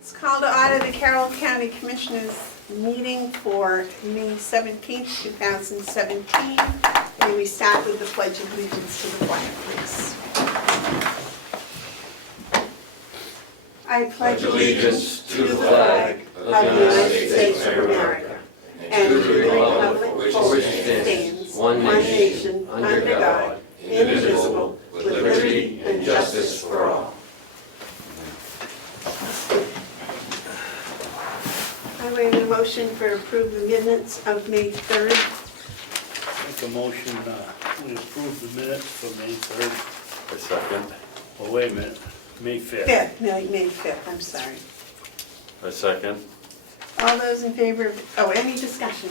It's called to order the Carroll County Commissioners meeting for May 17th, 2017. May we start with the Pledge of Allegiance to the flag, please. I pledge allegiance to the flag of the United States of America and to the republic for which it stands, one nation, under God, indivisible, with liberty and justice for all. I waive a motion for approve the minutes of May 3rd. Make a motion, we approve the minutes for May 3rd. A second. Oh, wait a minute, May 5th. May 5th, I'm sorry. A second. All those in favor of, any discussion?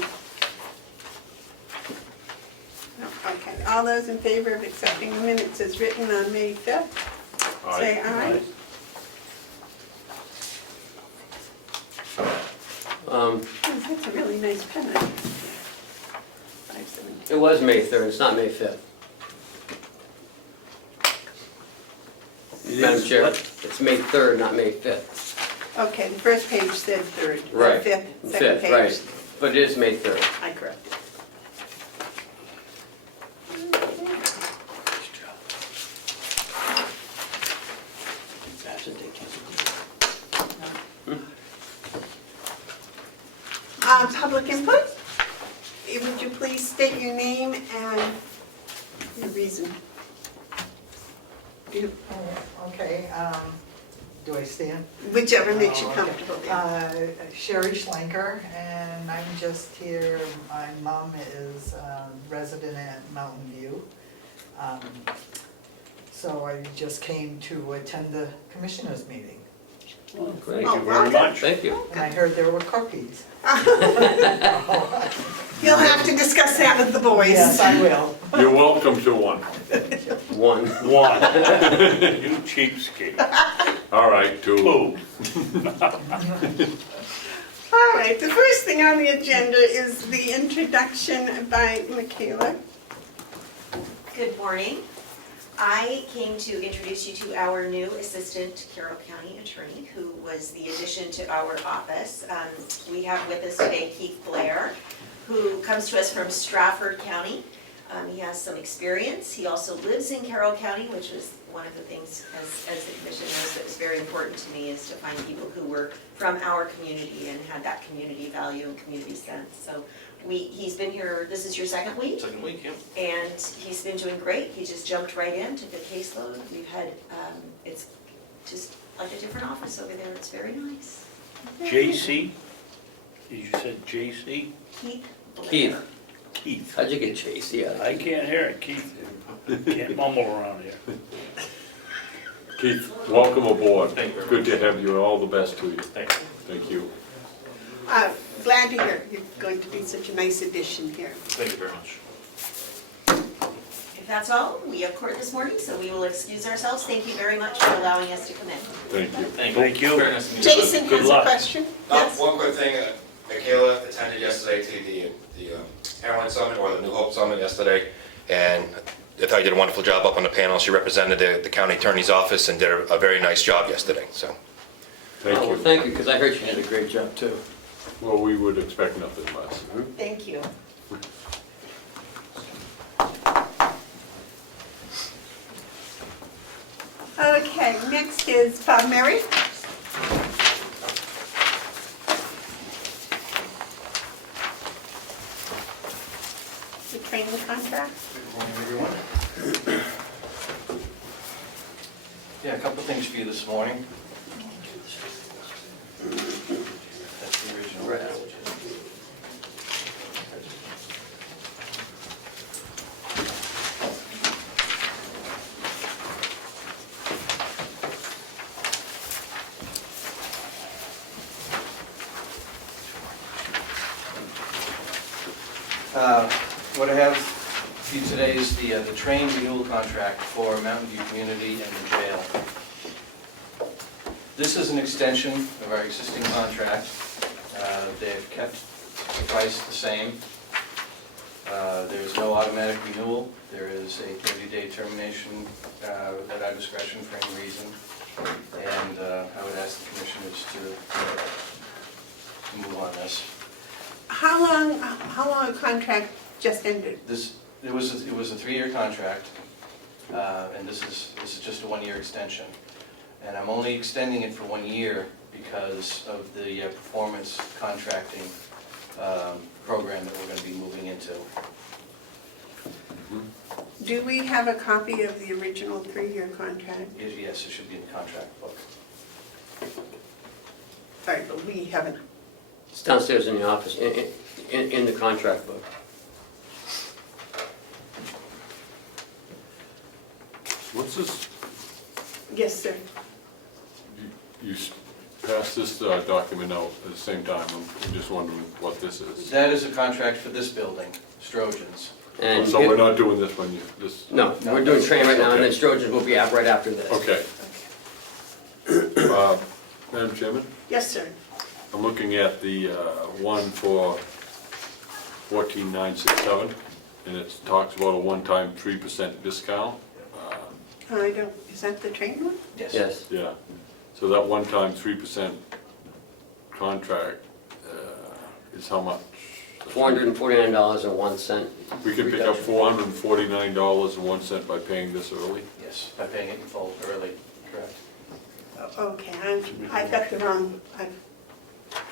No, okay. All those in favor of accepting the minutes as written on May 5th? Say aye. That's a really nice pen. 517. It was May 3rd, it's not May 5th. Madam Chair, it's May 3rd, not May 5th. Okay, the first page said 3rd. Right. The 5th, second 5th, page. right. But it is May 3rd. I corrected. Public input? Would you please state your name and your reason? Okay, do I stand? Whichever makes you Oh, okay. comfortable. Yeah. Sherry Schlenker, and I'm just here, my mom is resident at Mountain View. So I just came to attend the commissioners meeting, Oh, great. Thank you very much. Thank you. and I heard there were cookies. You'll have to discuss that with the boys. Yes, I will. You're welcome to one. One. One. You cheapskate. All right, two. Two. All right, the first thing on the agenda is the introduction by Michaela. Good morning. I came to introduce you to our new assistant Carroll County attorney, who was the addition to our office. We have with us today Keith Blair, who comes to us from Stratford County. He has some experience. He also lives in Carroll County, which was one of the things, as the commission knows, that was very important to me, is to find people who were from our community and had that community value and community sense. So he's been here, this is your second week? Second week, yeah. And he's been doing great. He just jumped right in, took a caseload. We've had, it's just like a different office over there. It's very nice. JC? You said JC? Keith Blair. Keith, Keith. how'd you get Chase? Yeah. I can't hear it, Keith. Can't mumble around here. Keith, welcome aboard. Thank you very Good to have you, all the best to you. Thank you. Thank you. Glad to hear you're going to be such a nice addition here. Thank you very much. If that's all, we have court this morning, so we will excuse ourselves. Thank you very much for allowing us to come in. Thank you. Thank you. Very nice to meet you. Jason Good has a luck. question. Yes? One quick thing, Michaela attended yesterday to the Airline Summit, or the New Hope Summit yesterday, and I thought you did a wonderful job up on the panel. She represented the county attorney's office and did a very nice job yesterday, so. Thank Oh, well, you. thank you, because I heard you did a great job too. Well, we would expect nothing less. Thank you. Okay, next is Bob Mary. The training contract. Good morning, everyone. Yeah, a couple things for you this morning. That's the original. What I have for you today is the train renewal contract for Mountain View Community and the jail. This is an extension of our existing contract. They've kept the price the same. There's no automatic renewal. There is a 30-day termination at our discretion for any reason. And I would ask the commissioners to move on this. How long a contract just ended? It was a 3-year contract, and this is just a 1-year extension. And I'm only extending it for 1 year because of the performance contracting program that we're going to be moving into. Do we have a copy of the original 3-year contract? Yes, it should be in the contract book. All right, but we haven't. It's downstairs in the office, in the contract book. What's this, Yes, sir. you passed this document out at the same time, I'm just wondering what this is. That is a contract for this building, Strojan's. And So we're not doing this one, No, we're doing train right now, and then Sturgeon will be out right after this. okay. Madam Chairman, Yes, sir. I'm looking at the one for 14967, and it talks about a one-time 3% discount. I don't, is that the train one? Yes. Yeah, so that one-time 3% contract is how much? $449.01. We could pick up $449.01 by paying this early? Yes, by paying it in full early, correct. Okay, I've got the wrong,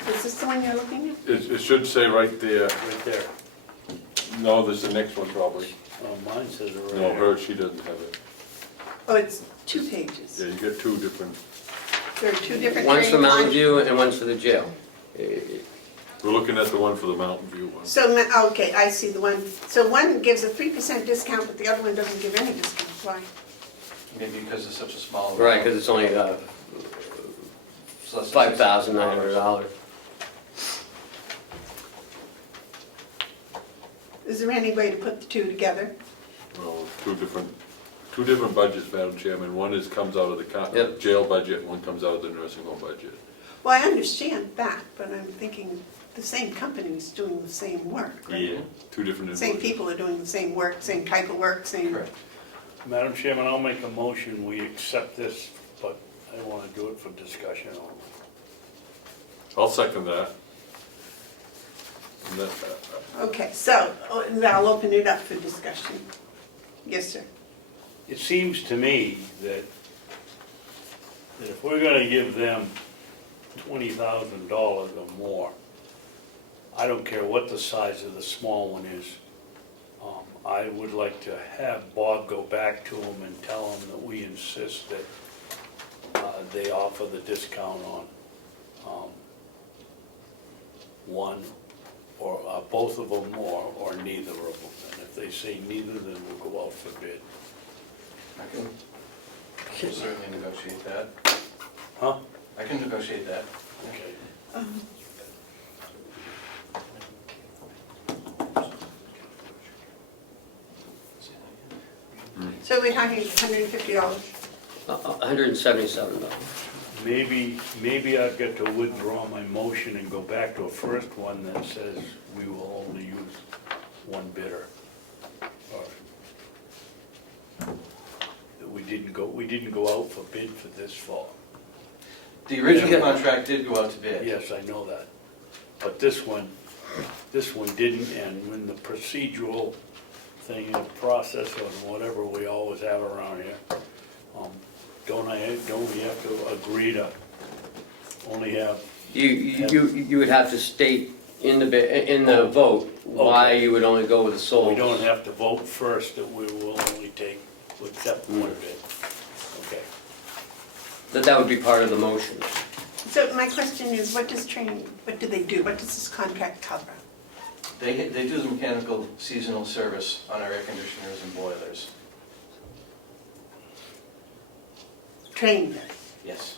is this the one you're looking at? It should say right there, Right there. no, this is the next one probably. Oh, mine says it right No, there. her, she doesn't have it. Oh, it's 2 pages. Yeah, you get two different, There are 2 different One's for train Mountain lines. View and one's for the jail. we're looking at the one for the Mountain View one. So, okay, I see the one. So one gives a 3% discount, but the other one doesn't give any discount. Why? Maybe because it's such a small amount. Right, because it's only It's less than $5,900. Is there any way to put the 2 together? Well, two different budgets, Madam Chairman. One comes out of the Yep. jail budget, and one comes out of the nursing home budget. Well, I understand that, but I'm thinking the same company's doing the same work, right? Two different invoices. Same people are doing the same work, same type of work, same. Correct. Madam Chairman, I'll make a motion, we accept this, but I want to do it for discussion only. I'll second that. And Okay, so I'll open it up for discussion. Yes, sir. It seems to me that if we're gonna give them $20,000 or more, I don't care what the size of the small one is, I would like to have Bob go back to them and tell them that we insist that they offer the discount on one or both of them or neither of them. And if they say neither, then we'll go out for bid. I can certainly negotiate that. Huh? I can negotiate that. Okay. So we're talking $150. $177. Maybe I've got to withdraw my motion and go back to a first one that says we will only use one bidder. Or that we didn't go out for bid for this fall. The original contract did go out to bid. Yes, I know that. But this one didn't, and when the procedural thing, process or whatever we always have around here, don't we have to agree to only have? You would have to state in the vote why you would only go with the sole. We don't have to vote first that we will only accept one bid. Okay. That would be part of the motion. So my question is, what do they do? What does this contract cover? They do the mechanical seasonal service on our air conditioners and boilers. Train them. Yes.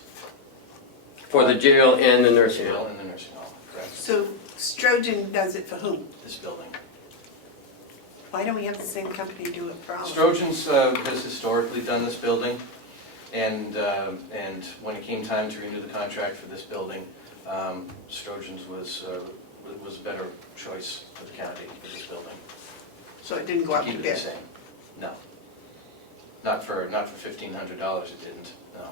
For the jail and the nursing Jail home. and the nursing home, correct. So Strojan does it for whom? This building. Why don't we have the same company do it for all of them? Strojan's has historically done this building, and when it came time to renew the contract for this building, Strojan's was a better choice for the county for this building. So it didn't go up to Keep it the bid? same. No. Not for $1,500, it didn't, no.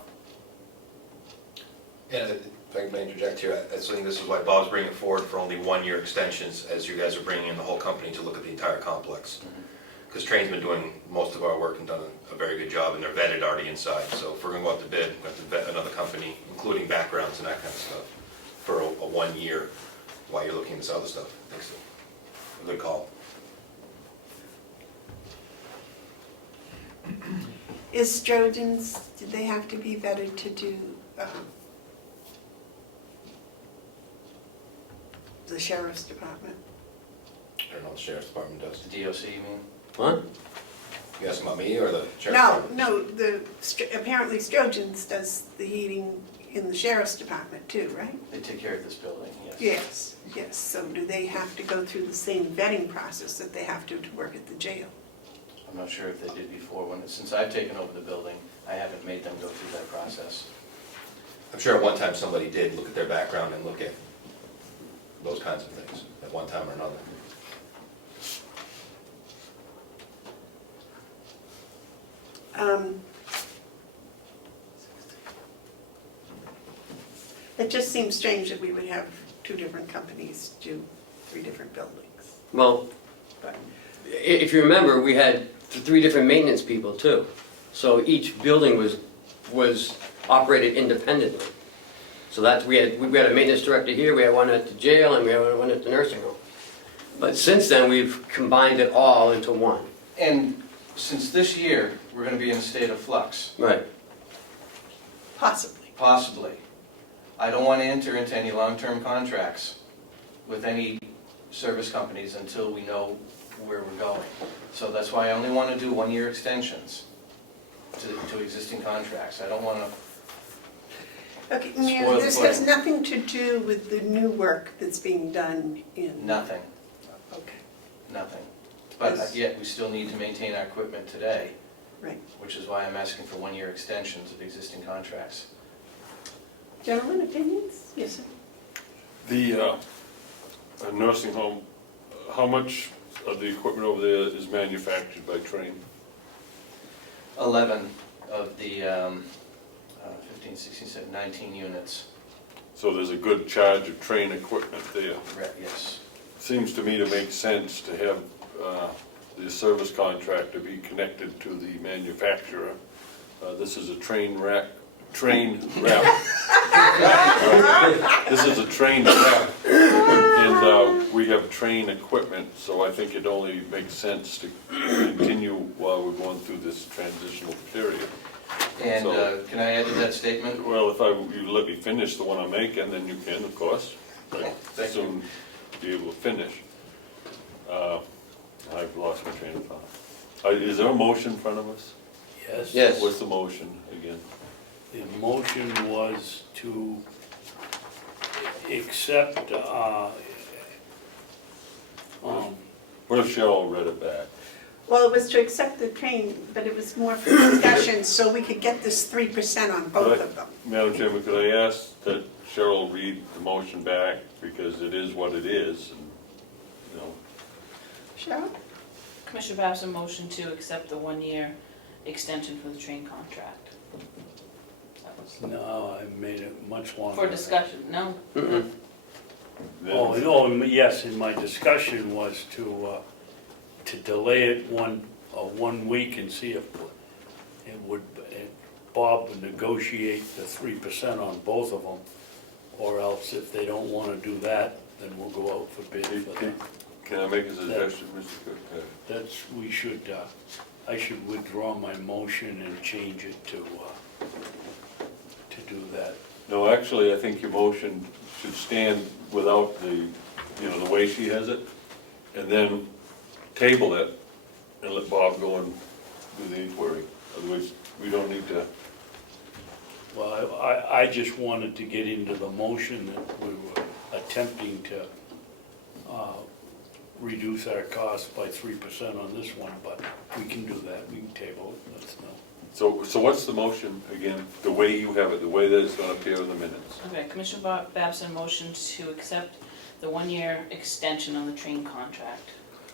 And if I can interject here, I think this is why Bob's bringing it forward for only one-year extensions, as you guys are bringing in the whole company to look at the entire complex. Because Train's been doing most of our work and done a very good job, and they're vetted already inside. So if we're gonna go out to bid, we have to vet another company, including backgrounds and that kind of stuff, for a 1 year while you're looking at this other stuff. I think so. A good call. Is Strojan's, do they have to be vetted to do the sheriff's department? I don't know what the sheriff's department does. The DOC, you mean? What? You asking about me or the sheriff's No, department? no, apparently Strojan's does the heating in the sheriff's department too, right? They take care of this building, yes. Yes, yes, so do they have to go through the same vetting process that they have to work at the jail? I'm not sure if they did before. Since I've taken over the building, I haven't made them go through that process. I'm sure at one time somebody did look at their background and look at those kinds of things, at one time or another. It just seems strange that we would have two different companies do 3 different buildings. Well, But if you remember, we had 3 different maintenance people too. So each building was operated independently. So that's, we had a maintenance director here, we had one at the jail, and we had one at the nursing home. But since then, we've combined it all into one. And since this year, we're gonna be in a state of flux, Right. possibly. possibly. I don't wanna enter into any long-term contracts with any service companies until we know where we're going. So that's why I only wanna do 1-year extensions to existing contracts. I don't wanna, Okay, Spoil Mayor, the this has pudding. nothing to do with the new work that's being done in... nothing, Okay, nothing. But Yes. yet, we still need to maintain our equipment today, right. which is why I'm asking for 1-year extensions of existing contracts. Gentlemen, opinions? Yes, sir. The nursing home, how much of the equipment over there is manufactured by Train? 11 of the 15, 16, 17, 19 units. So there's a good charge of Train equipment there. Yes. Seems to me to make sense to have the service contractor be connected to the manufacturer. This is a train wrap. This is a train wrap, and we have Train equipment, so I think it only makes sense to continue while we're going through this transitional period. And So- can I add to that statement? Well, if you let me finish the one I'm making, then you can, of course. I'd Thank you. soon be able to finish. I've lost my train of thought. Is there a motion in front of us? Yes. Yes. What's the motion again? The motion was to accept, What if Cheryl read it back? Well, it was to accept the train, but it was more for discussion, so we could get this 3% on both of them. Madam Chairman, could I ask that Cheryl read the motion back, because it is what it is, and, you know, Cheryl? Commissioner Babson motion to accept the 1-year extension for the train contract. That was no, I made it much longer. for discussion, no? Mm-mm. Oh, no, yes, and my discussion was to delay it 1 week and see if Bob would negotiate the 3% on both of them, or else if they don't want to do that, then we'll go out for bid for them. Can I make a suggestion, Mr. Cook? I should withdraw my motion and change it to do that. No, actually, I think your motion should stand without the way she has it, and then table it and let Bob go and do the inquiry. Otherwise, we don't need to. Well, I just wanted to get into the motion that we were attempting to reduce our costs by 3% on this one, but we can do that, we can table it, let's know. So what's the motion again, the way you have it, the way that it's gonna appear in the minutes? Okay, Commissioner Babson motion to accept the 1-year extension on the train contract.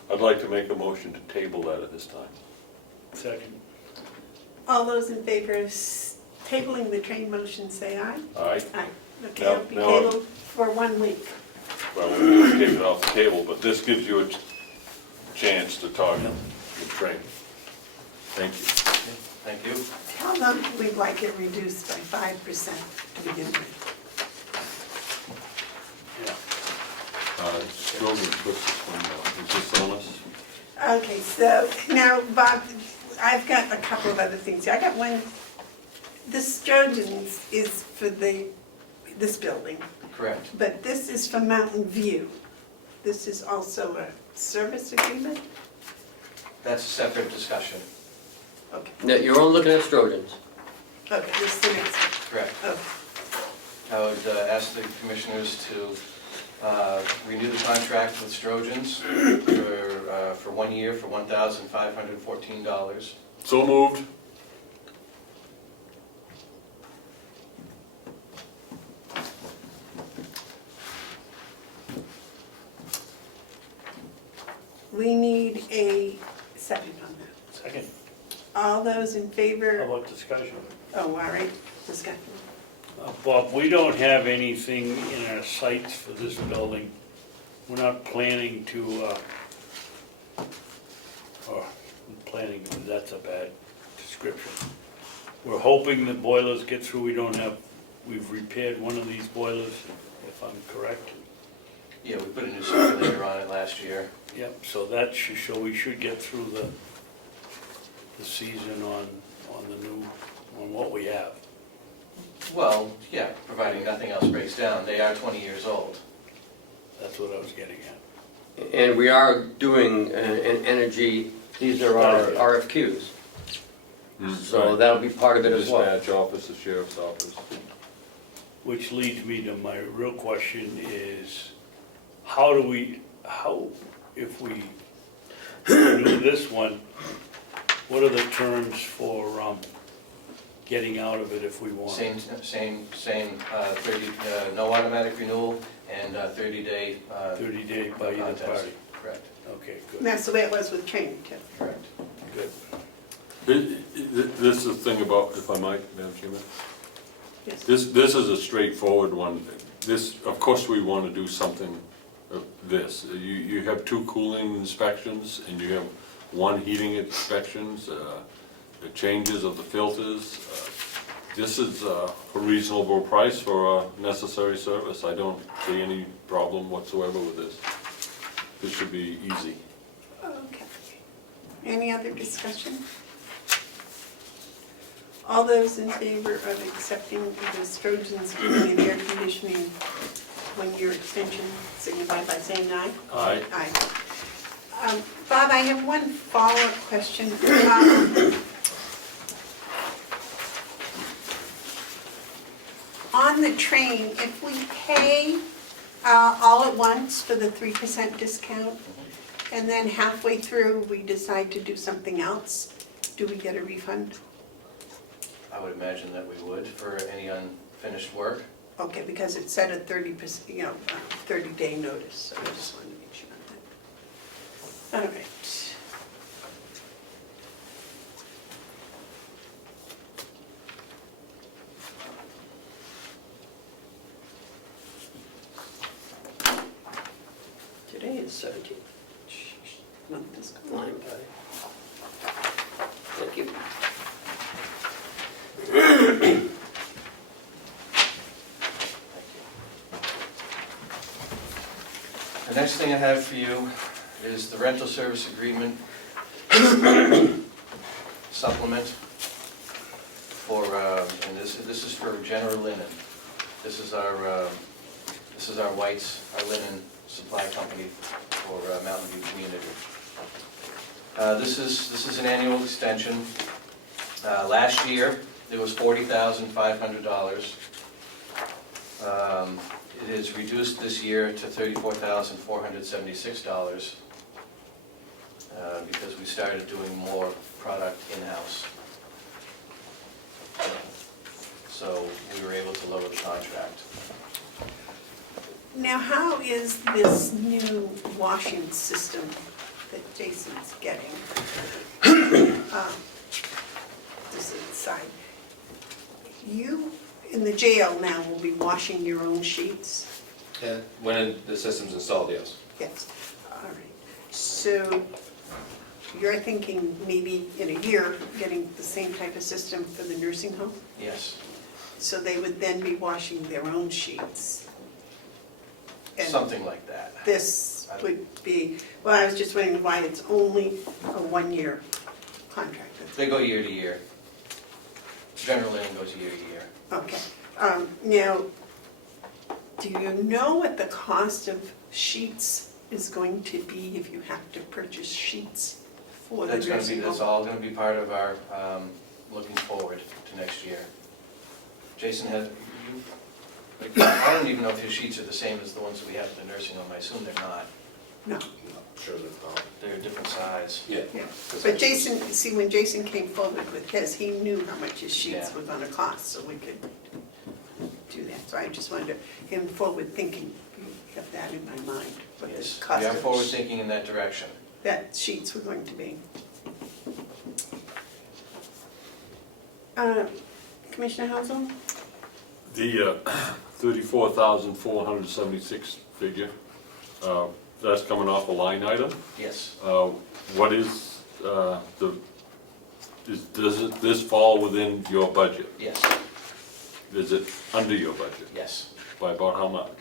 I'd like to make a motion to table that at this time. Second. All those in favor of tabling the train motion, say aye. All right? Aye. Okay, it'll be Now- tabled for 1 week. Well, we'll take it off the table, but this gives you a chance to talk with Frank. Thank you. Thank you. Tell them we'd like it reduced by 5% to begin with. Yeah. Strogan, what's this one now? Is this on us? Okay, so now, Bob, I've got a couple of other things. I got one, the Strogan's is for this building, Correct. but this is for Mountain View. This is also a service agreement? That's a separate discussion. Okay, Now, you're only looking at Strogan's. okay, this is the next one. Correct. Okay. I would ask the commissioners to renew the contract with Strogan's for 1 year for $1,514. So moved. We need a second on that. Second, All those in how favor? about discussion? Oh, all right, discussion. Bob, we don't have anything in our sights for this building. We're not planning to, planning, that's a bad description. We're hoping the boilers get through, we've repaired one of these boilers, if I'm correct. Yeah, we put a new circulator on it last year. Yep, so that should show, we should get through the season on the new, on what we have. Well, yeah, providing nothing else breaks down. They are 20 years old. That's what I was getting at. And we are doing an energy, these are our RFQs. So that'll be part of it as well. Dispatch office, the sheriff's office. Which leads me to my real question is, if we do this one, what are the terms for getting out of it if we want? Same, 30, no automatic renewal and 30-day. 30-day by either contest. party? Correct, Okay, And good, that's the way it was with training, too. correct. good. This is the thing about, if I might, Madam Chairman, Yes. this is a straightforward one. This, of course, we want to do something of this. You have 2 cooling inspections and you have 1 heating inspections, the changes of the filters. This is a reasonable price for a necessary service. I don't see any problem whatsoever with this. This should be easy. Okay. Any other discussion? All those in favor of accepting the Strogan's heating and air conditioning 1-year extension, signify by saying aye. Aye. Aye. Bob, I have one follow-up question. On the train, if we pay all at once for the 3% discount, and then halfway through we decide to do something else, do we get a refund? I would imagine that we would for any unfinished work. Okay, because it said a 30%, 30-day notice, so I just wanted to make sure of that. All right. Today is 17th. Month is gone. Flying by. Thank you. The next thing I have for you is the rental service agreement supplement for, and this is for general linen. This is our whites, our linen supply company for Mountain View Community. This is an annual extension. Last year, it was $40,500. It is reduced this year to $34,476 because we started doing more product in-house. So we were able to lower the contract. Now, how is this new washing system that Jason's getting? This is the side. in the jail now will be washing your own sheets? When the system's installed, yes. Yes, all right. So you're thinking maybe in a year, getting the same type of system for the nursing home? Yes, So they would then be washing their own sheets? And something like that. this would be, well, I was just wondering why it's only a one-year contract. They go year to year. General linen goes year to year. Okay. Now, do you know what the cost of sheets is going to be if you have to purchase sheets for the That's gonna be, nursing that's home? all gonna be part of our, looking forward to next year. Jason has, I don't even know if his sheets are the same as the ones that we have at the nursing home, I assume they're not. No, Sure that's not. They're a different size. Yeah. yeah. But Jason, see, when Jason came forward with his, he knew how much his sheets Yeah. were gonna cost, so we could do that. So I just wanted him forward thinking, you have that in my mind, what the Yes, cost we are of forward thinking in that direction. that sheets were going to be. Commissioner Hounsell? The 34,476 figure, that's coming off a line item. Yes, What is does this fall within your budget? yes, Is it under your budget? yes. By about how much?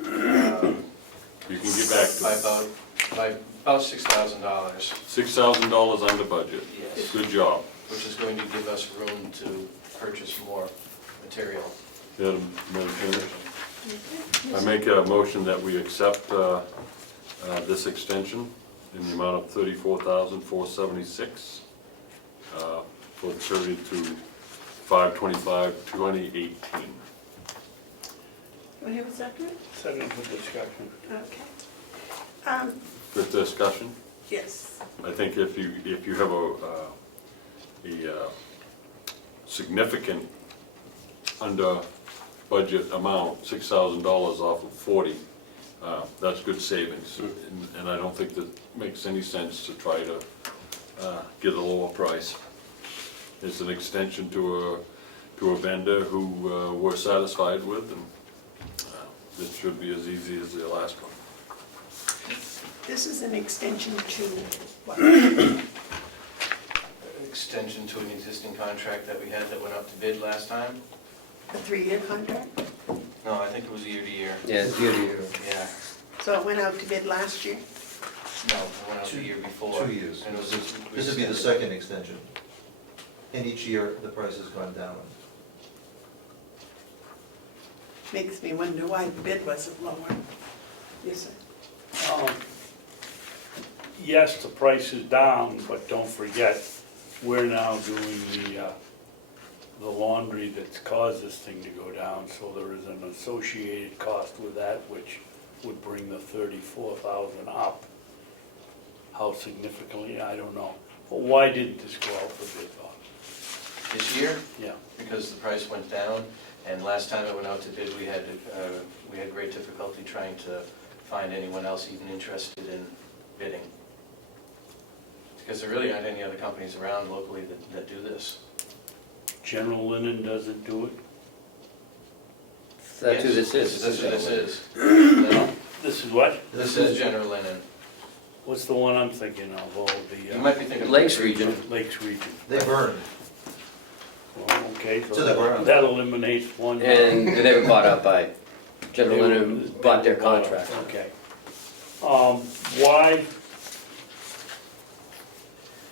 You can get back By to about $6,000, $6,000 under budget. yes, Good job. which is going to give us room to purchase more material. Madam Chairman, I make a motion that we accept this extension in the amount of $34,476 for the period to 5/25/2018. Do I have a second? Second for discussion. Okay. Good discussion. Yes. I think if you have a significant under budget amount, $6,000 off of 40, that's good savings. And I don't think that makes any sense to try to get a lower price. It's an extension to a vendor who we're satisfied with, and this should be as easy as the last one. This is an extension to what? Extension to an existing contract that we had that went up to bid last time? A 3-year contract? No, I think it was year to year. Yeah, it's year to year. Yeah, So it went out to bid last year? no, it went out the year before. 2 years. And it was, This would be the second extension. And each year, the price has gone down. Makes me wonder why the bid wasn't lower. Yes, sir. Yes, the price is down, but don't forget, we're now doing the laundry that's caused this thing to go down, so there is an associated cost with that, which would bring the 34,000 up. How significantly, I don't know. But why didn't this go out for bid, Bob? this year, Yeah, because the price went down, and last time it went out to bid, we had great difficulty trying to find anyone else even interested in bidding. Because there really aren't any other companies around locally that do this. General Linen doesn't do it. That's who this Yes, is. This is who this is. This is what? This is General Linen. What's the one I'm thinking of? Oh, You the might be thinking. Lakes region. Lakes region. They burned. Well, okay, To so the ground. that eliminates one. And they were bought out by General Linen, bought their contract. Okay.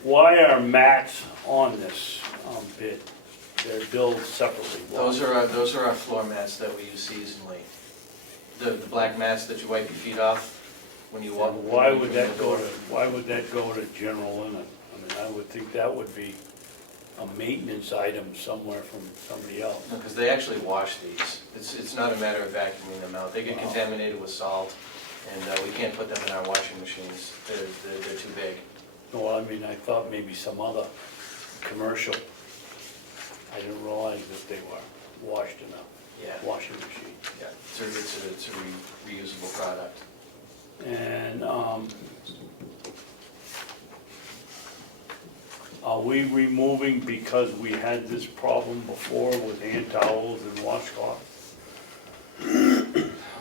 Why are mats on this bid? They're billed separately. Why? Those are our floor mats that we use seasonally. The black mats that you wipe your feet off when you walk. Why would that go to General Linen? I mean, I would think that would be a maintenance item somewhere from somebody else. No, because they actually wash these. It's not a matter of vacuuming them out. They get contaminated with salt, and we can't put them in our washing machines. They're too big. No, I mean, I thought maybe some other commercial. I didn't realize that they were washed in a Yeah, washing machine. yeah. It's a reusable product. And Are we removing because we had this problem before with hand towels and washcloths?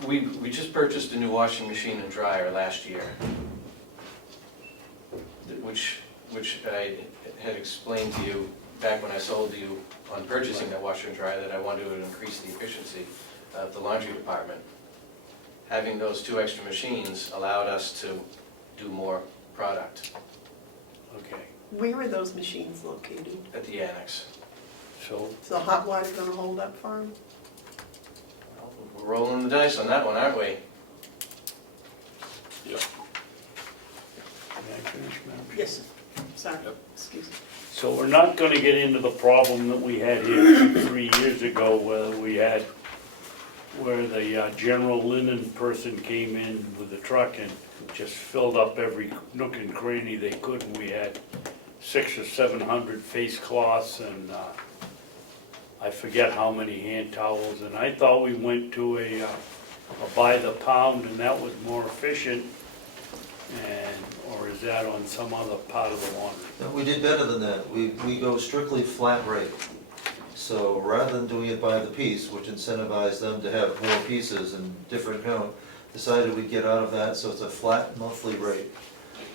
We just purchased a new washing machine and dryer last year, which I had explained to you back when I sold to you on purchasing that washer and dryer, that I wanted to increase the efficiency of the laundry department. Having those 2 extra machines allowed us to do more product Okay, Where are those machines located? at the annex. so, Is the hot water gonna hold up for them? Well, we're rolling the dice on that one, aren't we? may I finish, Madam Chair? Yes, sorry, Yep. excuse me. So we're not gonna get into the problem that we had here 3 years ago, where the general linen person came in with the truck and just filled up every nook and cranny they could, and we had 600 or 700 face cloths and I forget how many hand towels, and I thought we went to a by the pound and that was more efficient, or is that on some other part of the laundry? No, we did better than that. We go strictly flat rate. So rather than doing it by the piece, which incentivized them to have more pieces and different count, decided we'd get out of that, so it's a flat monthly rate.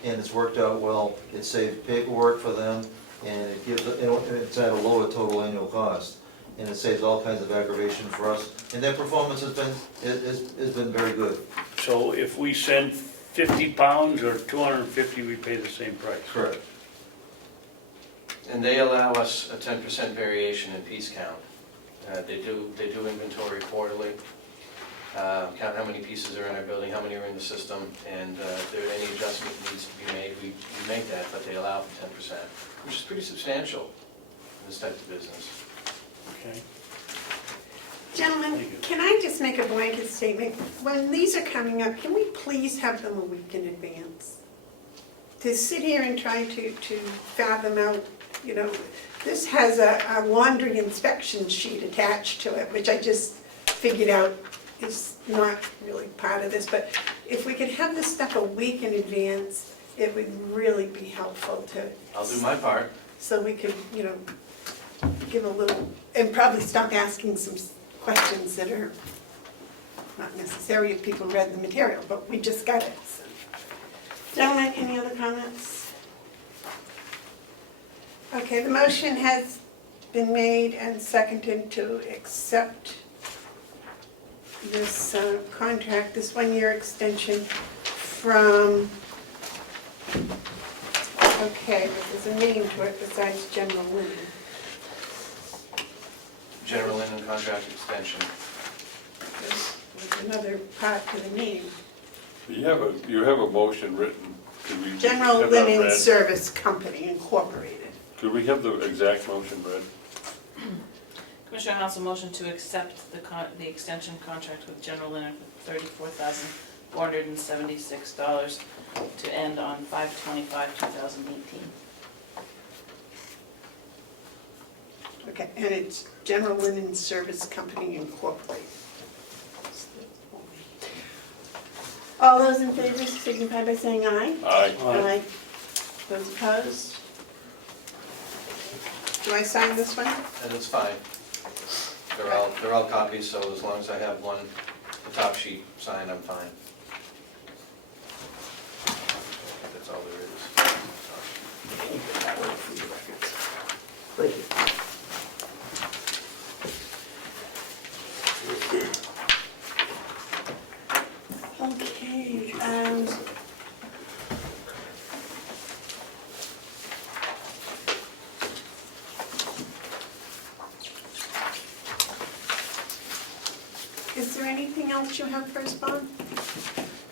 And it's worked out well. It saved paperwork for them, and it gives, it's at a lower total annual cost. And it saves all kinds of aggravation for us. And their performance has been very good. So if we send 50 pounds or 250, we pay the same price? Correct. And they allow us a 10% variation in piece count. They do inventory quarterly, count how many pieces are in our building, how many are in the system, and if there any adjustment needs to be made, we make that, but they allow for 10%, which is pretty substantial in this type of business. Okay. Gentlemen, Thank you. can I just make a blanket statement? When these are coming up, can we please have them a week in advance? To sit here and try to fathom out, you know, this has a laundry inspection sheet attached to it, which I just figured out is not really part of this, but if we could have this stuff a week in advance, it would really be helpful to. I'll do my part. So we could, you know, give a little, and probably stop asking some questions that are not necessary if people read the material, but we just got it. So. Gentlemen, any other comments? Okay, the motion has been made and seconded to accept this contract, this one-year extension from, okay, but there's a name to it besides General Linen. General linen contract extension. There's another part to the name. You have a motion written. Could we General have that Linen read? Service Company Incorporated. Could we have the exact motion read? Commissioner Hounsell, motion to accept the extension contract with General Linen for $34,476 to end on 5/25/2018. Okay, and it's General Linen Service Company Incorporated. All those in favor signify by saying aye. Aye. Aye. Those opposed? Do I sign this one? And it's fine. They're all copies, so as long as I have one, the top sheet signed, I'm fine. That's all there is. Thank you. Okay, is there anything else you have for us, Bob?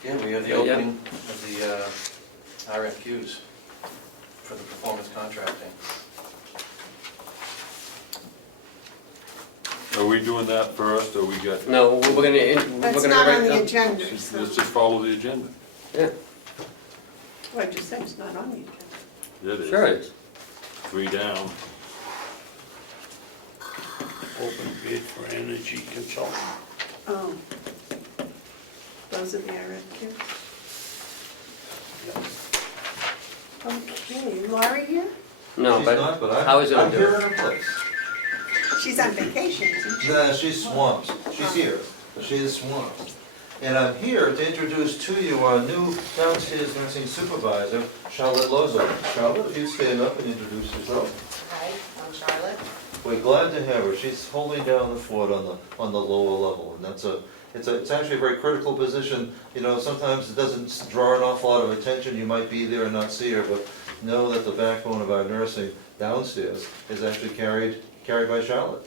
Yeah, we have the Yeah. opening of the RFQs for the performance contracting. Are we doing that first, or we got, No, we're gonna That's not on write the down. agenda, let's so, just follow the agenda? Yeah, well, I just said it's not on the agenda. It is. sure it is. 3 down. Open bid for energy consultant. Oh. Those are the RFQ. Okay, Laurie here? No, She's but not, but how is it I'm under- here in her place. She's on vacation, isn't she? Nah, she's swamped. She's here, but she is swamped. And I'm here to introduce to you our new downstairs nursing supervisor, Charlotte Lozo. Charlotte, if you stand up and introduce yourself. Hi, I'm Charlotte. We're glad to have her. She's holding down the fort on the lower level, and it's actually a very critical position. You know, sometimes it doesn't draw an awful lot of attention. You might be there and not see her, but know that the backbone of our nursing downstairs is actually carried by Charlotte.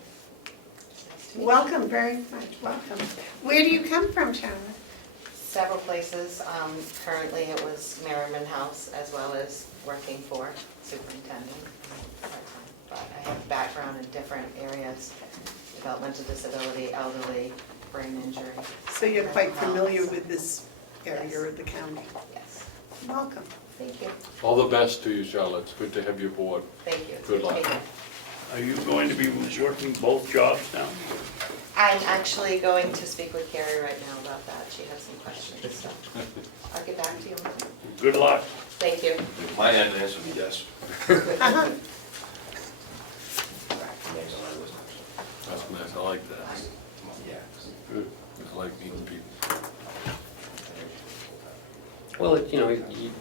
Welcome, very much, welcome. Where do you come from, Charlotte? Several places. Currently it was Merriman House as well as working for superintendent. But I have a background in different areas, developmental disability, elderly, brain injury. So you're quite mental health. familiar with this area of the county. Yes, Welcome. thank you, All the best to you, Charlotte. It's good to have you aboard. thank you. Good luck. Take care. Are you going to be working both jobs now? I'm actually going to speak with Carrie right now about that. She has some questions, so I'll get back to you. Good luck. Thank you. My answer would be yes. Uh-huh. That's nice, I like that. Good, I like meeting people. Well, you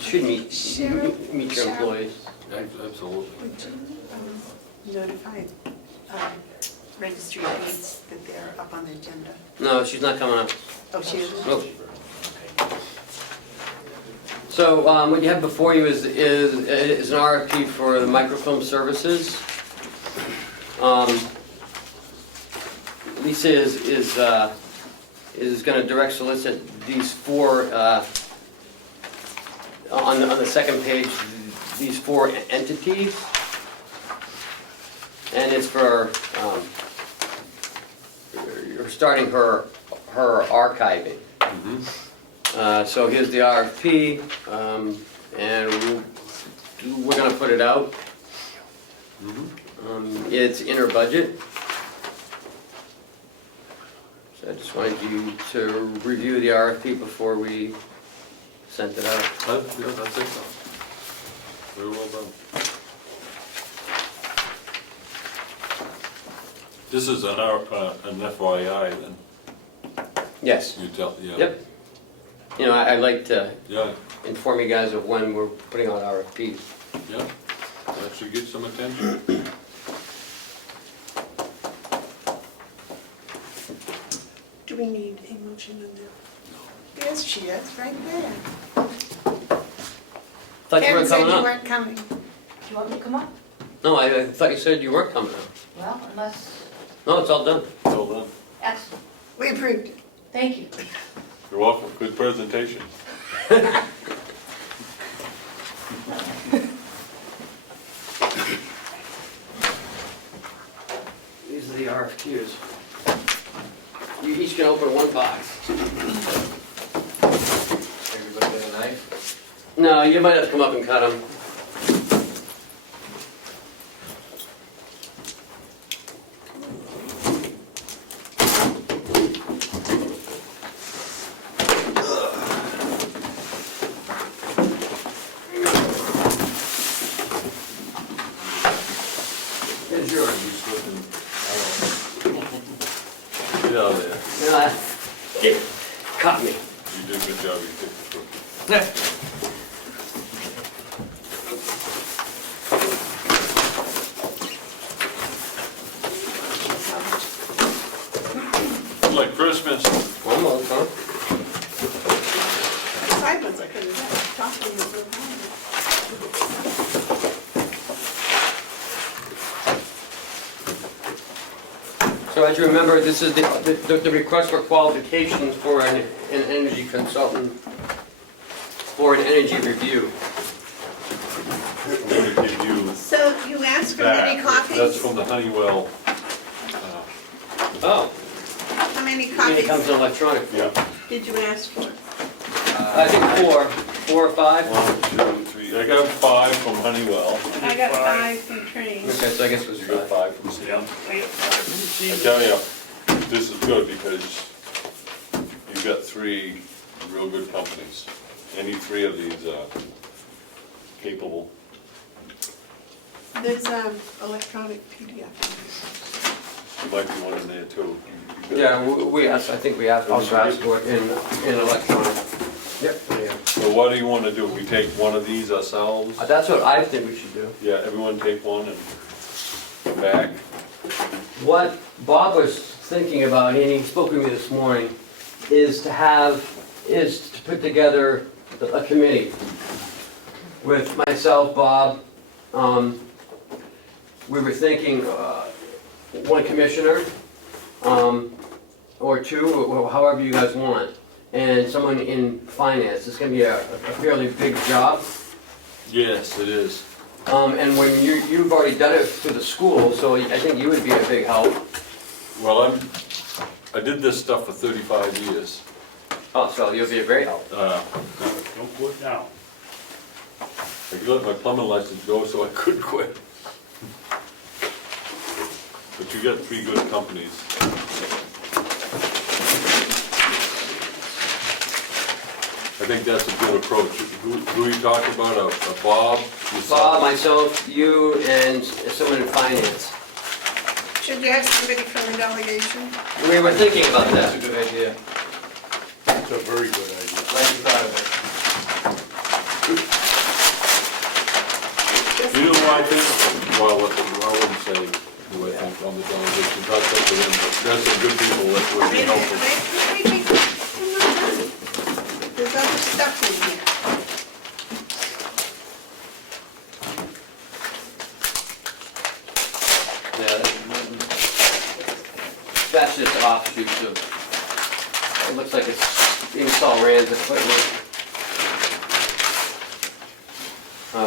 should meet your employees. Absolutely. Would you notify registry of deeds that they're up on the agenda? No, she's not coming up. Oh, she is? Nope. So what you have before you is an RFP for the microfilm services. Lisa is going to direct solicit these four, on the second page, these four entities. And it's for starting her archiving. So here's the RFP, and we're gonna put it out. It's in her budget. So I just wanted you to review the RFP before we sent it out. Yeah, that's it. Very well done. This is an FYI then, Yes, you tell, yeah. yep. You know, I'd like to Yeah, inform you guys of when we're putting out RFPs. yeah, that should get some attention. Do we need a motion on that? Yes, she is, right there. Thought you Karen weren't said coming you up. weren't coming. Do you want me to come up? No, I thought you said you weren't coming up. Well, unless, No, it's all done. Well done. excellent, We approved it. thank you. You're welcome, good presentation. These are the RFQs. You each can open one box. Everybody got a knife? No, you might have to come up and cut them. Here's yours. Get out of there. Cut me. You did a good job, you picked the crook. Like Christmas. Almost, huh? Side ones I couldn't get. Top one was so high. So as you remember, this is the request for qualifications for an energy consultant for an energy review. I'm gonna give you So you asked for many that. copies? That's from the Honeywell, Oh, How many and it comes copies in electronic. yeah. did you ask for? I think four or five. 1, 2, 3, I got 5 from Honeywell. I got 5 from Train. Okay, so I guess it was You got 5 from Yeah. Sam. I tell you, this is good because you've got 3 real good companies. Any 3 of these are capable. There's electronic PDF. There might be one in there too. Yeah, we asked, I think we asked, also asked for it in electronic. Yep. Yeah. So what do you wanna do? We take one of these ourselves? That's what I think we should do. Yeah, everyone take one and go back. What Bob was thinking about, and he spoke to me this morning, is to put together a committee with myself, Bob. We were thinking one commissioner, or two, or however you guys want, and someone in finance. It's gonna be a fairly big job. Yes, it is. And when you've already done it through the school, so I think you would be a big help. Well, I did this stuff for 35 years. Oh, so you'll be a great help. Don't quit now. I let my plumbing license go so I could quit. But you got 3 good companies. I think that's a good approach. Who are you talking about? A Bob? yourself? Bob, myself, you, and someone in finance. Should you have somebody from the delegation? We were thinking about That's a that. good idea. It's a very good idea. Glad you thought of it. You know who I think? Well, I wouldn't say who I think on the delegation, that's up to them, but there's some good people that would be Wait, helpful. wait, I'm not done. There's other stuff in here. That's just offshoots of, it looks like it's install RAN's equipment.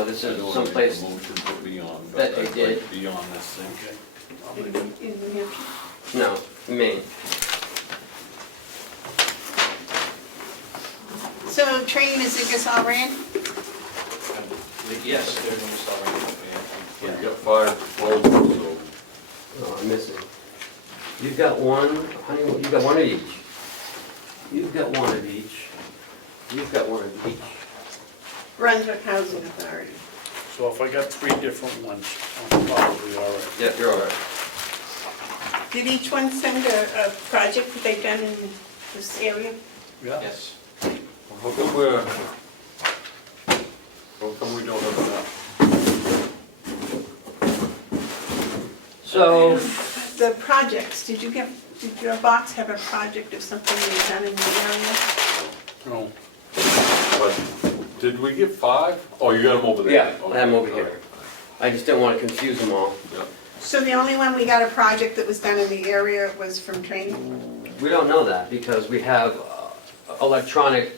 This I is don't wanna someplace make a motion to be on, but that they I'd like did. to be on this thing. In New Hampshire. No, Maine. So train is it just all ran? Yes, they're going to start right So away. you got 5 proposals, so Oh, I'm missing. You've got one, honey, you've got one of each. You've got one of each. You've got one of each. Brunswick Housing Authority. So if I got 3 different ones, I'm probably all right. Yeah, you're all right. Did each one send a project that they've done in this area? Yeah. Yes. how come we don't have enough? So, The projects, did your box have a project of something you've done in the area? No, But did we get 5? Oh, you got them over there? yeah, I Okay. have them over here. I just didn't want to confuse them all. Yeah. So the only one we got a project that was done in the area was from training? We don't know that because we have electronic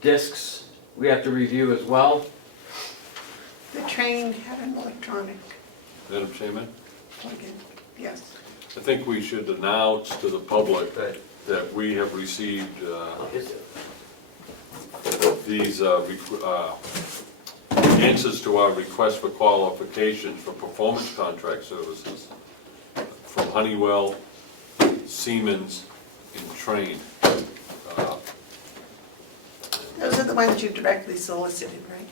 discs we have to review as well. The train had an electronic Madam Chairman, plug-in, yes. I think we should announce to the public Right. that we have received Is it? these answers to our request for qualifications for performance contract services from Honeywell, Siemens, and Train. Those are the ones you directly solicited, right?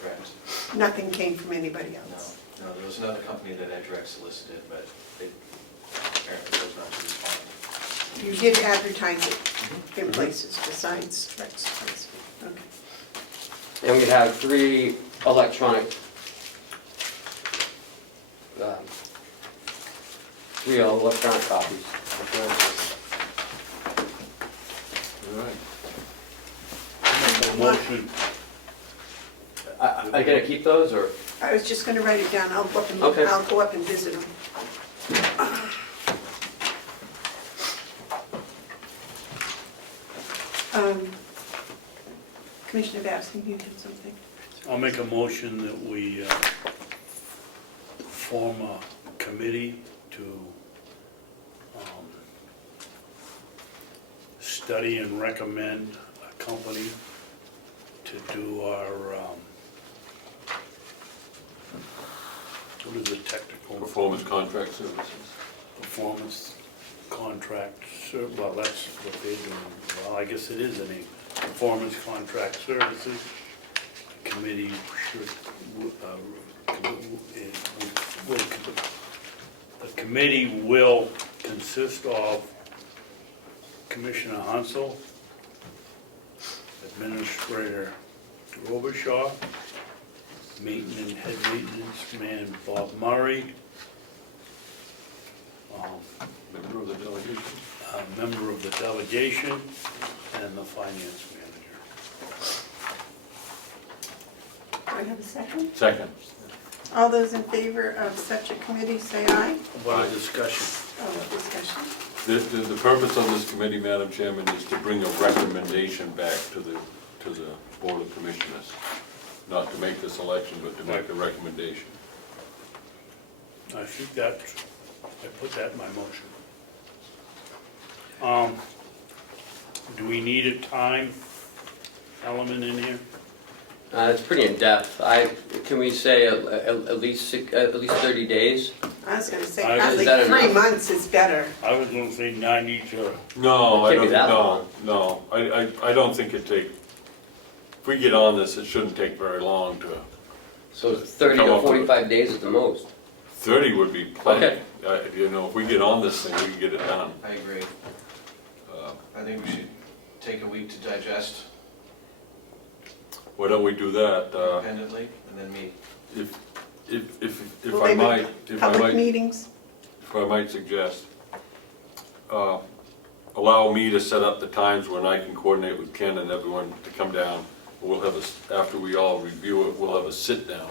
Correct. Nothing came from anybody No, else? no, there was another company that I direct solicited, but they apparently chose not to respond. You did advertise it in places besides Rex Place? Okay. And we have 3 electronic, 3 electronic copies. All right. a motion, I gotta keep those, or? I was just gonna write it down, I'll go up and, Okay. I'll go up and visit them. Commissioner Babson, you did something? I'll make a motion that we form a committee to study and recommend a company to do our, what is it, technical? Performance contract services. Performance contract, well, that's what they're doing. Well, I guess it is any performance contract services. Committee should the committee will consist of Commissioner Hounsell, Administrator Robichaud, head maintenance man Bob Murray, Member of the delegation? a member of the delegation, and the finance manager. Do I have a second? Second. All those in favor of such a committee, say aye. What a discussion. Oh, discussion. The purpose of this committee, Madam Chairman, is to bring a recommendation back to the Board of Commissioners. Not to make this election, but to make a recommendation. I think that, I put that in my motion. Do we need a time element in here? It's pretty in-depth. Can we say at least 30 days? I was gonna say, Is probably that 3 enough? months is better. I was gonna say 90 to, No, It I can't be don't, that no, long. no, I don't think it'd take, if we get on this, it shouldn't take very long to, So 30 Come to up with 45 days at the most. 30 would be plenty. Okay. If we get on this thing, we can get it done. I agree. I think we should take a week to digest Why don't we do that? independently and then meet. If Will I they might, make public meetings? if I might suggest, allow me to set up the times when I can coordinate with Ken and everyone to come down. We'll have after we all review it, we'll have a sit-down.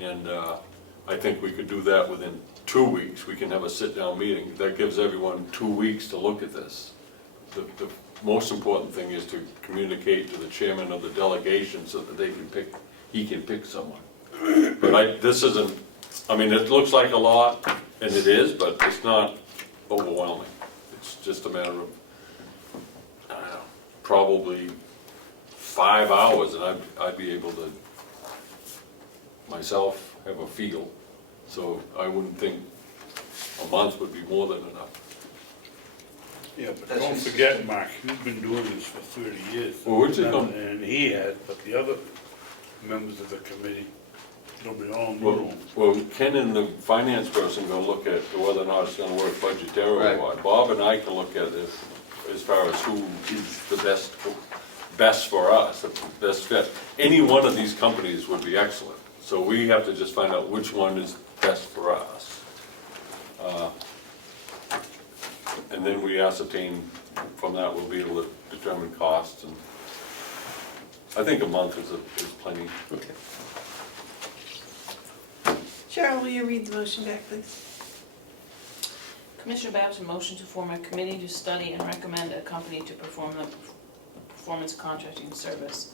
And I think we could do that within 2 weeks. We can have a sit-down meeting. That gives everyone 2 weeks to look at this. The most important thing is to communicate to the chairman of the delegation so that he can pick someone. But this isn't, I mean, it looks like a lot, and it is, but it's not overwhelming. It's just a matter of, I don't know, probably 5 hours, and I'd be able to, myself, have a feel. So I wouldn't think a month would be more than enough. yeah, but That's don't just- forget, Mark, you've been doing this for 30 years. Well, which is And he had, but the other members of the committee, they'll be all new to him. Well, Ken and the finance person go look at whether or not it's gonna work budgetary Right. or what. Bob and I can look at it as far as who is the best for us, the best fit. Any one of these companies would be excellent. So we have to just find out which one is best for us. And then we ascertain, from that, we'll be able to determine costs, and I think a month is plenty. Okay. Cheryl, will you read the motion back, please? Commissioner Babson motion to form a committee to study and recommend a company to perform the performance contracting service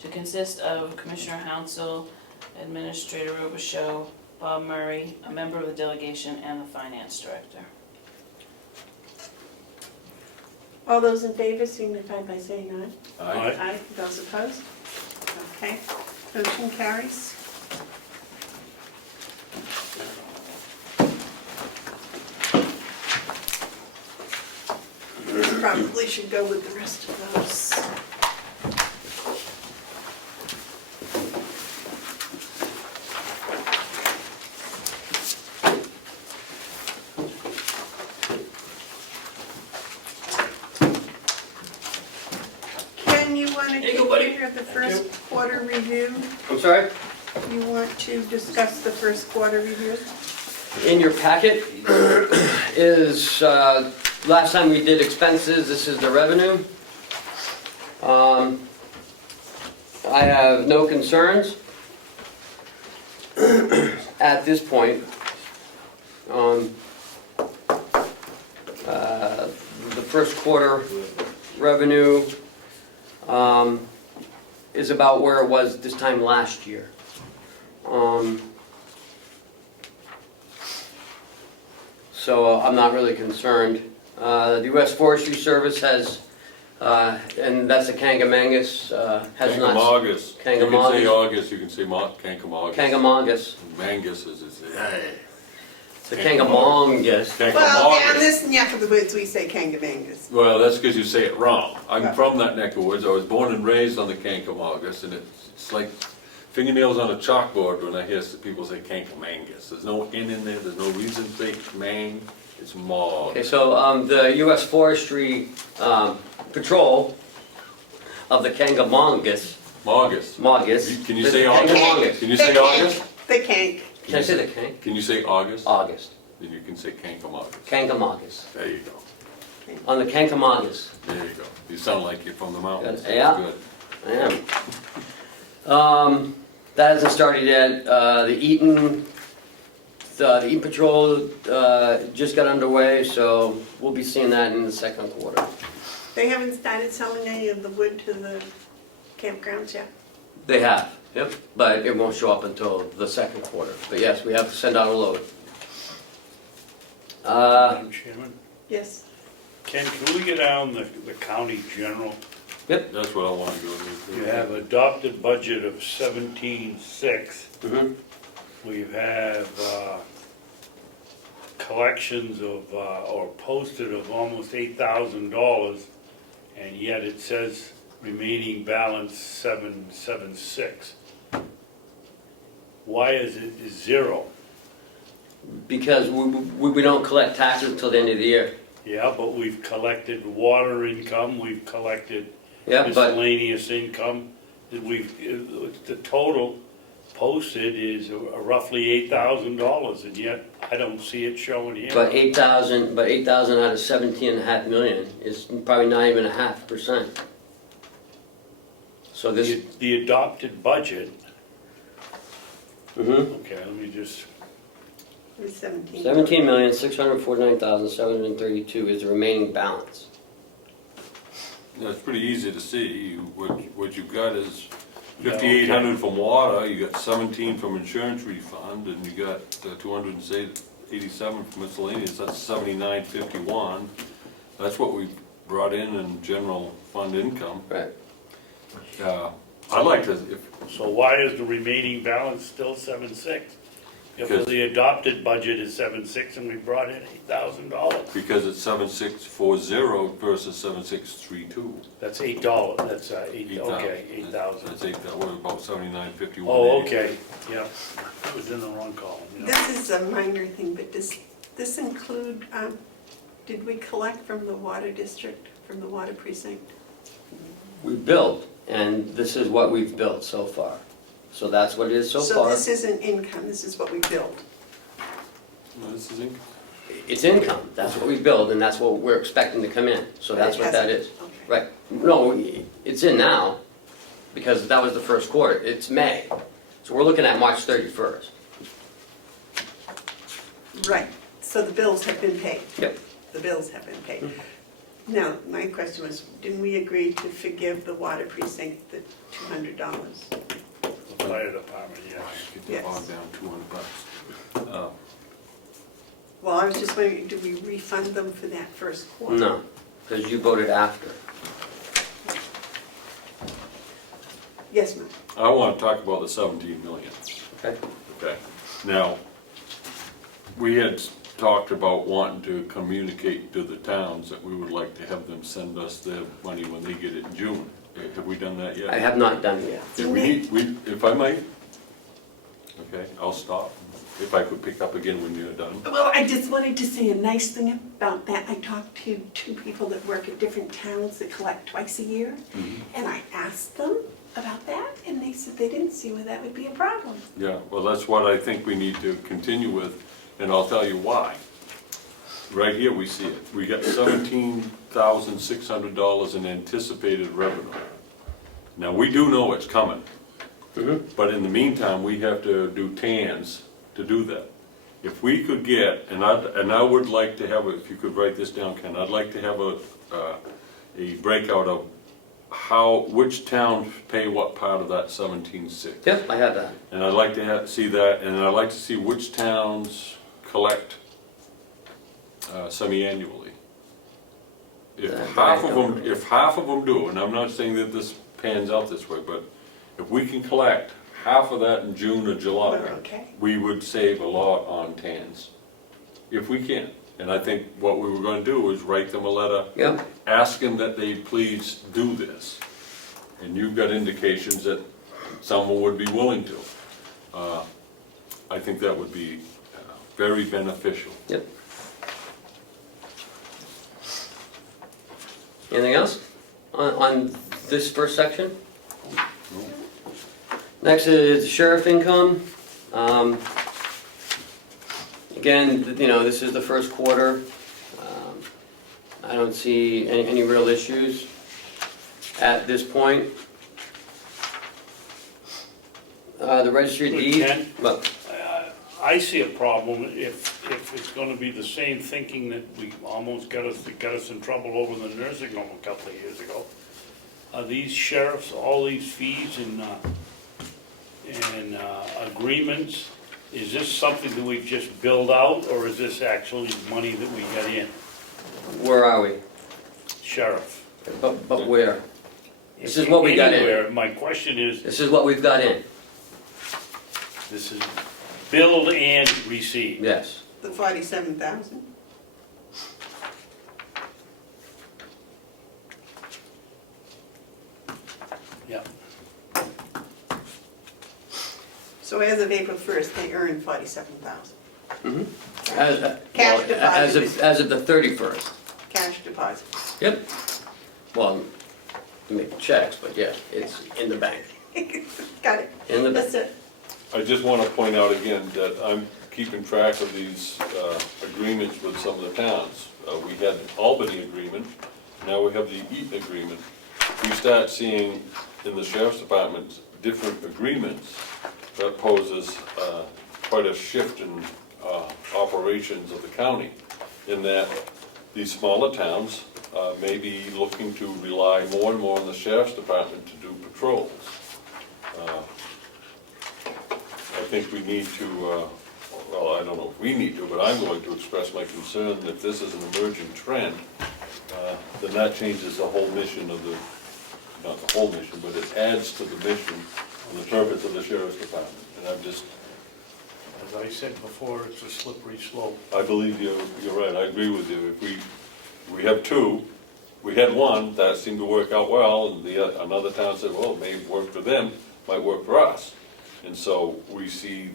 to consist of Commissioner Hounsell, Administrator Robichaud, Bob Murray, a member of the delegation, and the finance director. All those in favor signify by saying aye. Aye. Aye. Those opposed? Okay, motion carries. Probably should go with the rest of those. Ken, you want to hear the first quarter review? I'm sorry? You want to discuss the first quarter review? In your packet is, last time we did expenses, this is the revenue. I have no concerns at this point. The first quarter revenue is about where it was this time last year. So I'm not really concerned. The U.S. Forestry Service has, and that's a Kangamangus, has not. Kangamongus. You can say Kangamongus. August, you can say Kangamongus. Kangamangus. Mangus is, hey. It's a Kangamongus. Well, down Kangamongus. this neck of the woods, we say Kangamangus. Well, that's because you say it wrong. I'm Yeah. from that neck of woods. I was born and raised on the Kangamongus, and it's like fingernails on a chalkboard when I hear people say Cankamangus. There's no N in there, there's no reason to say Mang, it's Mog. Okay, so the U.S. Forestry Patrol of the Kangamongus, Mogus. Can you say August? Kangamongus. Can you say August? The cank. Can I say the Kank? Can you say August? August. Then you can say Kankamogus. Kangamongus. There you go. On the Kangamongus. There you go. You sound like you're from the mountains. That's Yeah. good. I am. That hasn't started yet. The Eaton Patrol just got underway, so we'll be seeing that in the second quarter. They haven't started selling any of the wood to the campgrounds yet? They have, yep, but it won't show up until the second quarter. But yes, we have to send out a load. Madam Chairman, Yes. Ken, can we get down the county general? That's what I want to go to. You have adopted budget of 17.6. Mhm. We have collections of, or posted of almost $8,000, and yet it says remaining balance 776. Why is it zero? Because we don't collect taxes until the end of the year. Yeah, but we've collected water income, we've collected Yeah, but, miscellaneous income. The total posted is roughly $8,000, and yet I don't see it showing here. but 8,000 out of 17.5 million is probably not even 0.5%. So this, The adopted budget, mhm. okay, let me just, It was 17. 17,649,732 is the remaining balance. That's pretty easy to see. What you've got is 5,800 from water, you got 17 from insurance refund, and you got 287 from miscellaneous, that's 79.51. That's what we brought in general fund income. Right. I'd like to, so why is the remaining balance still 7.6? If Because- the adopted budget is 7.6 and we brought in $8,000, because it's 7,640 versus 7,632. that's $8, that's eight, 8,000. okay, 8,000. That's 8,000, what, about 79.51. Oh, okay, yeah, it was in the wrong column, yeah. This is a minor thing, but does this include, did we collect from the water district, from the water precinct? We built, and this is what we've built so far. So that's what it is so So far. this isn't income, this is what we built. No, this is income. It's income, that's what we build, and that's what we're expecting to come in. So that's what that is. Okay. Right, no, it's in now, because that was the first quarter, it's May. So we're looking at March 31st. Right, so the bills have been paid. Yep. The bills have been paid. Now, my question was, didn't we agree to forgive the water precinct the $200? The fire department, yes. Get the Yes. bog down $200. Well, I was just wondering, do we refund them for that first quarter? No, because you voted after. Yes, ma'am. I want to talk about the 17 million. Okay. Okay. Now, we had talked about wanting to communicate to the towns that we would like to have them send us their money when they get it in June. Have we done that yet? I have not done it yet. If I might, okay, I'll stop. If I could pick up again when you're done. Well, I just wanted to say a nice thing about that. I talked to two people that work at different towns that collect twice a year, and I asked them about that, and they said they didn't see where that would be a problem. Yeah, well, that's what I think we need to continue with, and I'll tell you why. Right here, we see it. We got $17,600 in anticipated revenue. Now, we do know it's coming, but in the meantime, we have to do TANs to do that. If we could get, and I would like to have, if you could write this down, Ken, I'd like to have a breakout of which towns pay what part of that 17.6. Yep, I have that. And I'd like to see that, and I'd like to see which towns collect semi-annually. If half of them do, and I'm not saying that this pans out this way, but if we can collect half of that in June or July, We're okay. we would save a lot on TANs, if we can. And I think what we were going to do is write them a letter Yep. asking that they please do this. And you've got indications that someone would be willing to. I think that would be very beneficial. Yep. Anything else on this first section? Next is sheriff income. Again, you know, this is the first quarter. I don't see any real issues at this point. The registry of deeds. Ken? Well, I see a problem if it's gonna be the same thinking that we almost got us in trouble over the nursing home a couple of years ago. Are these sheriffs, all these fees and agreements, is this something that we've just billed out, or is this actually money that we got in? where are we? Sheriff? But where? This is what we got in. Anywhere. My question is, This is what we've got in, this is billed and received. yes. The 47,000. Yeah. So as of April 1st, they earned 47,000. Cash as of the 31st. Cash deposit. Yep. Well, you make checks, but yeah, it's in the bank. Got it. In the That's bank. it. I just want to point out again that I'm keeping track of these agreements with some of the towns. We had the Albany agreement, now we have the Eaton agreement. We start seeing in the sheriff's department different agreements. That poses quite a shift in operations of the county, in that these smaller towns may be looking to rely more and more on the sheriff's department to do patrols. I think we need to, well, I don't know if we need to, but I'm going to express my concern that if this is an emerging trend, then that changes the whole mission of the, not the whole mission, but it adds to the mission and the purpose of the sheriff's department. And I'm just, As I said before, it's a slippery slope. I believe you're right, I agree with you. If we have two, we had one, that seemed to work out well, and another town said, well, it may have worked for them, might work for us. And so we see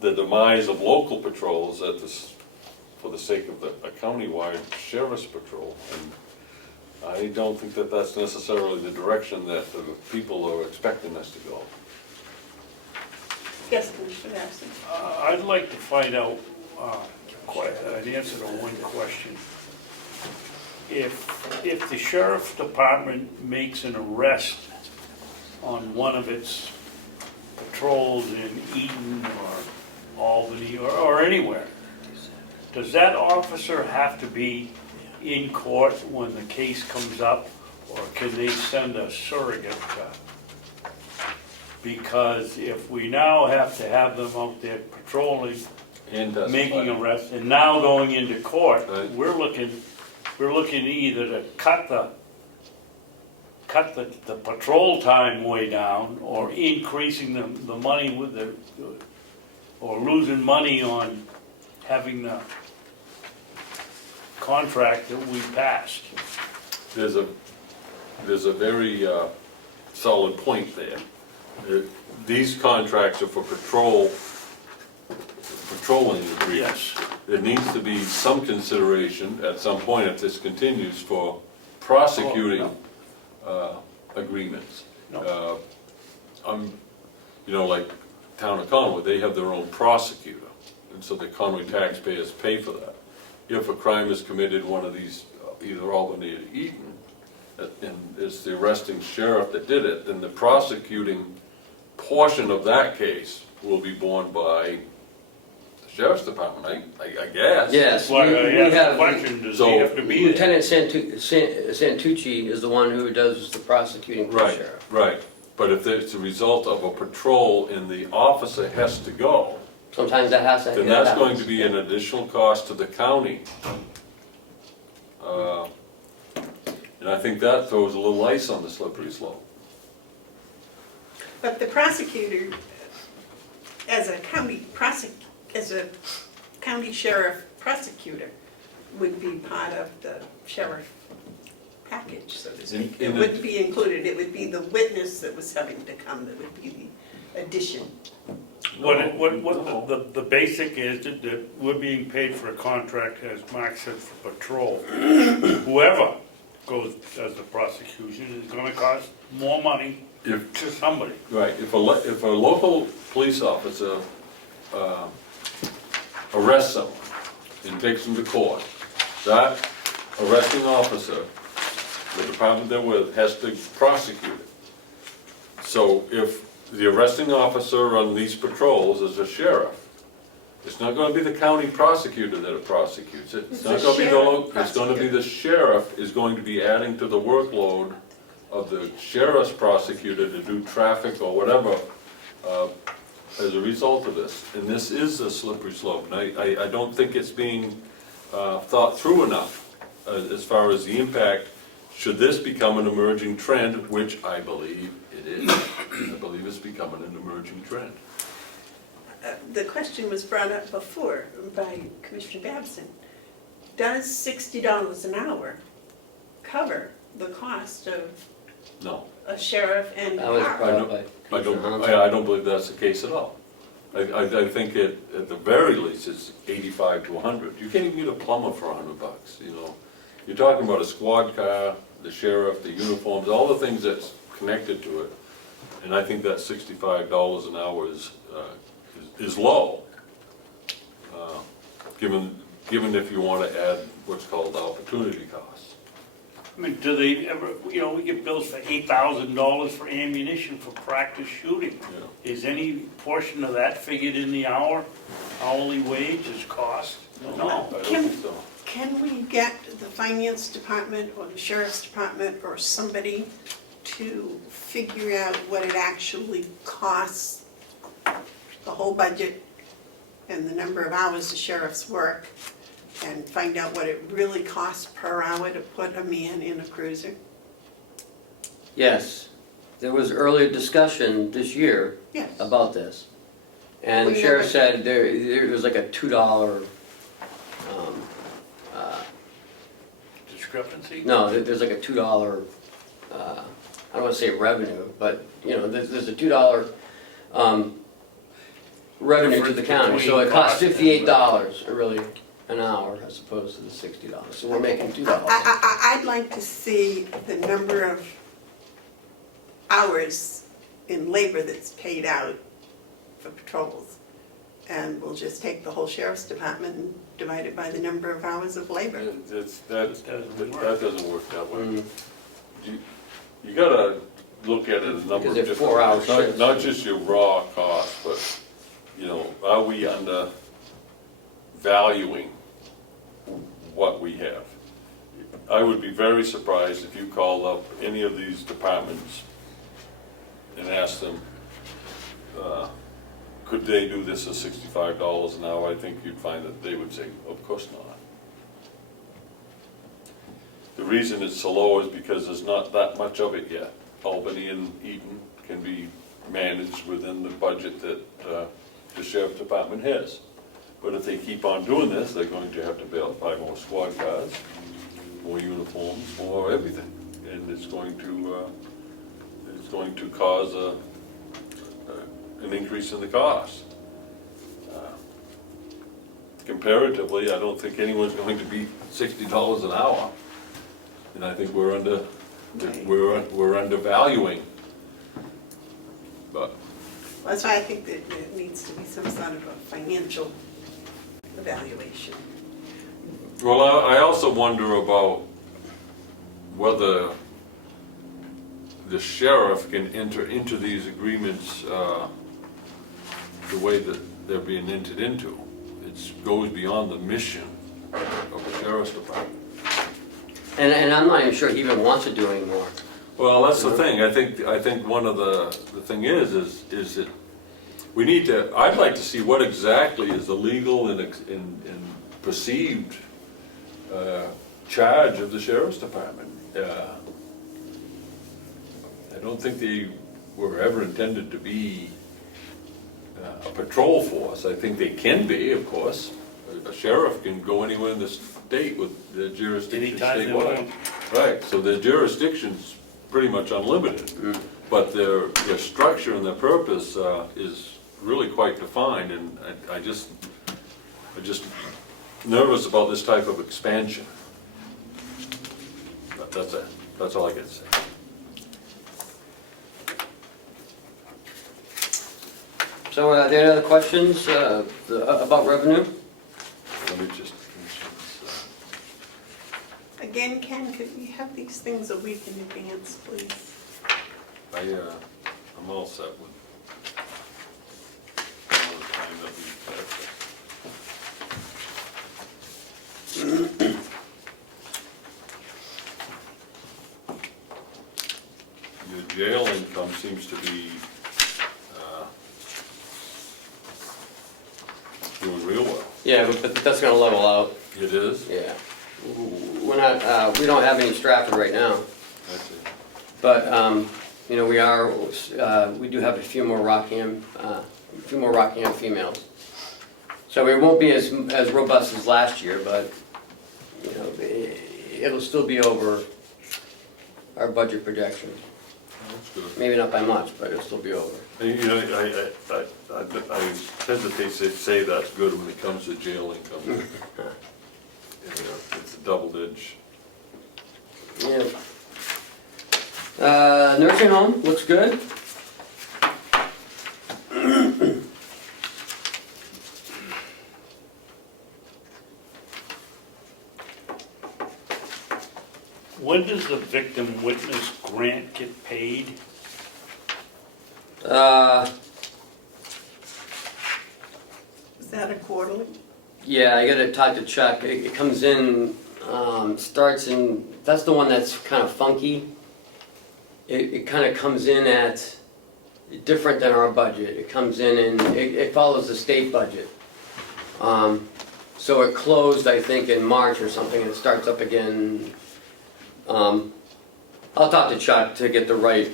the demise of local patrols at this, for the sake of a countywide sheriff's patrol. And I don't think that that's necessarily the direction that the people are expecting us to go. Yes, Commissioner Babson. I'd like to find out an answer to one question. If the sheriff's department makes an arrest on one of its patrols in Eaton or Albany or anywhere, does that officer have to be in court when the case comes up, or can they send a surrogate? Because if we now have to have them out there patrolling, And making arrests, and now going into court, Right. we're looking either to cut the patrol time way down, or increasing the money with or losing money on having the contract that we passed. There's a very solid point there. These contracts are for patrolling agreements. Yes. There needs to be some consideration at some point, if this continues, for prosecuting agreements. No. You know, like Town of Conway, they have their own prosecutor, and so the Conway taxpayers pay for that. If a crime is committed, one of these, either Albany or Eaton, and it's the arresting sheriff that did it, then the prosecuting portion of that case will be borne by the sheriff's department, I guess. Yes, Well, we I asked the have, question, does So- he have to be there? Lieutenant Santucci is the one who does the prosecuting for the Right, sheriff. right. But if it's a result of a patrol and the officer has to go, Sometimes that has to. then that that's going happens. to be an additional cost to the county. And I think that throws a little ice on the slippery slope. But the prosecutor, as a county sheriff prosecutor, would be part of the sheriff package, so to In- speak. in It the- wouldn't be included, it would be the witness that was having to come that would be the addition. The basic is that we're being paid for a contract, as Mark said, for patrol. Whoever goes, does the prosecution is gonna cost more money If, to somebody. right, if a local police officer arrests someone and takes them to court, that arresting officer, the department they're with, has to prosecute it. So if the arresting officer on these patrols is a sheriff, it's not gonna be the county prosecutor that prosecutes it. It's It's not the gonna be the, sheriff it's gonna be prosecutor. the sheriff is going to be adding to the workload of the sheriff's prosecutor to do traffic or whatever, as a result of this. And this is a slippery slope, and I don't think it's being thought through enough as far as the impact. Should this become an emerging trend, which I believe it is. I believe it's becoming an emerging trend. The question was brought up before by Commissioner Babson. Does $60 an hour cover the cost of No, a sheriff and That was a cop? brought up by I Commissioner don't, Hounsell. I don't believe that's the case at all. I think at the very least, it's 85 to 100. You can't even get a plumber for $100, you know. You're talking about a squad car, the sheriff, the uniforms, all the things that's connected to it. And I think that $65 an hour is low. Given if you want to add what's called opportunity costs. I mean, do they ever, you know, we get bills for $8,000 for ammunition for practice shooting. Yeah. Is any portion of that figured in the hourly wage as cost? No. I don't Kim- think so. Can we get the finance department or the sheriff's department or somebody to figure out what it actually costs, the whole budget and the number of hours the sheriffs work, and find out what it really costs per hour to put a man in a cruiser? Yes, there was earlier discussion this year Yes. about this. And the We sheriff never- said there was like a $2, Discrepancy? no, there's like a $2, I don't wanna say revenue, but, you know, there's a $2 revenue to the county. So it costs $58 really an hour as opposed to the $60. So we're making $2. I'd like to see the number of hours in labor that's paid out for patrols. And we'll just take the whole sheriff's department and divide it by the number of hours of labor. That doesn't work that way. Mm. You gotta look at it a number Because of they're different 4-hour ways, not- shifts. not just your raw cost, but, you know, are we undervaluing what we have? I would be very surprised if you called up any of these departments and asked them, could they do this at $65 an hour? I think you'd find that they would say, of course not. The reason it's so low is because there's not that much of it yet. Albany and Eaton can be managed within the budget that the sheriff's department has. But if they keep on doing this, they're going to have to buy more squad cars, more uniforms, more everything. And it's going to cause an increase in the cost. Comparatively, I don't think anyone's going to be $60 an hour. And I think we're undervaluing. But That's why I think that there needs to be some sort of a financial evaluation. well, I also wonder about whether the sheriff can enter into these agreements the way that they're being entered into. It goes beyond the mission of the sheriff's department. And I'm not even sure he even wants to do anymore. Well, that's the thing. I think one of the thing is that we need to. I'd like to see what exactly is the legal and perceived charge of the sheriff's department. I don't think they were ever intended to be a patrol force. I think they can be, of course. A sheriff can go anywhere in the state with the jurisdiction Anytime they statewide. want. Right, so their jurisdiction's pretty much unlimited, but their structure and their purpose is really quite defined, and I just nervous about this type of expansion. But that's it, that's all I got to say. So are there any other questions about revenue? Let me just finish this. Again, Ken, could we have these things a week in advance, please? I'm all set with all the time that we've got. Your jail income seems to be doing real well. Yeah, but that's gonna level out. It is? Yeah. We're not, we don't have any Stratford right now, That's it. but, you know, we do have a few more Rockingham females. So it won't be as robust as last year, but, you know, it'll still be over our budget projection. That's good. Maybe not by much, but it'll still be over. And, you know, I hesitate to say that's good when it comes to jail income. You know, it's a double edge. Yeah. Nursing home, looks good. When does the victim witness grant get paid? Is that a quarterly? Yeah, I gotta talk to Chuck. It comes in, starts in, that's the one that's kind of funky. It kind of comes in at, different than our budget. It comes in and it follows the state budget. So it closed, I think, in March or something, and it starts up again. I'll talk to Chuck to get the right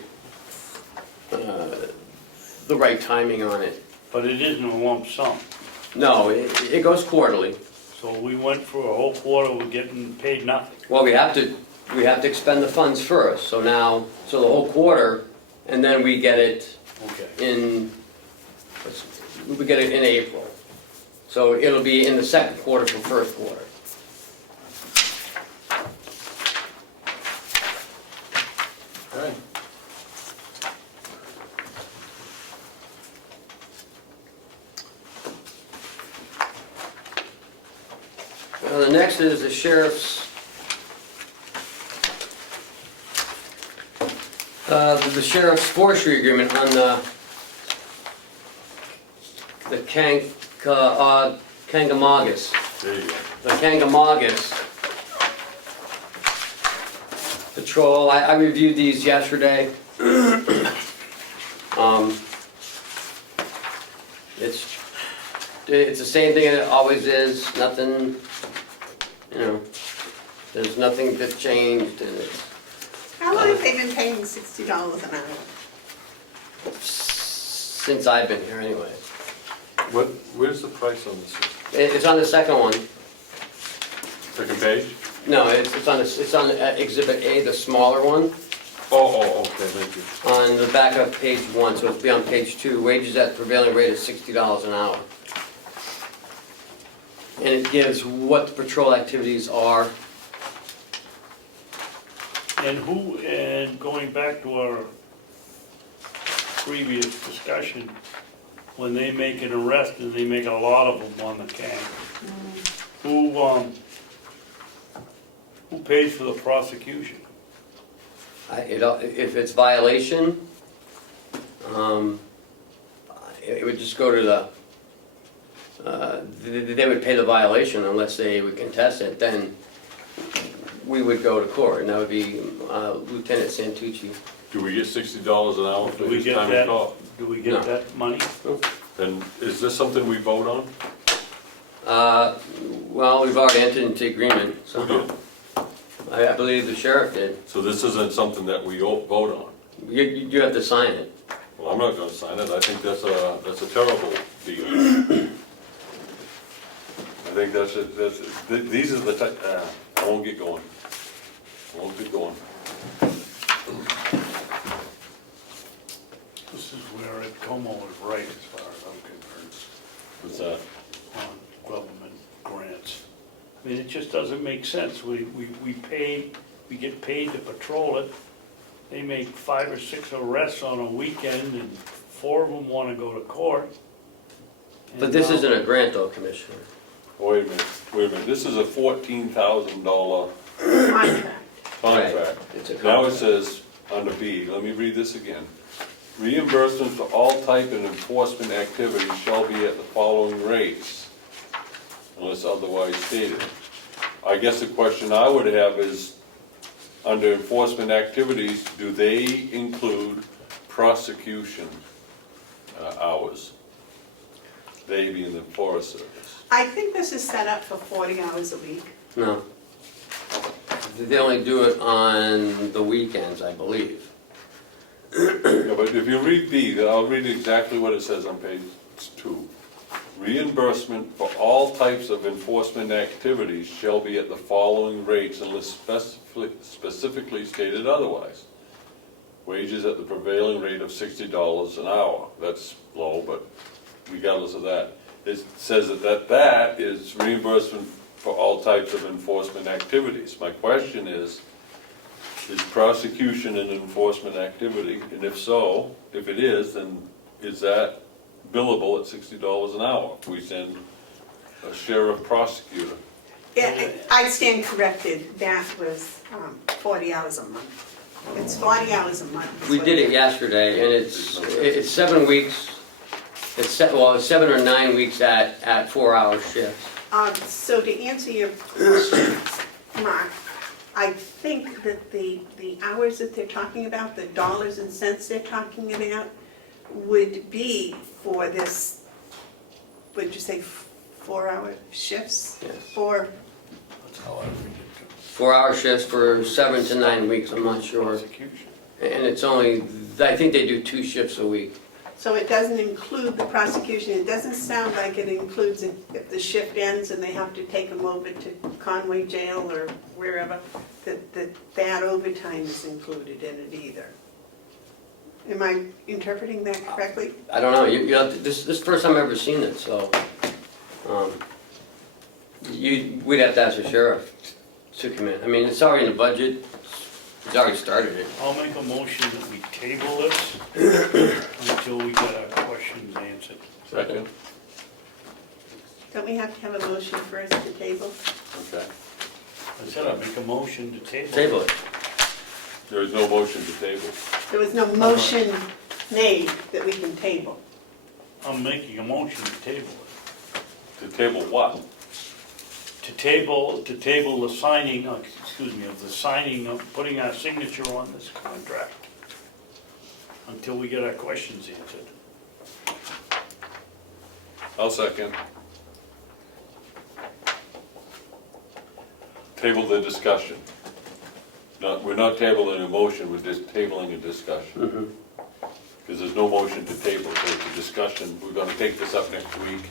timing on it. But it isn't a lump sum. No, it goes quarterly. So we went for a whole quarter, we're getting paid nothing. Well, we have to expend the funds first, so the whole quarter, and then we get it Okay. we get it in April. So it'll be in the second quarter from first quarter. Okay. The next is the sheriff's, forestry agreement on the Kangamogus. There you go. The Kangamogus patrol. I reviewed these yesterday. It's the same thing it always is. Nothing, you know. There's nothing that changed, and it's How long have they been paying $60 an hour? since I've been here anyway. Where's the price on this? It's on the second one. Second page? No, it's on Exhibit A, the smaller one, Oh, okay, thank you. on the back of page 1, so it'll be on page 2. Wages at prevailing rate is $60 an hour. And it gives what the patrol activities are. And going back to our previous discussion, when they make an arrest, and they make a lot of them on the can, who pays for the prosecution? If it's violation, it would just go to they would pay the violation unless they would contest it, then we would go to court, and that would be Lieutenant Santucci. Do we get $60 an hour for Do we his get time that? and call? Do we get No. that money? And is this something we vote on? Well, we've already entered into agreement, Who did? so I believe the sheriff did. So this isn't something that we vote on? You have to sign it. Well, I'm not gonna sign it, I think that's a terrible deal. I think these are the type, I won't get going. We'll keep going. This is where Comeau is right as far as I'm concerned, What's that? on government grants. I mean, it just doesn't make sense. We get paid to patrol it. They make 5 or 6 arrests on a weekend and 4 of them want to go to court. But this isn't a grant though, Commissioner. Wait a minute, this is a $14,000 Contract. contract. It's a Now it contract. says, under B, let me read this again. Reimbursement for all type of enforcement activities shall be at the following rates, unless otherwise stated. I guess the question I would have is, under enforcement activities, do they include prosecution hours? They being the Forest Service. I think this is set up for 40 hours a week. No. They only do it on the weekends, I believe. Yeah, but if you read B, I'll read exactly what it says on page 2. Reimbursement for all types of enforcement activities shall be at the following rates unless specifically stated otherwise. Wages at the prevailing rate of $60 an hour. That's low, but regardless of that, it says that is reimbursement for all types of enforcement activities. My question is prosecution an enforcement activity? And if so, if it is, then is that billable at $60 an hour if we send a sheriff prosecutor? Yeah, I stand corrected, that was 40 hours a month. It's 40 hours a month. We did it yesterday, and it's 7 weeks, it's 7 or 9 weeks at 4-hour shifts. So to answer your question, Mark, I think that the hours that they're talking about, the dollars and cents they're talking about, would be for this, would you say 4-hour shifts? Yes. that's how I read it too. 4-hour shifts for 7 to 9 weeks, I'm not sure. Prosecution. And it's only, I think they do 2 shifts a week. So it doesn't include the prosecution, it doesn't sound like it includes if the shift ends and they have to take them over to Conway Jail or wherever, that overtime is included in it either. Am I interpreting that correctly? I don't know, you have to, this is the first time I've ever seen it, so, we'd have to ask the sheriff to come in. I mean, it's already in the budget, he's already started it. I'll make a motion that we table this until we get our questions answered. Second? Don't we have to have a motion first to table? Okay. I said I'd make a motion to table. Table it. There is no motion to table. There was no motion made that we can table. I'm making a motion to table it. To table what? To table the signing, of the signing of, putting our signature on this contract until we get our questions answered. I'll second. Table the discussion. No, we're not tabling a motion, we're just tabling a discussion. Because there's no motion to table, so it's a discussion. We're gonna take this up next week.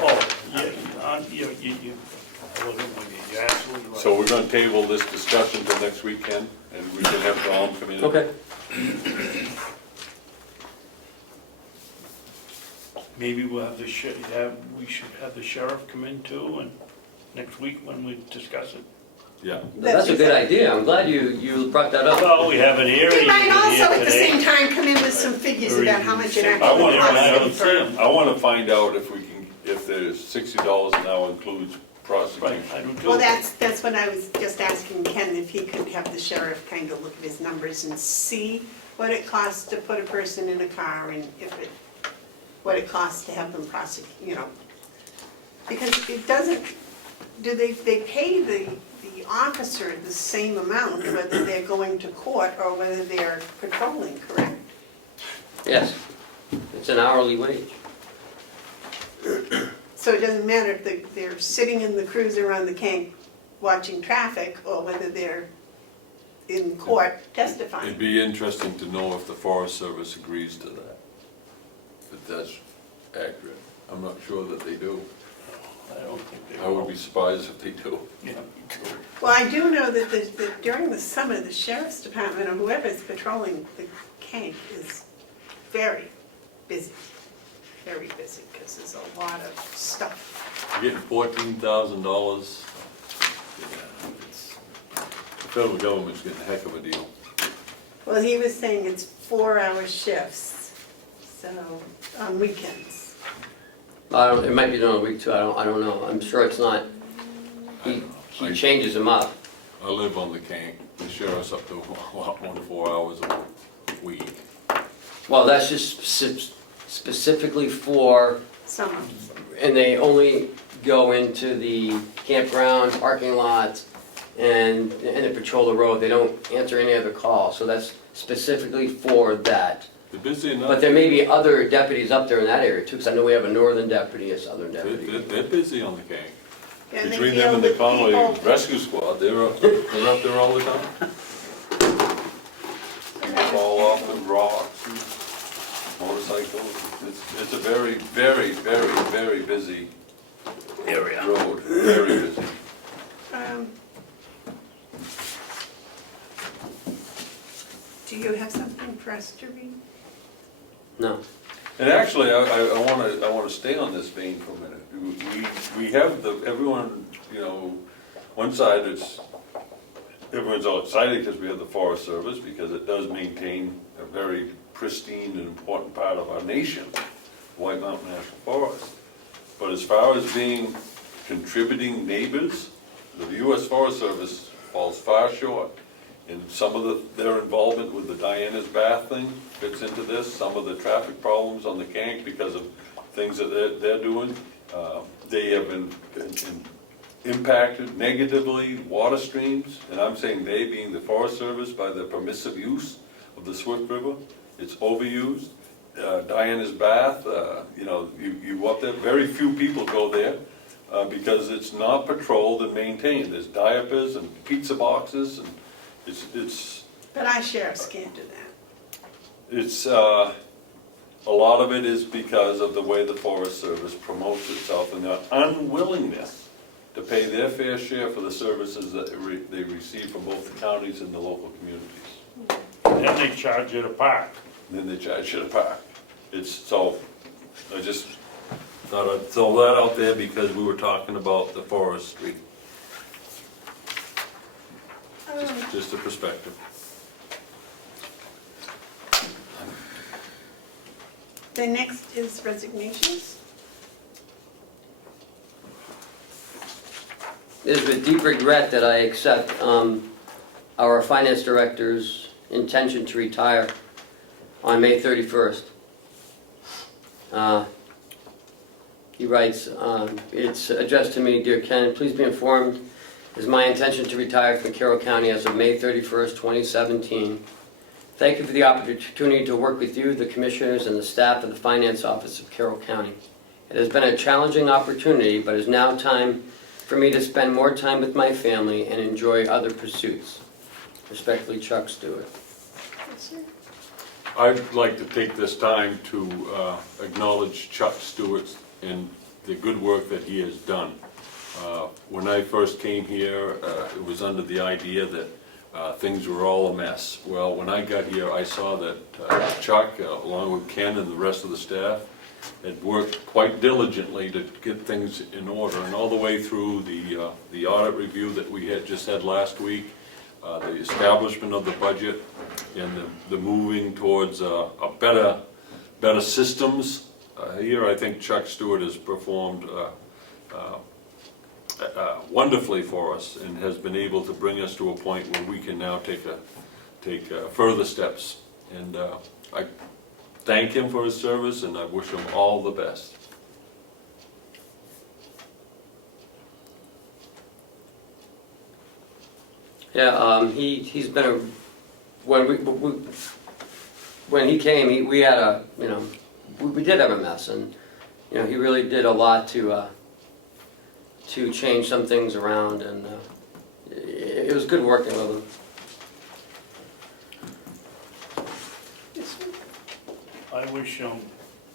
Oh, yeah, I wasn't with you, you're absolutely right. So we're gonna table this discussion till next weekend, and we can have Tom come in. Okay. Maybe we'll have we should have the sheriff come in too, and next week when we discuss it. Yeah. That's a good idea, I'm glad you brought that up. Well, we have an area They might also here at the today. same time come in with some figures about how much it I actually wanna costs find them out, for. I wanna find out if the $60 an hour includes prosecution. Right, I do too. Well, that's what I was just asking Ken, if he could have the sheriff kind of look at his numbers and see what it costs to put a person in a car and what it costs to have them prosecute, Because it doesn't, they pay the officer the same amount whether they're going to court or whether they're patrolling, correct? Yes, it's an hourly wage. So it doesn't matter if they're sitting in the cruiser on the tank watching traffic or whether they're in court testifying. It'd be interesting to know if the Forest Service agrees to that, if that's accurate. I'm not sure that they do. I don't think they I would will. be surprised if they do. Yeah, me too. Well, I do know that during the summer, the sheriff's department or whoever's patrolling the Cank is very busy, because there's a lot of stuff. You're getting $14,000. The federal government's getting a heck of a deal. Well, he was saying it's 4-hour shifts, so, on weekends. It might be during the week too, I don't know, I'm sure it's not, he changes them up. I live on the Cank. The sheriff's up to a lot more than 4 hours a week. Well, that's just specifically for, Summer. and they only go into the campground, parking lots, and they patrol the road, they don't answer any other calls, so that's specifically for that. They're busy enough. But there may be other deputies up there in that area too, because I know we have a northern deputy, a southern deputy. They're busy on the Cank. And they Between deal them and the with Conway people- Rescue Squad, they're up there all the time. Fall off and rocks and motorcycles. It's a very, very, very, very busy Area. road, very busy. Do you have something for us to read? No. And actually, I wanna stay on this vein for a minute. We have everyone, one side everyone's all excited because we have the Forest Service, because it does maintain a very pristine and important part of our nation, White Mountain National Forest. But as far as being contributing neighbors, the U.S. Forest Service falls far short. And some of their involvement with the Diana's Bath thing fits into this. Some of the traffic problems on the Cank because of things that they're doing. They have been impacted negatively water streams, and I'm saying they being the Forest Service by the permissive use of the Swift River. It's overused. Diana's Bath, you go up there, very few people go there because it's not patrolled and maintained. There's diapers and pizza boxes, and it's But our sheriffs can't do that. a lot of it is because of the way the Forest Service promotes itself and their unwillingness to pay their fair share for the services that they receive from both the counties and the local communities. Then they charge you to park. And then they charge you to park. I just thought I'd throw that out there because we were talking about the forestry. Just a perspective. The next is resignations. It is with deep regret that I accept our finance director's intention to retire on May 31st. He writes, it's addressed to me, Dear Ken, please be informed, it is my intention to retire from Carroll County as of May 31st, 2017. Thank you for the opportunity to work with you, the commissioners, and the staff of the Finance Office of Carroll County. It has been a challenging opportunity, but it is now time for me to spend more time with my family and enjoy other pursuits. Respectfully, Chuck Stewart. I'd like to take this time to acknowledge Chuck Stewart and the good work that he has done. When I first came here, it was under the idea that things were all a mess. Well, when I got here, I saw that Chuck, along with Ken and the rest of the staff, had worked quite diligently to get things in order, and all the way through the audit review that we had just had last week, the establishment of the budget, and the moving towards better systems. Here, I think Chuck Stewart has performed wonderfully for us and has been able to bring us to a point where we can now take further steps. And I thank him for his service, and I wish him all the best. Yeah, he's been when he came, we had we did have a mess, and he really did a lot to change some things around, and it was good working with him. I wish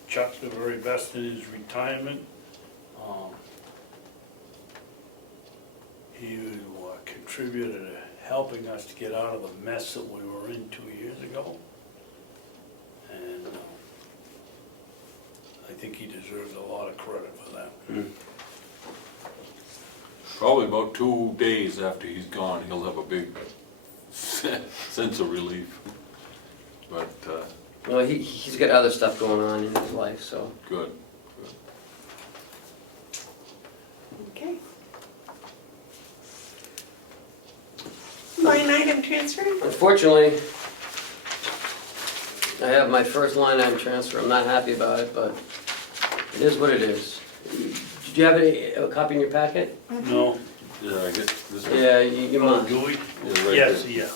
Chuck the very best in his retirement. he contributed to helping us to get out of the mess that we were in 2 years ago. And I think he deserves a lot of credit for that. Probably about 2 days after he's gone, he'll have a big sense of relief. But, Well, he's got other stuff going on in his life, so. good. Okay. Line item transfer? Unfortunately, I have my first line item transfer. I'm not happy about it, but it is what it is. Did you have a copy in your packet? No? Yeah, I get this. Yeah, you Oh, must. do we? Yeah, right Yes, there.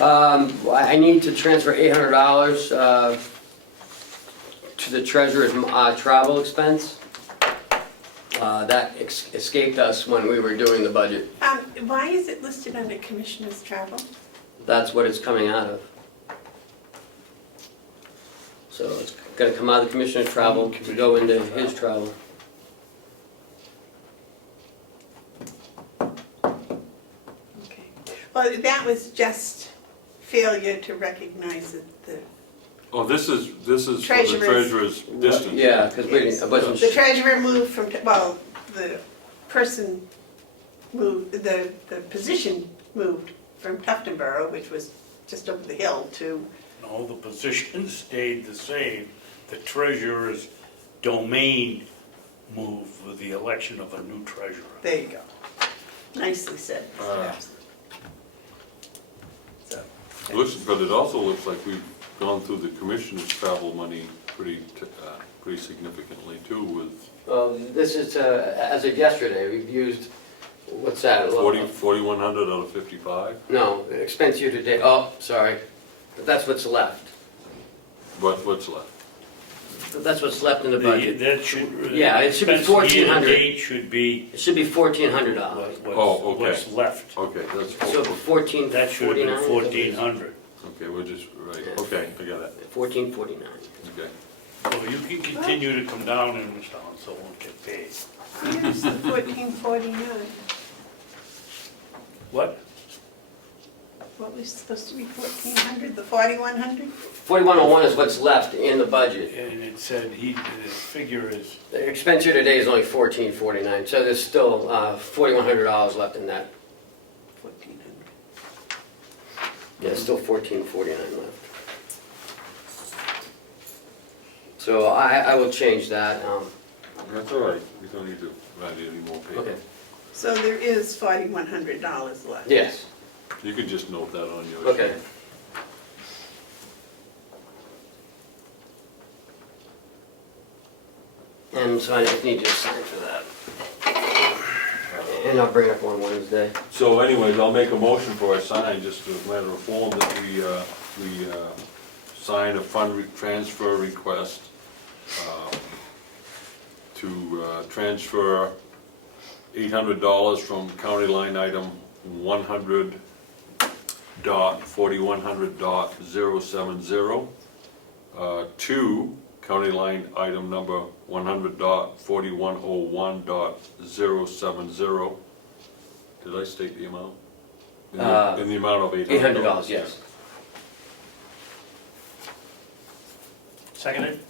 yeah. I need to transfer $800 to the treasurer's travel expense. That escaped us when we were doing the budget. Why is it listed under Commissioner's travel? That's what it's coming out of. So it's gonna come out of the commissioner's travel to go into his travel. Okay. Well, that was just failure to recognize that the Oh, this is for the Treasurer's- treasurer's distance. Yeah, because I wasn't. the treasurer moved from, well, the person moved, the position moved from Tuftonboro, which was just over the hill, to, No, the position stayed the same. The treasurer's domain moved with the election of a new treasurer. there you go. Nicely said, Mr. Ah. Babson. So, But it also looks like we've gone through the commissioner's travel money pretty significantly too, with Well, this is, as of yesterday, we've used, what's that? 4,100 out of 55. No, expense year to date, oh, sorry. But that's what's left. What's left? But that's what's left in the budget. That should. Yeah, it should be expense 1,400. year-to-date should be It should be $1,400. Oh, okay. what's left. Okay, that's, So $1,449. That should have been 1,400. okay, we're just, right, okay, I got it, $1,449. okay. Well, you can continue to come down in this town, so it won't get paid. here's the 1449. What? What was supposed to be 1,400, the 4,100? 4101 is what's left in the budget. And it said the figure is, The expense year to date is only $1,449, so there's still $4,100 left in that. 1,400. Yeah, still $1,449 left. So I will change that. That's all right, we don't need to write any more paper. Okay. So there is $4,100 left. Yes, You could just note that on your. okay. sheet. And so I just need you to sign for that. And I'll bring it up on Wednesday. So anyways, I'll make a motion for a sign, just as a matter of form, that we sign a fund transfer request to transfer $800 from county line item 100.4100.070 to county line item number 100.4101.070. Did I state the amount? In the amount of $800? $800, yes. seconded?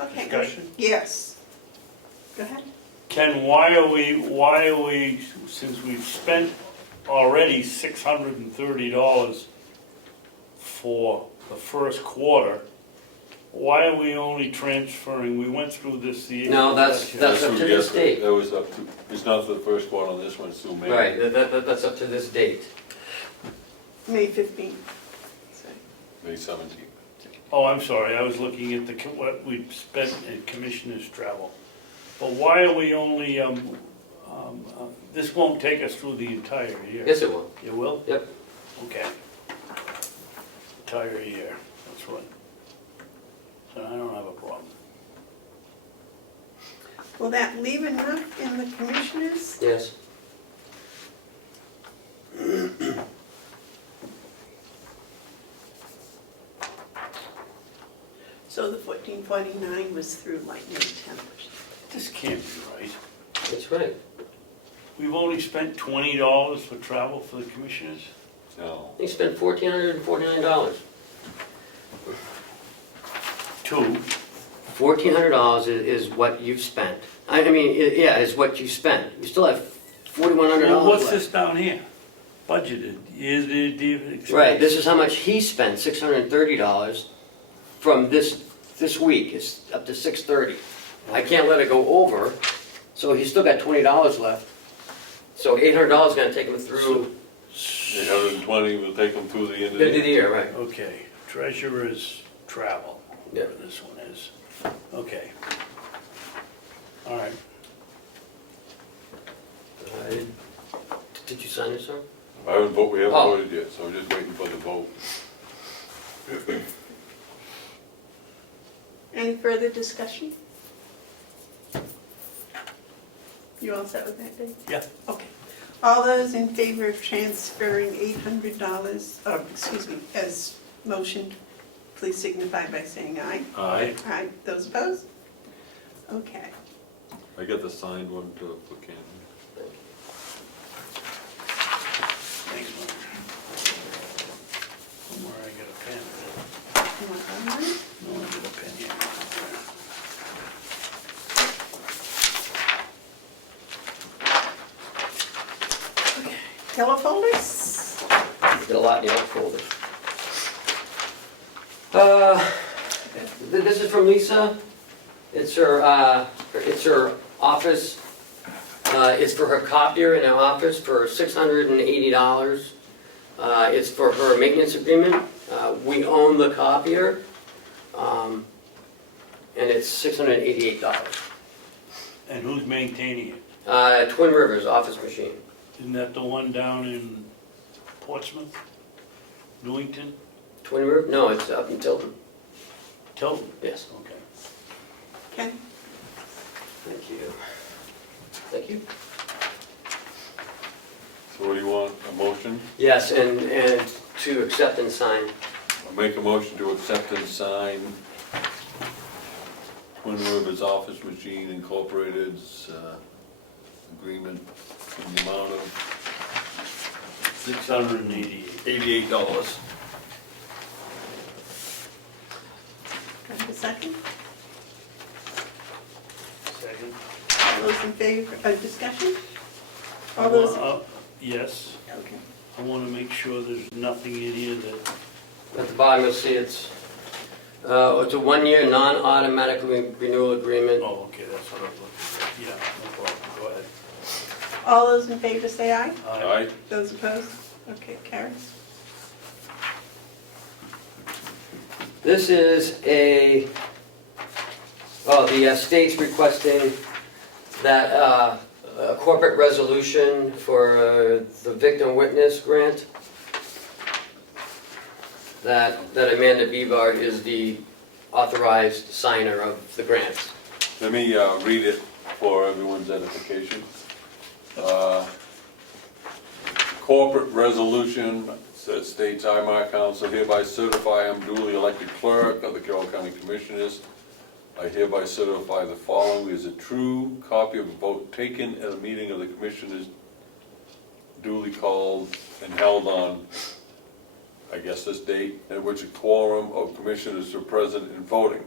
Okay. Discussion? Yes. Go ahead. Ken, why are we, since we've spent already $630 for the first quarter, why are we only transferring, we went through this the. No, that's up to this date. That was up to, it's not the first one on this one, it's still May. Right, that's up to this date. May 15th. So, May 17th. Oh, I'm sorry, I was looking at what we'd spent in commissioner's travel. But why are we only, this won't take us through the entire year? Yes, it will. It will? Yep. Okay. Entire year, that's right. So I don't have a problem. will that leave enough in the commissioners? Yes. So the 1449 was through like May 10th or something. This can't be right. That's right. We've only spent $20 for travel for the commissioners? No. He spent $1,449. Two. $1,400 is what you've spent. I mean, yeah, is what you spent. You still have $4,100 Well, what's left. this down here? Budgeted, is the expense? Right, this is how much he spent, $630 from this week, it's up to $630. I can't let it go over, so he's still got $20 left. So $800 is gonna take him through 820 will take them through the end of the the end of the year. year, right? Okay, treasurer's travel, Yeah. whatever this one is. Okay. All right. Did you sign it, sir? I haven't voted, we haven't Oh. voted yet, so we're just waiting for the vote. Any further discussion? You all set with that, Dave? Yeah. Okay. All those in favor of transferring $800, as motioned, please signify by saying aye. Aye. Aye. Those opposed? Okay. I got the signed one to, for Ken. Thanks, Mark. Somewhere I got a pen. You want that one? No, I got a pen here. Telefolders? Did a lot in the other folder. This is from Lisa. It's her office. It's for her copier in her office for $680. It's for her maintenance agreement. We own the copier, and it's $688. And who's maintaining it? Twin Rivers office machine. Isn't that the one down in Portsmouth? Newington? Twin River? No, it's up in Tilton. Tilton? Yes. Okay. Ken? Thank you. Thank you. So what do you want, a motion? Yes, and to accept and sign. I'll make a motion to accept and sign Twin Rivers Office Machine Incorporated's agreement in the amount of $688. $88. Have a second? Second. All those in favor, discussion? All those, Yes, okay. I want to make sure there's nothing in here that, At the bottom, you'll see it's a one-year non-automatic renewal agreement. oh, okay, that's what I'm looking for. Yeah, no problem, go ahead. All those in favor say aye. Aye. Those opposed? Okay, carries. This is the state's requesting that a corporate resolution for the victim witness grant. That Amanda Bevard is the authorized signer of the grant. Let me read it for everyone's edification. Corporate resolution that states, I, Mark Hounsell, hereby certify I'm duly elected clerk of the Carroll County Commissioners. I hereby certify the following is a true copy of a vote taken at a meeting of the Commissioners duly called and held on, I guess this date, at which a quorum of Commissioners were present and voting.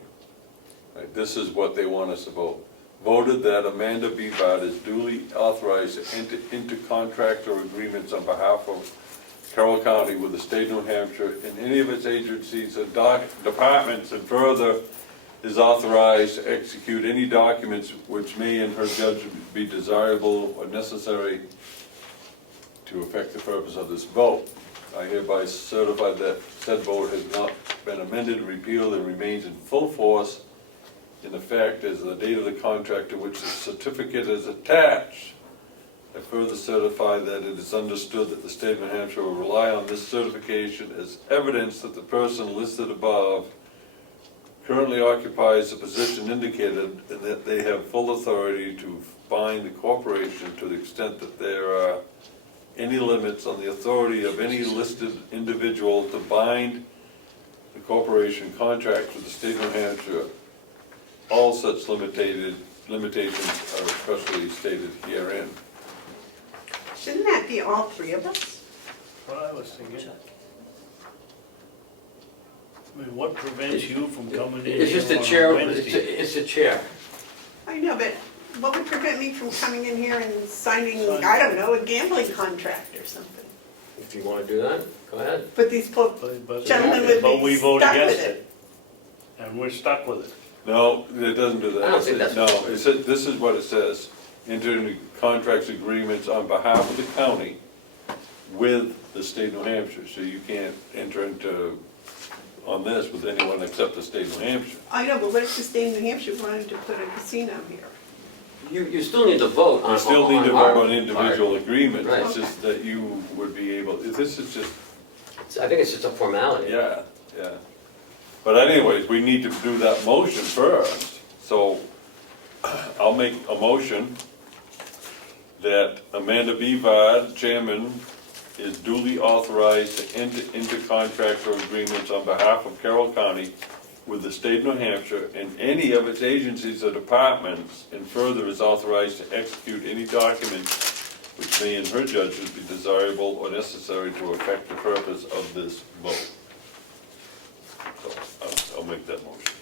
Right, this is what they want us to vote. Voted that Amanda Bevard is duly authorized to enter into contracts or agreements on behalf of Carroll County with the state of New Hampshire and any of its agencies and departments, and further is authorized to execute any documents which may in her judgment be desirable or necessary to effect the purpose of this vote. I hereby certify that said vote has not been amended, repealed, and remains in full force in effect as the date of the contract to which the certificate is attached. I further certify that it is understood that the state of New Hampshire will rely on this certification as evidence that the person listed above currently occupies the position indicated and that they have full authority to bind the corporation to the extent that there are any limits on the authority of any listed individual to bind the corporation contract with the state of New Hampshire. All such limitations are expressly stated herein. Shouldn't that be all three of us? What I was thinking. I mean, what prevents you from coming in It's just the here chair, on Wednesday? it's the chair. I know, but what would prevent me from coming in here and signing, I don't know, a gambling contract or something? If you wanna do that, go ahead. But these poor But gentlemen would but be we vote stuck against with it, it. and we're stuck with it. No, it doesn't do that. I don't think that's No, what it says, this is what it says, enter into contracts, agreements on behalf of the county with the state of New Hampshire, so you can't enter into, on this with anyone except the state of New Hampshire. I know, but what if the state of New Hampshire wanted to put a casino here? You still need to vote on You still need to our vote on individual agreements, Right. it's just that you would be able, this is just, part. I think it's just a formality. yeah, yeah. But anyways, we need to do that motion first, so I'll make a motion that Amanda Bevard, chairman, is duly authorized to enter into contracts or agreements on behalf of Carroll County with the state of New Hampshire and any of its agencies or departments, and further is authorized to execute any documents which may in her judgment be desirable or necessary to effect the purpose of this vote. So I'll make that motion.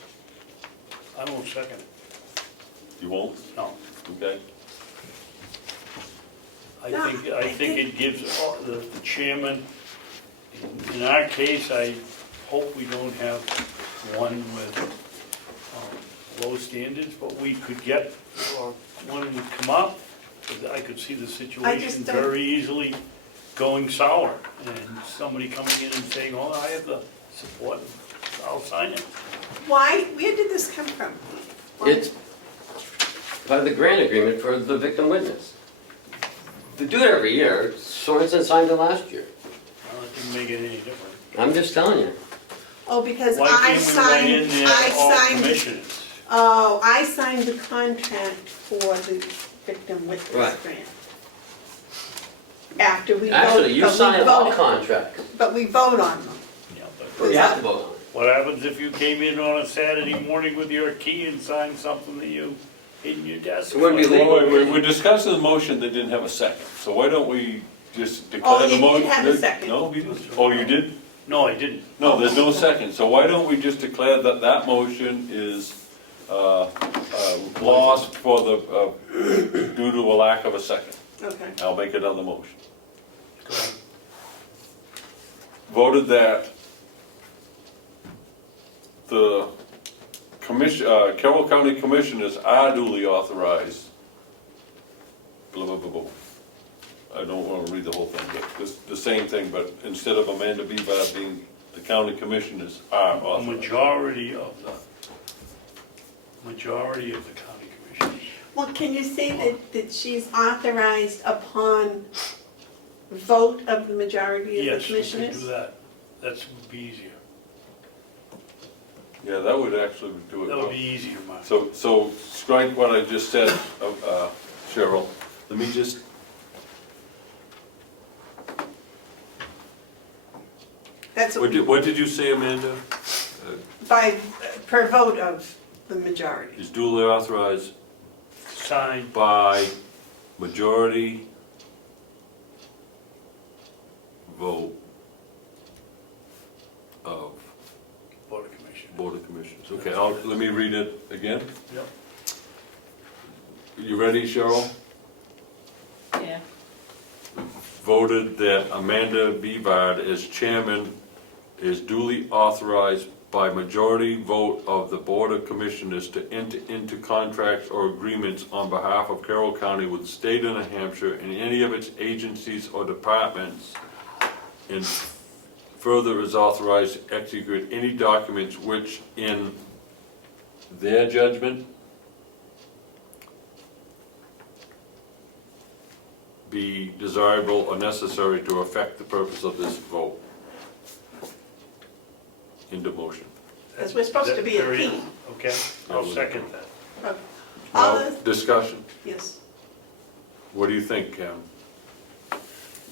I won't second it, You won't? no. Okay. I think it gives the chairman, in our case, I hope we don't have one with low standards, but we could get, or one would come up, I could see the situation don't- very easily going sour, and somebody coming in and saying, oh, I have the support, I'll sign it. Why, where did this come from? Why- It's part of the grant agreement for the victim witness. They do it every year. Sorensen signed it last year. Well, it didn't make it any different. I'm just telling you. Oh, because Why I can't we write in signed, there I all signed, commissioners? oh, I signed the contract for the victim witness Right. grant. After we vote, Actually, you but we sign all vote- Oh, contracts. But we vote on them. Yeah, but But you have to vote on it. what happens if you came in on a Saturday morning with your key and signed something that you hid in your desk? It wouldn't be legal. We're discussing the motion that didn't have a second, so why don't we just Oh, declare you the did motion? have a second. No, we didn't. Oh, you did? No, I didn't. No, there's no second, so why don't we just declare that that motion is lost for the, due to a lack of a second? Okay. I'll make another motion. Go ahead. Voted that the Carroll County Commissioners are duly authorized, blah, blah, blah, blah. I don't want to read the whole thing, but this, the same thing, but instead of Amanda Bevard being the county commissioners are A authorized. majority of the county commissioners. Well, can you say that she's authorized upon vote of the majority of the Yes, we could commissioners? do that. That would be easier. Yeah, that would actually do it. That would be easier, Mark. So strike what I just said, Cheryl. Let me just, That's what, what did you say, Amanda? per vote of the majority. Is duly authorized Signed, by majority vote of Board of Commissioners. Board of Commissioners. Okay, let me read it again. Yep. You ready, Cheryl? Yeah. Voted that Amanda Bevard as chairman is duly authorized by majority vote of the Board of Commissioners to enter into contracts or agreements on behalf of Carroll County with the state of New Hampshire and any of its agencies or departments, and further is authorized to execute any documents which, in their judgment, be desirable or necessary to effect the purpose of this vote. Into motion. Because we're supposed to be a Very- team. Okay, I'll second that. Okay. All Now, those, discussion. yes. What do you think, Cam?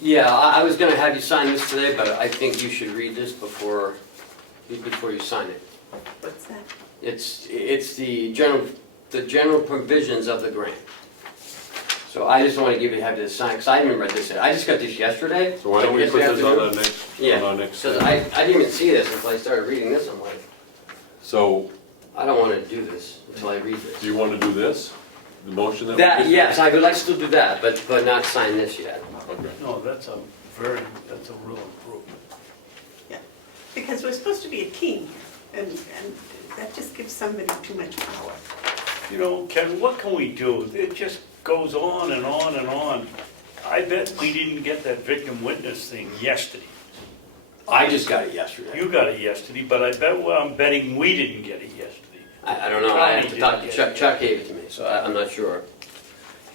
Yeah, I was gonna have you sign this today, but I think you should read this before you sign it. What's that? It's the general provisions of the grant. So I just wanna have this signed, because I haven't read this yet. I just got this yesterday. So why don't we like put yesterday this on afternoon. our next, Yeah, on our next? So I didn't even see this until I started reading this. I'm like, So, I don't wanna do this until I read do this. you wanna do this? The motion that we That, just- yes, I would like to still do that, but not sign this yet. Okay. No, that's a real improvement. Because we're supposed to be a team here, and that just gives somebody too much power. You know, Ken, what can we do? It just goes on and on and on. I bet we didn't get that victim witness thing yesterday. I just got it yesterday. You got it yesterday, but I'm betting we didn't get it yesterday. I don't know, I have to talk to Chuck. Chuck gave it to me, so I'm not sure.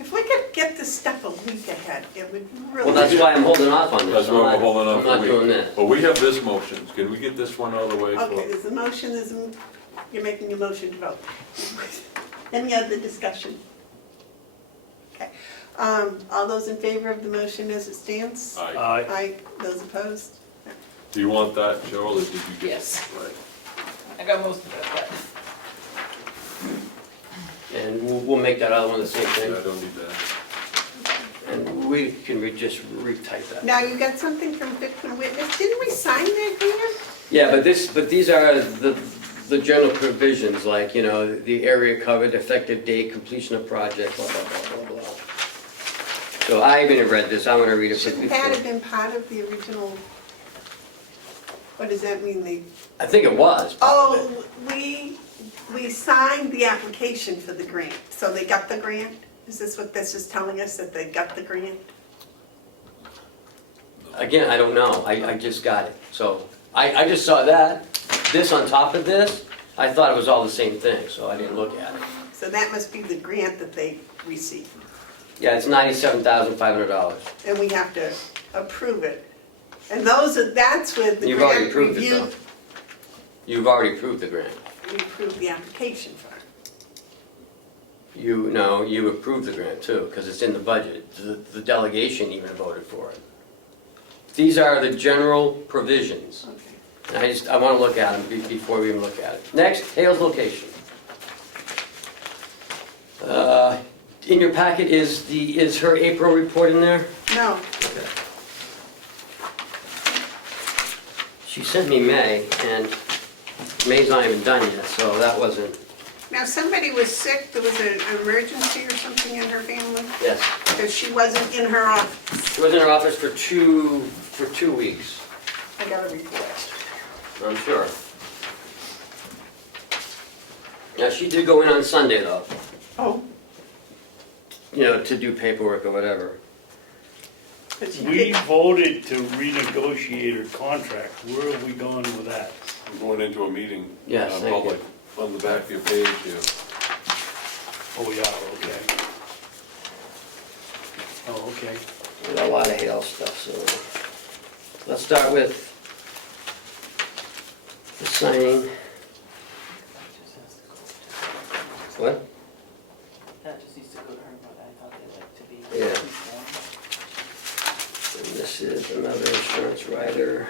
If we could get this stuff a week ahead, it would really. Well, that's why I'm holding off on this. That's why we're holding on I'm for not a week. doing this. Well, we have this motion. Can we get this one out of the way? Okay, there's a motion, you're making a motion to vote. Any other discussion? Okay. All those in favor of the motion as it stands? Aye. Aye. Aye. Those opposed? Do you want that, Cheryl, or did you get? Yes. Right. I got most of it, but. And we'll make that other one the same Yeah, I thing. don't need that. And we can just retype that. Now, you got something from victim witness, didn't we sign that here? Yeah, but these are the general provisions, like, you know, the area covered, effective date, completion of project, blah, blah, blah, blah, blah. So I haven't read this, I'm gonna read it quickly. Shouldn't that have been part of the original? What does that mean, I think it was. Oh, we signed the application for the grant, so they got the grant? Is this what this is telling us, that they got the grant? Again, I don't know, I just got it, so, I just saw that, this on top of this, I thought it was all the same thing, so I didn't look at it. So that must be the grant that they received, Yeah, it's $97,500. and we have to approve it. And that's with the You've already grant approved it, review. though. You've already approved the grant. We approved the application for it. You approved the grant too, because it's in the budget. The delegation even voted for it. These are the general provisions. Okay. And I want to look at them before we even look at it. Next, Hale's location. In your packet is her April report in there? No, Okay. She sent me May, and May's not even done yet, so that wasn't, now somebody was sick, there was an emergency or something in her family, yes. because she wasn't in her office. She was in her office for 2 weeks, I got a report. I'm sure. Now, she did go in on Sunday though, Oh, you know, to do paperwork or whatever. but she We did, voted to renegotiate her contract. Where are we going with that? We're going into a meeting. Yes, thank you. Public, on the back of your page here. Oh, yeah, okay. Oh, okay. We got a lot of Hale stuff, so let's start with the signing. What? That just needs to go to her, but I thought they'd like to be. Yeah. And this is another insurance rider.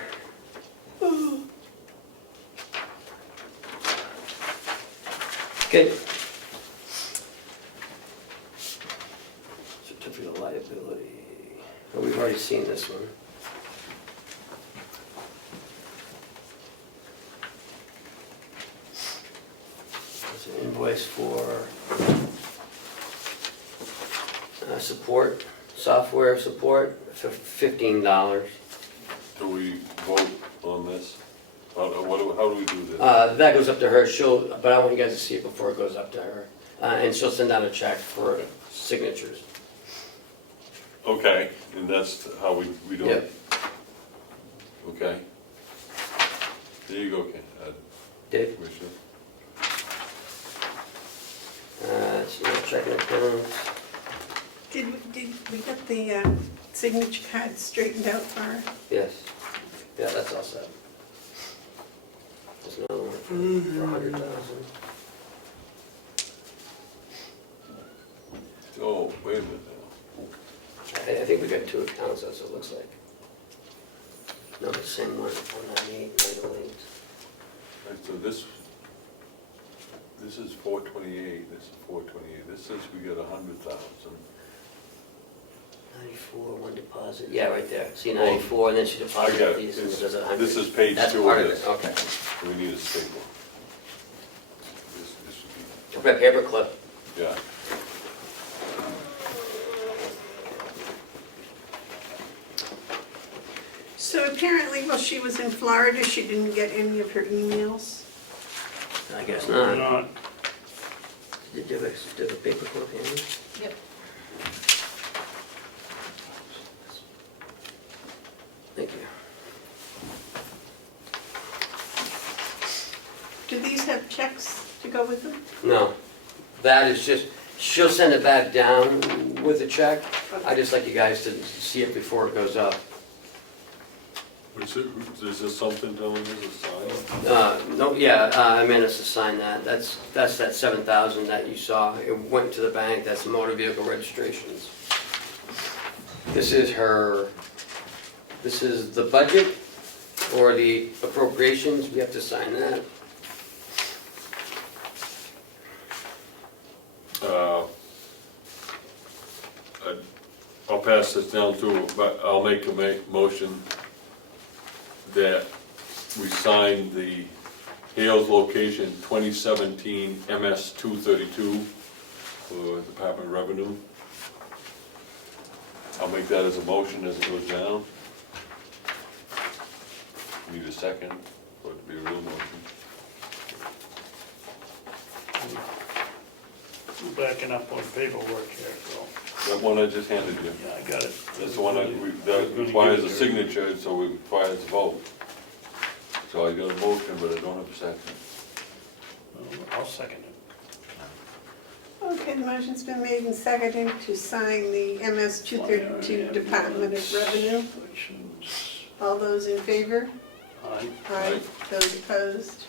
Okay. Certificate of liability. Oh, we've already seen this one. There's an invoice for support, software support for $15. Do we vote on this? How do we do this? That goes up to her, but I want you guys to see it before it goes up to her. And she'll send out a check for signatures. Okay, and that's how we do it? Okay. There you go, Ken. Dave? Commissioner. It's my checking accounts. did we get the signature card straightened out for her? Yes. Yeah, that's all set. There's another one for 100,000. Oh, wait a minute now. I think we got 2 accounts, that's what it looks like. No, the same one, 198, 908. Right, so this is 428, this is 428. This says we got 100,000. deposit, yeah, right there, see 94, and then she I deposited got it. these, and This there's 100. this is page That's 2 part of of this. it, okay. We need a staple. This would Okay, paper clip. be, yeah. So apparently, while she was in Florida, she didn't get any of her emails. I guess not. Not, Did you have a paper clip handy? Yep. Thank you. Do these have checks to go with them? No, that is just, she'll send it back down with a check. I just like you guys to see it before it goes up. Is this something telling us a sign? No, yeah, I meant us to sign that. That's that 7,000 that you saw. It went to the bank, that's motor vehicle registrations. This is the budget or the appropriations, we have to sign that. I'll pass this down too, but I'll make a motion that we sign the Hales location 2017 MS 232 for Department of Revenue. I'll make that as a motion as it goes down. Need a second for it to be a real motion. we're backing up on paperwork here, so, That one I just handed you. yeah, I got it. That's the one that requires a signature, so it requires a vote. So I got a motion, but I don't have a second. I'll second it. Okay, the motion's been made and seconded to sign the MS 232 Department of Revenue. All those in favor? Aye. Aye. Those opposed?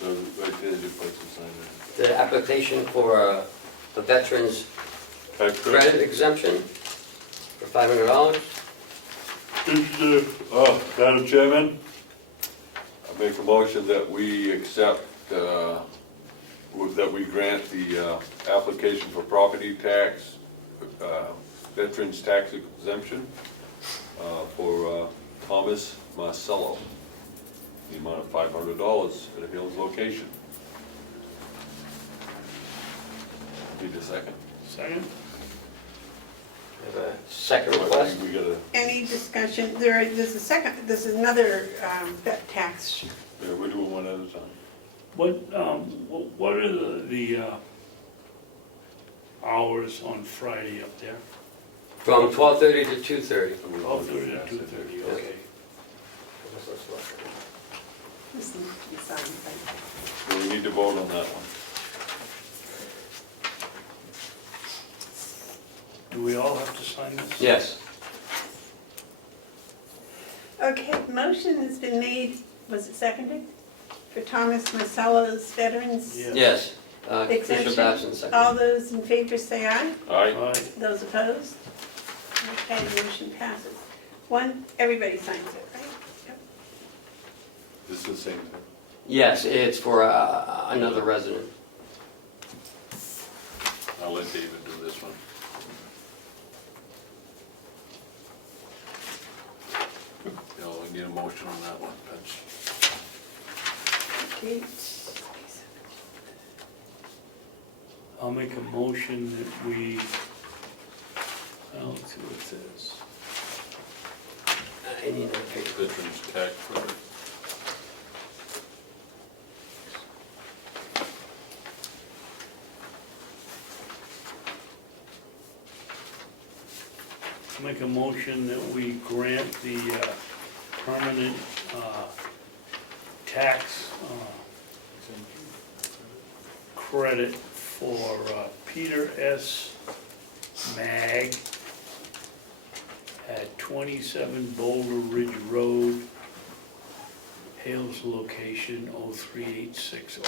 So right there, just put some sign The application for the veterans there. Tax credit exemption for $500. Madam Chairman, I make a motion that we accept, that we grant the application for property tax, veterans tax exemption for Thomas Marcello, the amount of $500 at a Hills location. Need a second? Second? Have a second I request? think we gotta, Any discussion? There's another vet tax. yeah, we're doing one at a time. What are the hours on Friday up there? From 12:30 to 2:30. 12:30 to 2:30, okay. This needs to be signed, right? So we need to vote on that one. Do we all have to sign this? Yes. Okay, motion has been made, was it seconded? For Thomas Marcello's Veterans Yeah. Yes. Commissioner exemption? Babson, second. All those in favor say aye. Aye? Aye. Those opposed? Okay, motion passes. Everybody signs it, right? Yep. This is the same thing. Yes, it's for another resident. I'll let David do this one. No, we need a motion on that one. Okay. I'll make a motion that we, let's see what it says. I need a paper. Veterans tax credit. I'll make a motion that we grant the permanent tax credit for Peter S. Mag at 27 Boulder Ridge Road, Hales location 03860.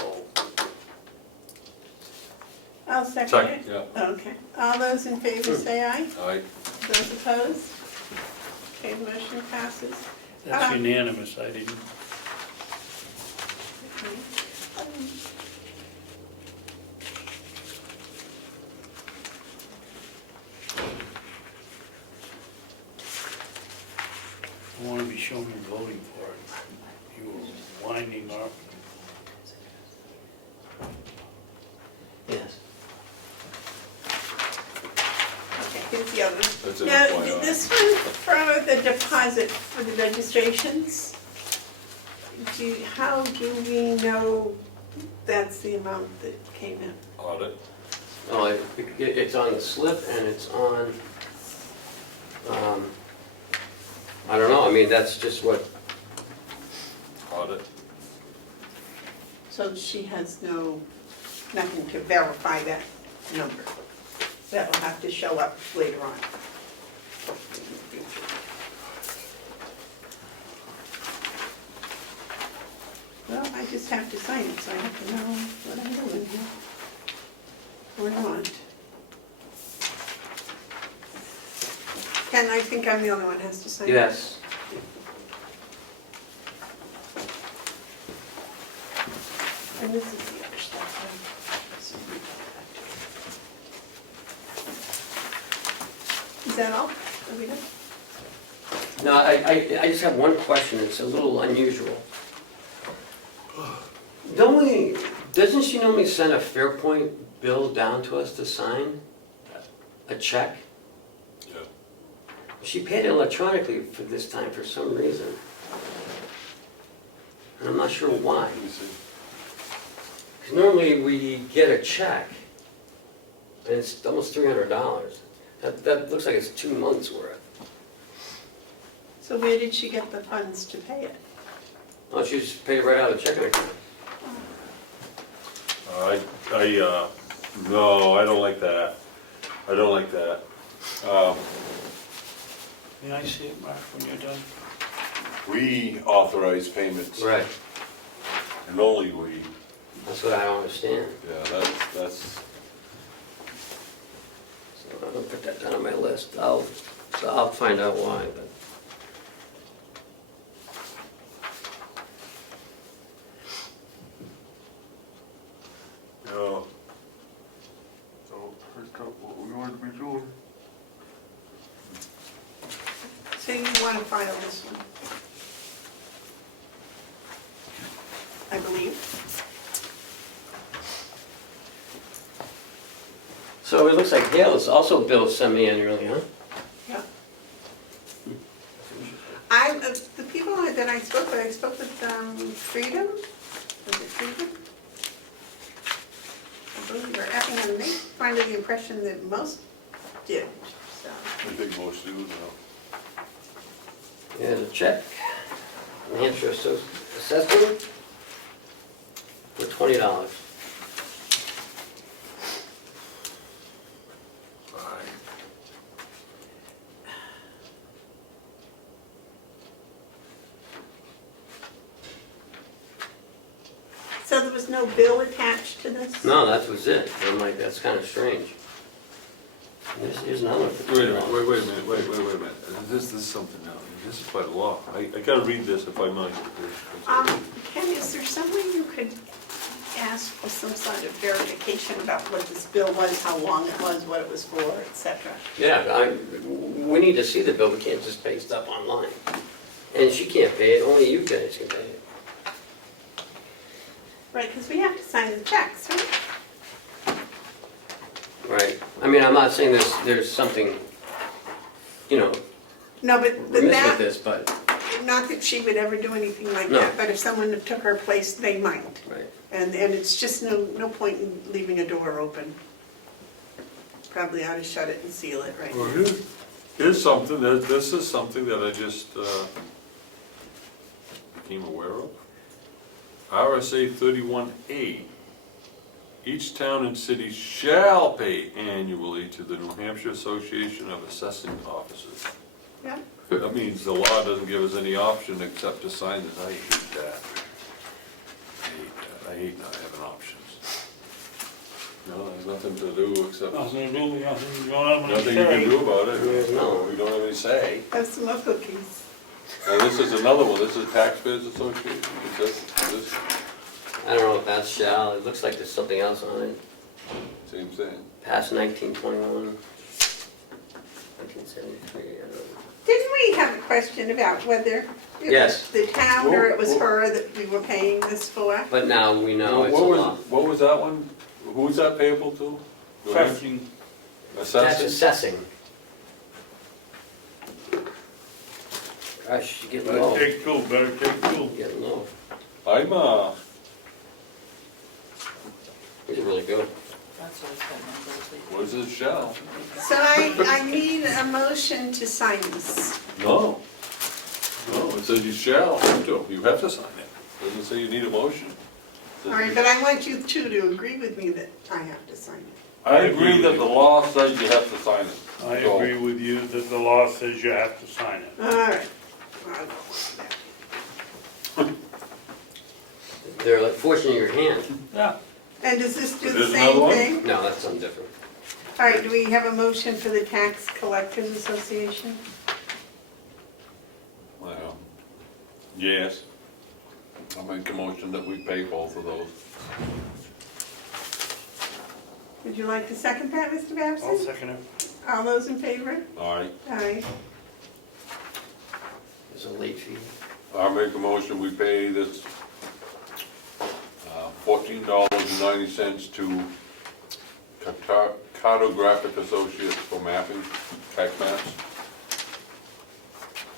I'll second Second, it. yeah. Okay. All those in favor say aye. Aye. Those opposed? Okay, motion passes. That's unanimous, I didn't, I wanna be shown you're voting for it. You were winding up. Yes. Okay, here's the other one. That's an Now, FYI. this one for the deposit for the registrations, how do we know that's the amount that came in? Audit, Oh, it's on the slip and it's on, I don't know, I mean, that's just what, audit. So she has nothing to verify that number. That'll have to show up later on. Well, I just have to sign it, so I have to know what I'm doing here. Or not. Ken, I think I'm the only one who has to sign it. yes. And this is the other stuff. Is that all? Are we done? No, I just have one question, it's a little unusual. Doesn't she normally send a Fairpoint bill down to us to sign? A check? Yeah. She paid it electronically for this time for some reason. And I'm not sure why. Let me see. 'Cause normally we get a check, and it's almost $300. That looks like it's 2 months' worth. So where did she get the funds to pay it? Oh, she just paid it right out of the checking account. No, I don't like that. I don't like that. May I see it, Mark, when you're done? We authorize payments, Right, and only we. that's what I don't understand. Yeah, that's, So I'm gonna put that down on my list. I'll find out why, but. no. Don't hurt up what we want to be doing. So you want to file this one? I believe. So it looks like Hale is also billed semi-annually, huh? Yeah. The people that I spoke with Freedom, was it Freedom? I believe they're acting and they find the impression that most did, so. I think most do now. Yeah, the check. New Hampshire assessment for $20. So there was no bill attached to this? No, that was it. I'm like, that's kind of strange. Here's another one for Wait a $2. minute, wait a minute. This is something else. This is quite a lot. I gotta read this if I might. Ken, is there some way you could ask for some sort of verification about what this bill was, how long it was, what it was for, et cetera? Yeah, we need to see the bill. We can't just pay stuff online. And she can't pay it, only you guys can pay it. Right, because we have to sign the checks, right? Right. I mean, I'm not saying there's something, No, but remiss with that, this, but, not that she would ever do anything like No. that, but if someone took her place, they might. right. And it's just no point in leaving a door open. Probably ought to shut it and seal it right Well, now. here's something, this is something that I just became aware of. RSA 31A, each town and city shall pay annually to the New Hampshire Association of Assessing Officers. Yeah, That means the law doesn't give us any option except to sign this. I hate that. I hate not having options. No, there's nothing to do except, Nothing to do, nothing, you don't have any nothing you say. can do about it. No. We don't have any say. have some more cookies. And this is another one, this is Taxpayers Association, is this I don't know if that's shall, it looks like there's something else on it. same thing? Past 1921, 1973, I don't know. Didn't we we have a question about whether it Yes. was the town or it was her that we were paying this for? But now we know it's a What was- lot. What was that one? Who was that payable to? New Hampshire? Assessing, That's Assessing? assessing. Gosh, you're getting better low. take two, better take two. Getting low. I'm, These are really good. That's what it's got, what is it, shall? So I need a motion to sign this. No. No, it says you shall have to, you have to sign it. Doesn't say you need a motion. It says All right, you- but I want you two to agree with me that I have to sign it. I agree that the law says you have to sign it. I So- agree with you that the law says you have to sign it. All right. I'll go with that. They're like forcing your hand. Yeah. And does this do the There's same another one? thing? No, that's something different. All right, do we have a motion for the Tax Collectors Association? Well, yes. I'll make a motion that we pay both of those. Would you like to second that, Mr. Babson? I'll second it. All those in favor? All right, Aye. There's a late fee. I'll make a motion, we pay this $14.90 to Cartographic Associates for mapping, tax maps.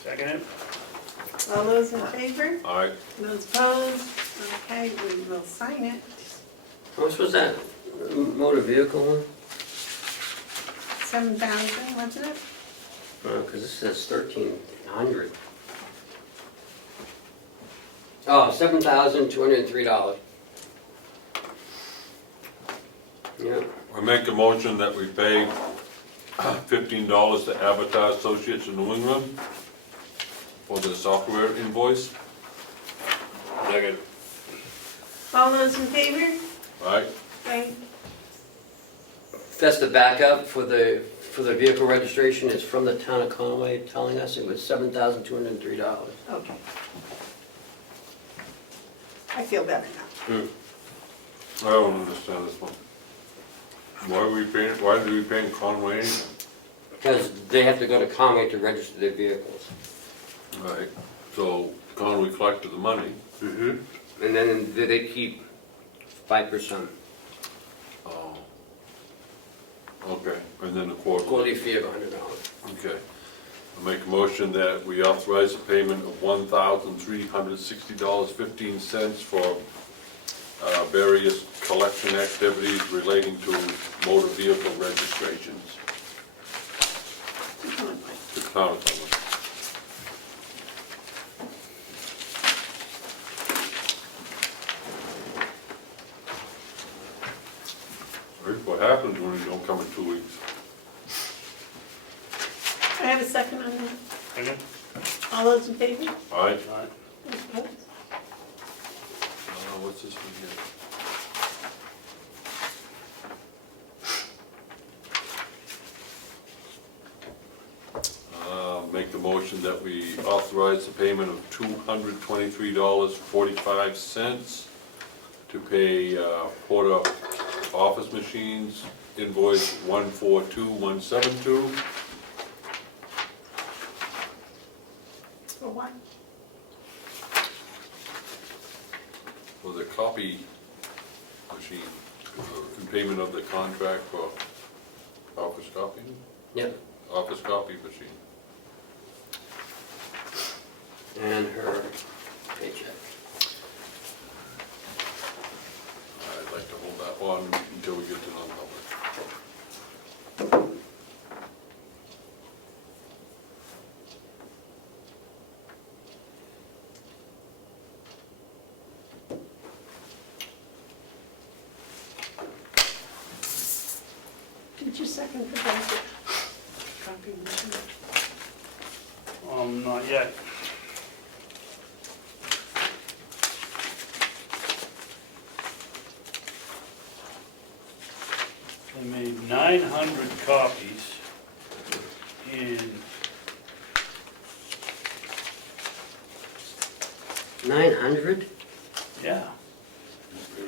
Second it? All those in favor? All right, Those opposed? Okay, we will sign it. How much was that motor vehicle one? 7,000, wasn't it? Oh, because this says 1,300. Oh, $7,203. Yeah. I make a motion that we pay $15 to Avatar Associates in New England for the software invoice. Second. All those in favor? All right, Aye. That's the backup for the vehicle registration. It's from the town of Conway telling us it was $7,203. Okay. I feel better now. I don't understand this one. Why do we pay Conway anything? Because they have to go to Conway to register their vehicles. Right, so Conway collected the money. Mm-hmm. And then they keep 5%. Oh. Okay, and then the quarterly. Quarterly fee of $100. Okay. I make a motion that we authorize the payment of $1,360.15 for various collection activities relating to motor vehicle registrations. To County. What happens when you don't come in 2 weeks? I have a second on that. Second? All those in favor? All right, All right. Those opposed? what's this one here? Make the motion that we authorize the payment of $223.45 to pay Porter Office Machines invoice 142172. For what? For the copy machine, in payment of the contract for office copying, Yep. office copy machine. And her paycheck. I'd like to hold that one until we get to non-public. Did you second the budget? Copy machine. Not yet. They made 900 copies in 900? yeah.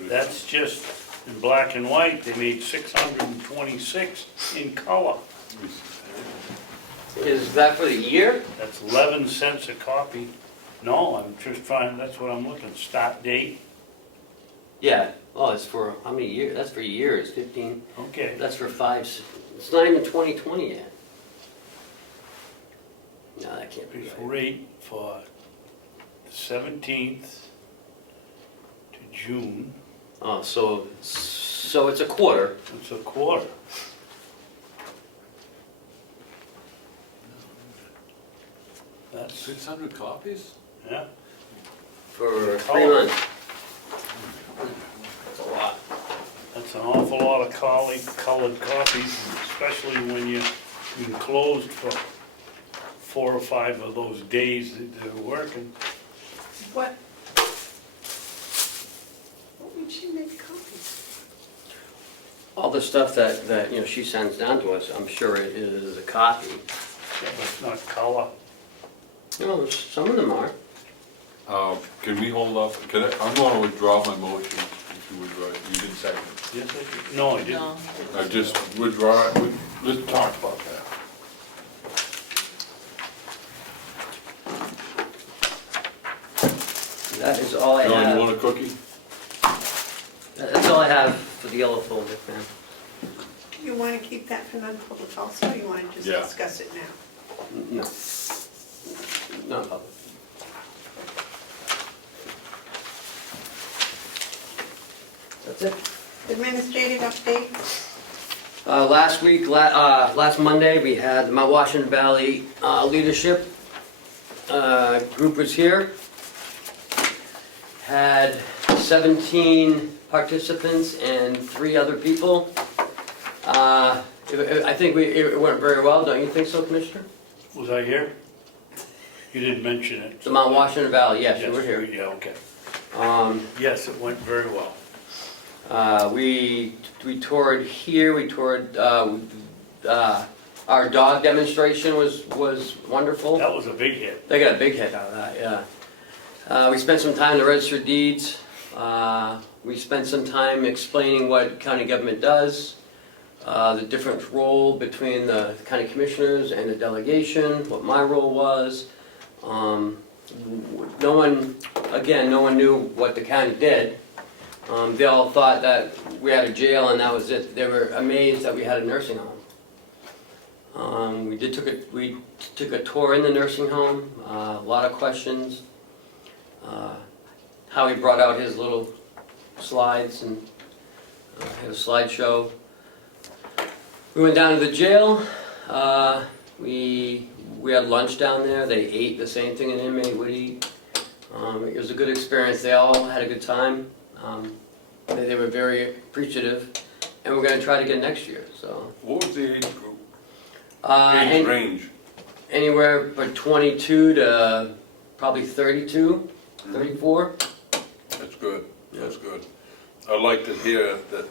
That's just in black and white. They made 626 in color. Is that for the year? That's 11 cents a copy. No, I'm just trying, that's what I'm looking, start date. Yeah, oh, it's for, how many years? That's for years, 15, Okay, that's for 5, it's not even 2020 yet. No, that can't be it's right. rate for the 17th to June, Oh, so it's a quarter. it's a quarter. That's, 600 copies? yeah, For 3 Oh. months. That's a lot. that's an awful lot of colored copies, especially when you're closed for 4 or 5 of those days that they're working. What would she make copies? All the stuff that, you know, she sends down to us, I'm sure it is a copy. But it's not color. No, some of them are. Can we hold off, I'm gonna withdraw my motion, if you withdraw, you did second. Yes, I did. No, I didn't. No. I just withdraw it, let's talk about that. That is all I John, you have. want a cookie? That's all I have for the yellow folder, ma'am. You want to keep that for non-public also, or you want to just Yeah. discuss it now? No. Not public. That's it. Administrative update? Last week, last Monday, we had the Mount Washington Valley Leadership group was here. Had 17 participants and 3 other people. I think it went very well, don't you think so, Commissioner? Was I here? You didn't mention it. The Mount Washington Valley, yes, you were here. Yeah, okay. Um, Yes, it went very well. We toured here, we toured, our dog demonstration was wonderful. That was a big hit. They got a big hit out of that, yeah. We spent some time in the Register of Deeds. We spent some time explaining what county government does, the different role between the county commissioners and the delegation, what my role was. No one knew what the county did. They all thought that we had a jail and that was it. They were amazed that we had a nursing home. We took a tour in the nursing home, a lot of questions. Howie brought out his little slides and had a slideshow. We went down to the jail. We had lunch down there. They ate the same thing an inmate would eat. It was a good experience. They all had a good time. They were very appreciative, and we're going to try to get next year. So. What was the age group? Age Range? Anywhere from 22 to probably 32, 34. That's good, that's good. I'd like to hear that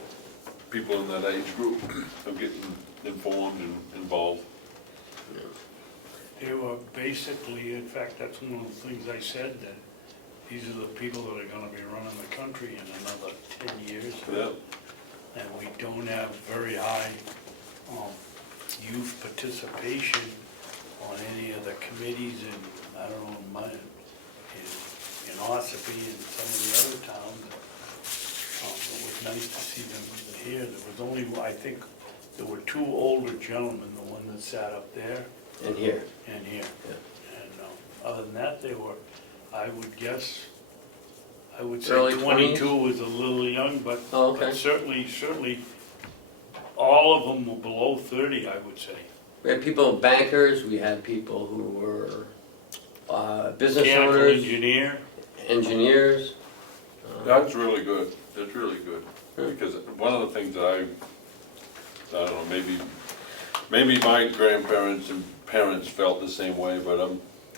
people in that age group are getting informed and involved. They were basically, in fact, that's one of the things I said, that these are the people that are gonna be running the country in another 10 years. Yeah. And we don't have very high youth participation on any of the committees in, I don't know, in Ossipee and some of the other towns. It was nice to see them here. There was only, I think, there were 2 older gentlemen, the one that sat up there And here. and here. Yeah. And other than that, they were, I would say Early 22 was a little young, but Oh, okay. but certainly, all of them were below 30, I would say. We had people, bankers, we had people who were business Mechanical owners, engineer. engineers. That's really good, that's really good. Because one of the things that I don't know, maybe my grandparents and parents felt the same way, but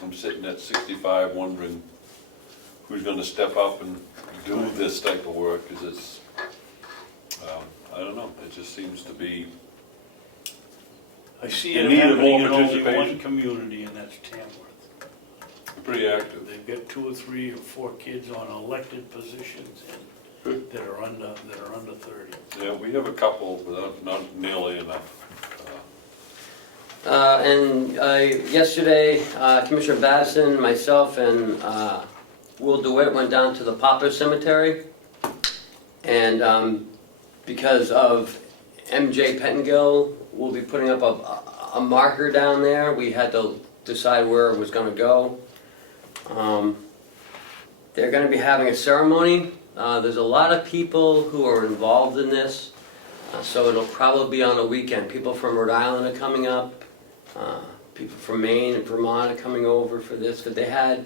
I'm sitting at 65 wondering who's gonna step up and do this type of work, because it's, I don't know, it just seems to be, I see In it need of happening more in only participation. one community, and that's Tamworth. pretty active. They've got 2 or 3 or 4 kids on elected positions and that are under 30. Yeah, we have a couple, but not nearly enough. and yesterday, Commissioner Babson, myself, and Will DeWitt went down to the Poplar Cemetery. And because of MJ Pettingill, we'll be putting up a marker down there. We had to decide where it was gonna go. They're gonna be having a ceremony. There's a lot of people who are involved in this, so it'll probably be on a weekend. People from Rhode Island are coming up. People from Maine and Vermont are coming over for this, because they had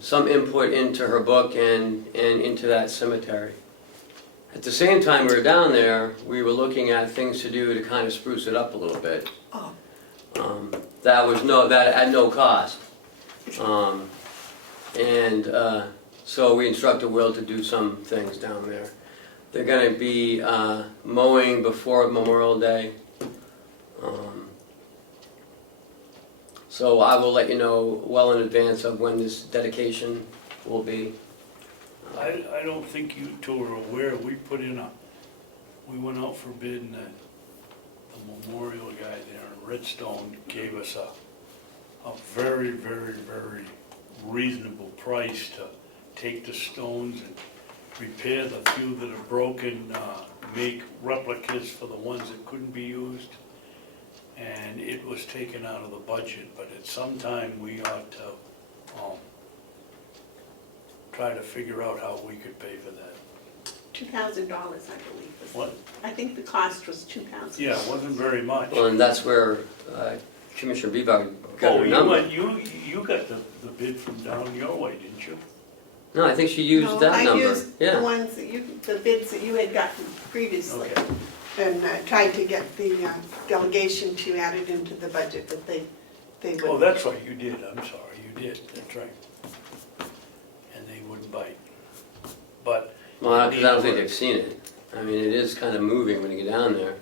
some input into her book and into that cemetery. At the same time we were down there, we were looking at things to do to kind of spruce it up a little bit. Oh. That at no cost. So we instructed Will to do some things down there. They're gonna be mowing before Memorial Day. So I will let you know well in advance of when this dedication will be. I don't think you two are aware, we went out for bid, and the memorial guy there in Redstone gave us a very, very, very reasonable price to take the stones and repair the few that are broken, make replicas for the ones that couldn't be used. And it was taken out of the budget, but at some time we ought to try to figure out how we could pay for that. $2,000, I believe. What? I think the cost was $2,000. Yeah, it wasn't very much. Well, and that's where Commissioner Bevard got Oh, her number. you got the bid from down your way, didn't you? No, I think she used that number. I used the Yeah. ones that the bids that you had gotten previously. Okay. And tried to get the delegation to add it into the budget, but they wouldn't. Oh, that's right, you did, I'm sorry, you did, that's right. And they wouldn't bite. But, Well, because I don't think they've seen it. I mean, it is kind of moving when you get down there.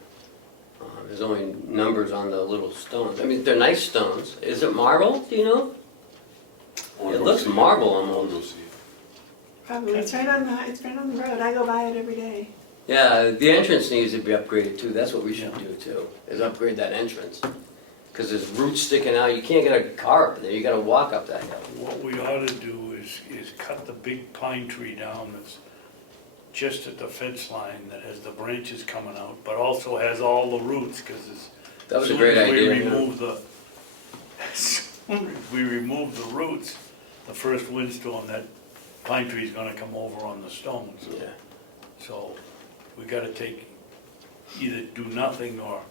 There's only numbers on the little stones. I mean, they're nice stones. Is it marble, do you know? It looks marble almost. Probably, it's right on the road, I go by it every day. Yeah, the entrance needs to be upgraded too. That's what we should do too, is upgrade that entrance. Because there's roots sticking out. You can't get a car up there. You gotta walk up that hill. what we ought to do is cut the big pine tree down that's just at the fence line, that has the branches coming out, but also has all the roots, because That was a great idea. as yeah. soon as we remove the roots, the first windstorm, that pine tree's gonna come over on the stones. Yeah. So we gotta either do nothing or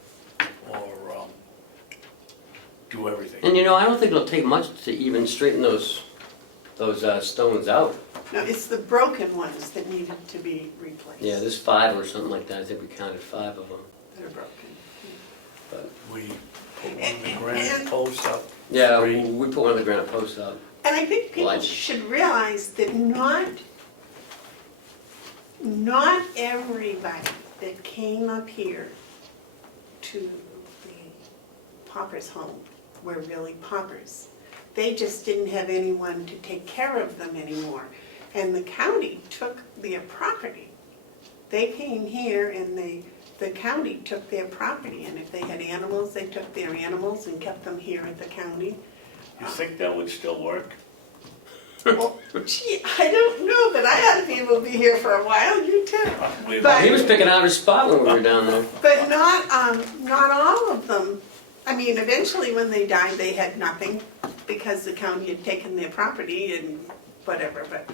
do everything. And you know, I don't think it'll take much to even straighten those stones out. No, it's the broken ones that needed to be replaced. Yeah, there's 5 or something like that. I think we counted 5 of them. They're broken. But We put one of the granite posts up. yeah, Three. we put one of the granite posts up. And I think people Like- should realize that not everybody that came up here to the pauper's home were really paupers. They just didn't have anyone to take care of them anymore. And the county took their property. They came here and the county took their property, and if they had animals, they took their animals and kept them here at the county. You think that would still work? Well, gee, I don't know, but I had people be here for a while, you too. But- He was picking out his spot when we were down there. But not all of them. I mean, eventually when they died, they had nothing because the county had taken their property and whatever, but,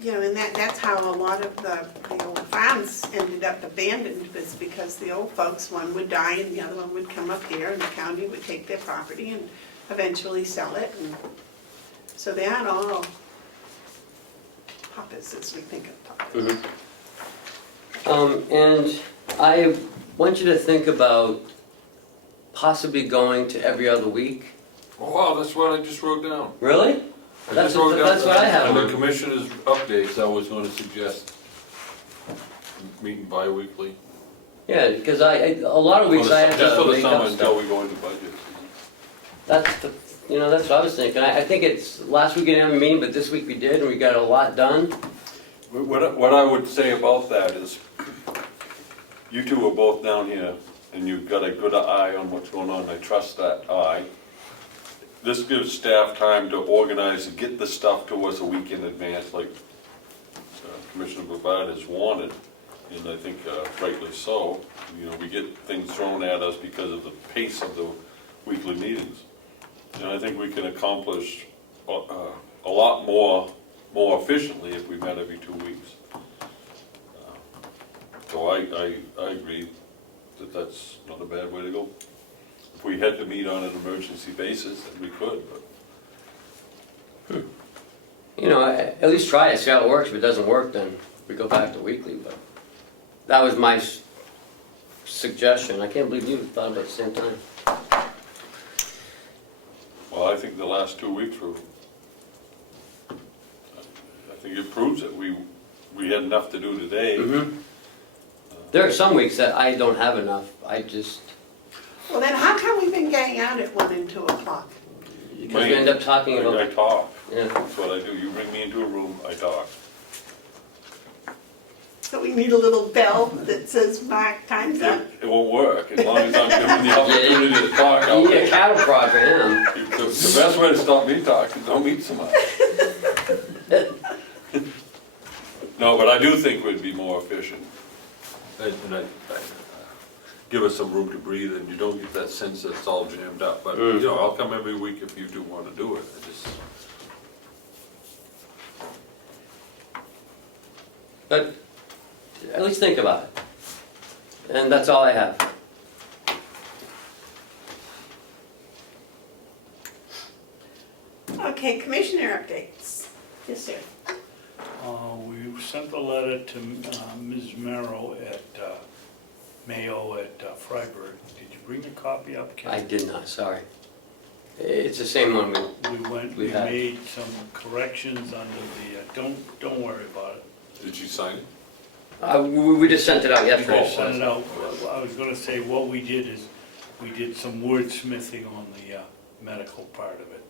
you know, and that's how a lot of the old farms ended up abandoned, was because the old folks, one would die and the other one would come up here and the county would take their property and eventually sell it, and so they aren't all paupers as we think of paupers. And I want you to think about possibly going to every other week. Oh, wow, that's what I just wrote down. Really? That's what I have. On the commissioner's updates, I was gonna suggest meeting bi-weekly. Yeah, because a lot of weeks I have Just for to the make summer up until stuff. we go into budget. That's what I was thinking. I think it's, last week we didn't have a meeting, but this week we did, and we got a lot done. What I would say about that is, you two are both down here and you've got a good eye on what's going on, I trust that eye. This gives staff time to organize and get the stuff to us a week in advance, like Commissioner Bevard has wanted, and I think rightly so. You know, we get things thrown at us because of the pace of the weekly meetings. And I think we can accomplish a lot more efficiently if we met every 2 weeks. So I agree that that's not a bad way to go. If we had to meet on an emergency basis, then we could, but. You know, at least try it, see how it works. If it doesn't work, then we go back to weekly, but that was my suggestion. I can't believe you thought of it at the same time. Well, I think the last 2 weeks were, I think it proves that we had enough to do today. Mm-hmm. There are some weeks that I don't have enough. I just, Well, then how come we've been getting out at 1 and 2 o'clock? because we end up talking I about, talk, yeah. that's what I do. You bring me into a room, I talk. So we need a little bell that says Mark, time's up. It won't work, as long as I'm given the opportunity to talk. You need a cattle prod for him. The best way to stop me talking is don't meet somebody. No, but I do think we'd be more efficient. And give us some room to breathe, and you don't get that sense that it's all jammed up. But, you know, I'll come every week if you do want to do it. But at least think about it. And that's all I have. Okay, commissioner updates. Yes, sir. We sent a letter to Ms. Merrow at Mayo at Freiburg. Did you bring a copy up, Ken? I did not, sorry. It's the same one we We had. made some corrections under the, don't worry about it. Did you sign it? We just sent it out We yesterday. just sent it out. I was gonna say, what we did is, we did some wordsmithing on the medical part of it,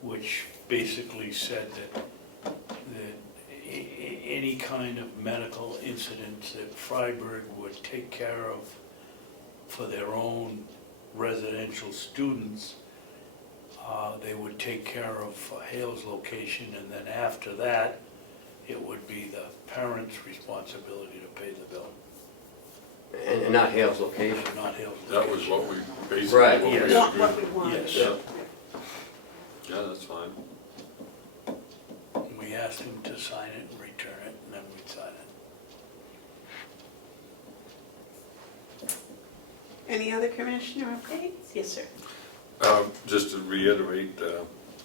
which basically said that any kind of medical incidents that Freiburg would take care of for their own residential students, they would take care of Hale's location, and then after that, it would be the parent's responsibility to pay the bill, And not Hale's location. not Hale's location. That was what we basically. Right, what we yes. Not agreed. what we wanted. Yes. Yeah, that's fine. We asked him to sign it and return it, and then we'd sign it. Any other commissioner updates? Yes, sir. Just to reiterate,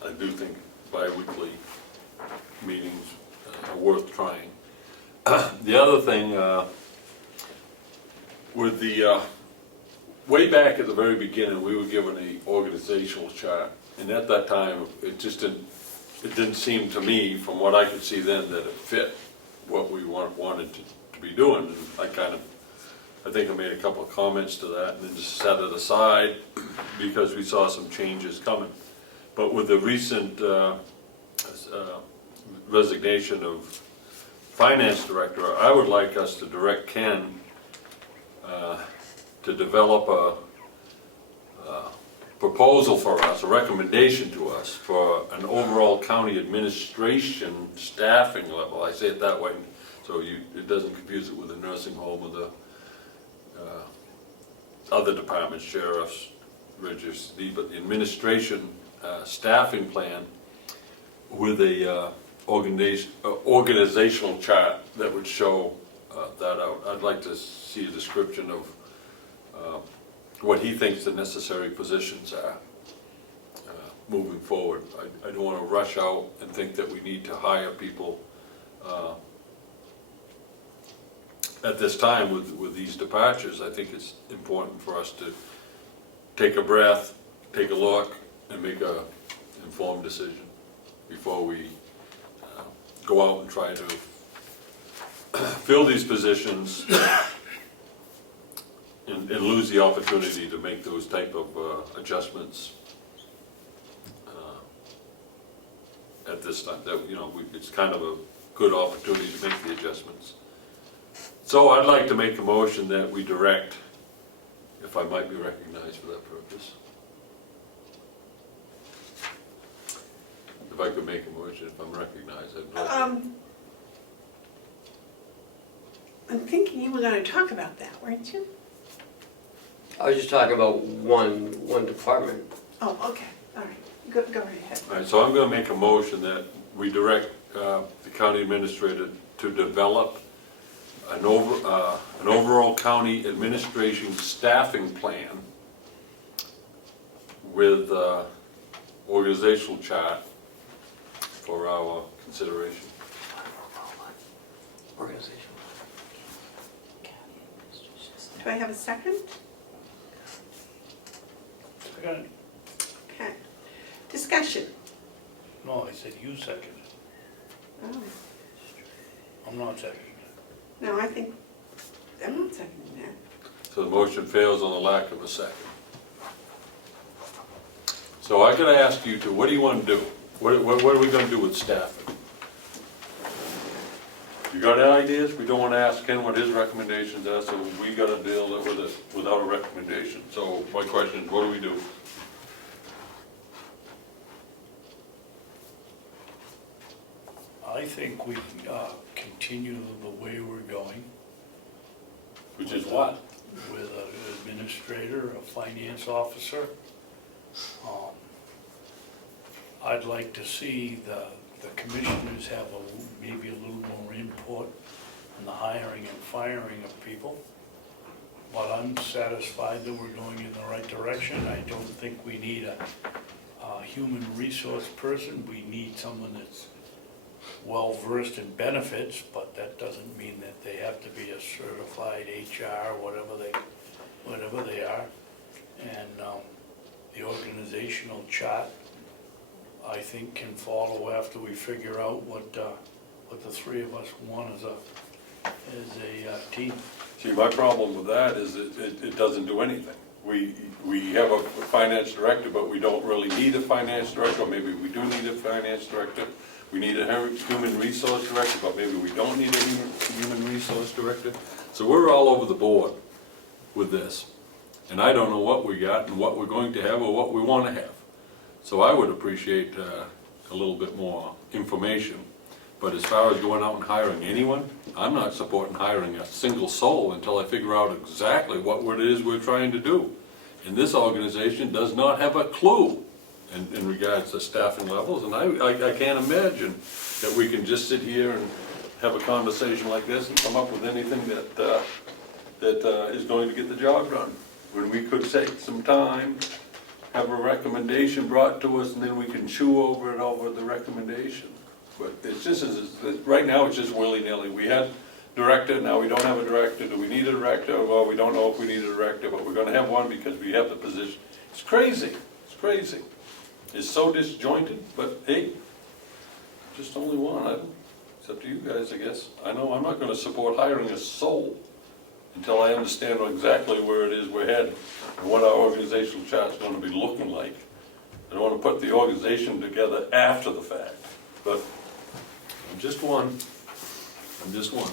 I do think bi-weekly meetings are worth trying. The other thing, with the, way back at the very beginning, we were given an organizational chart, and at that time, it didn't seem to me, from what I could see then, that it fit what we wanted to be doing. And I think I made a couple of comments to that and then just set it aside because we saw some changes coming. But with the recent resignation of finance director, I would like us to direct Ken to develop a proposal for us, a recommendation to us for an overall county administration staffing level. I say it that way so it doesn't confuse it with the nursing home or the other departments, sheriffs, registry, but the administration staffing plan with a organizational chart that would show that out. I'd like to see a description of what he thinks the necessary positions are moving forward. I don't want to rush out and think that we need to hire people at this time with these departures. I think it's important for us to take a breath, take a look, and make an informed decision before we go out and try to fill these positions and lose the opportunity to make those type of adjustments at this time. That, you know, it's kind of a good opportunity to make the adjustments. So I'd like to make a motion that we direct if I might be recognized for that purpose. If I could make a motion, if I'm recognized, I'd like to. I'm thinking you were gonna talk about that, weren't you? I was just talking about one department. Oh, okay, all right, go right ahead. All right, so I'm gonna make a motion that we direct the county administrator to develop an overall county administration staffing plan with organizational chart for our consideration. Organization. Do I have a second? Second. Okay. Discussion. No, I said you seconded. Oh, I'm not seconding it. no, I think, I'm not seconding that. So the motion fails on the lack of a second. So I gotta ask you two, what do you wanna do? What are we gonna do with staffing? You got any ideas? We don't wanna ask Ken what his recommendations are, so we gotta deal with it without a recommendation. So my question is, what do we do? I think we continue the way we're going. Which is what? With an administrator, a finance officer. I'd like to see the commissioners have maybe a little more input in the hiring and firing of people. But I'm satisfied that we're going in the right direction. I don't think we need a human resource person. We need someone that's well-versed in benefits, but that doesn't mean that they have to be a certified HR, whatever they are. And the organizational chart, I think, can follow after we figure out what the three of us want as a team. See, my problem with that is it doesn't do anything. We have a finance director, but we don't really need a finance director, or maybe we do need a finance director. We need a human resource director, but maybe we don't need a human resource director. So we're all over the board with this. And I don't know what we got and what we're going to have or what we want to have. So I would appreciate a little bit more information. But as far as going out and hiring anyone, I'm not supporting hiring a single soul until I figure out exactly what it is we're trying to do. And this organization does not have a clue in regards to staffing levels, and I can't imagine that we can just sit here and have a conversation like this and come up with anything that is going to get the job done. When we could take some time, have a recommendation brought to us, and then we can chew over the recommendation. But it's just, right now it's just willy-nilly. We had director, now we don't have a director. Do we need a director? Well, we don't know if we need a director, but we're gonna have one because we have the position. It's crazy, it's crazy. It's so disjointed, but hey, just only one. It's up to you guys, I guess. I know I'm not gonna support hiring a soul until I understand exactly where it is we're headed and what our organizational chart's gonna be looking like. I don't wanna put the organization together after the fact, but I'm just one. I'm just one.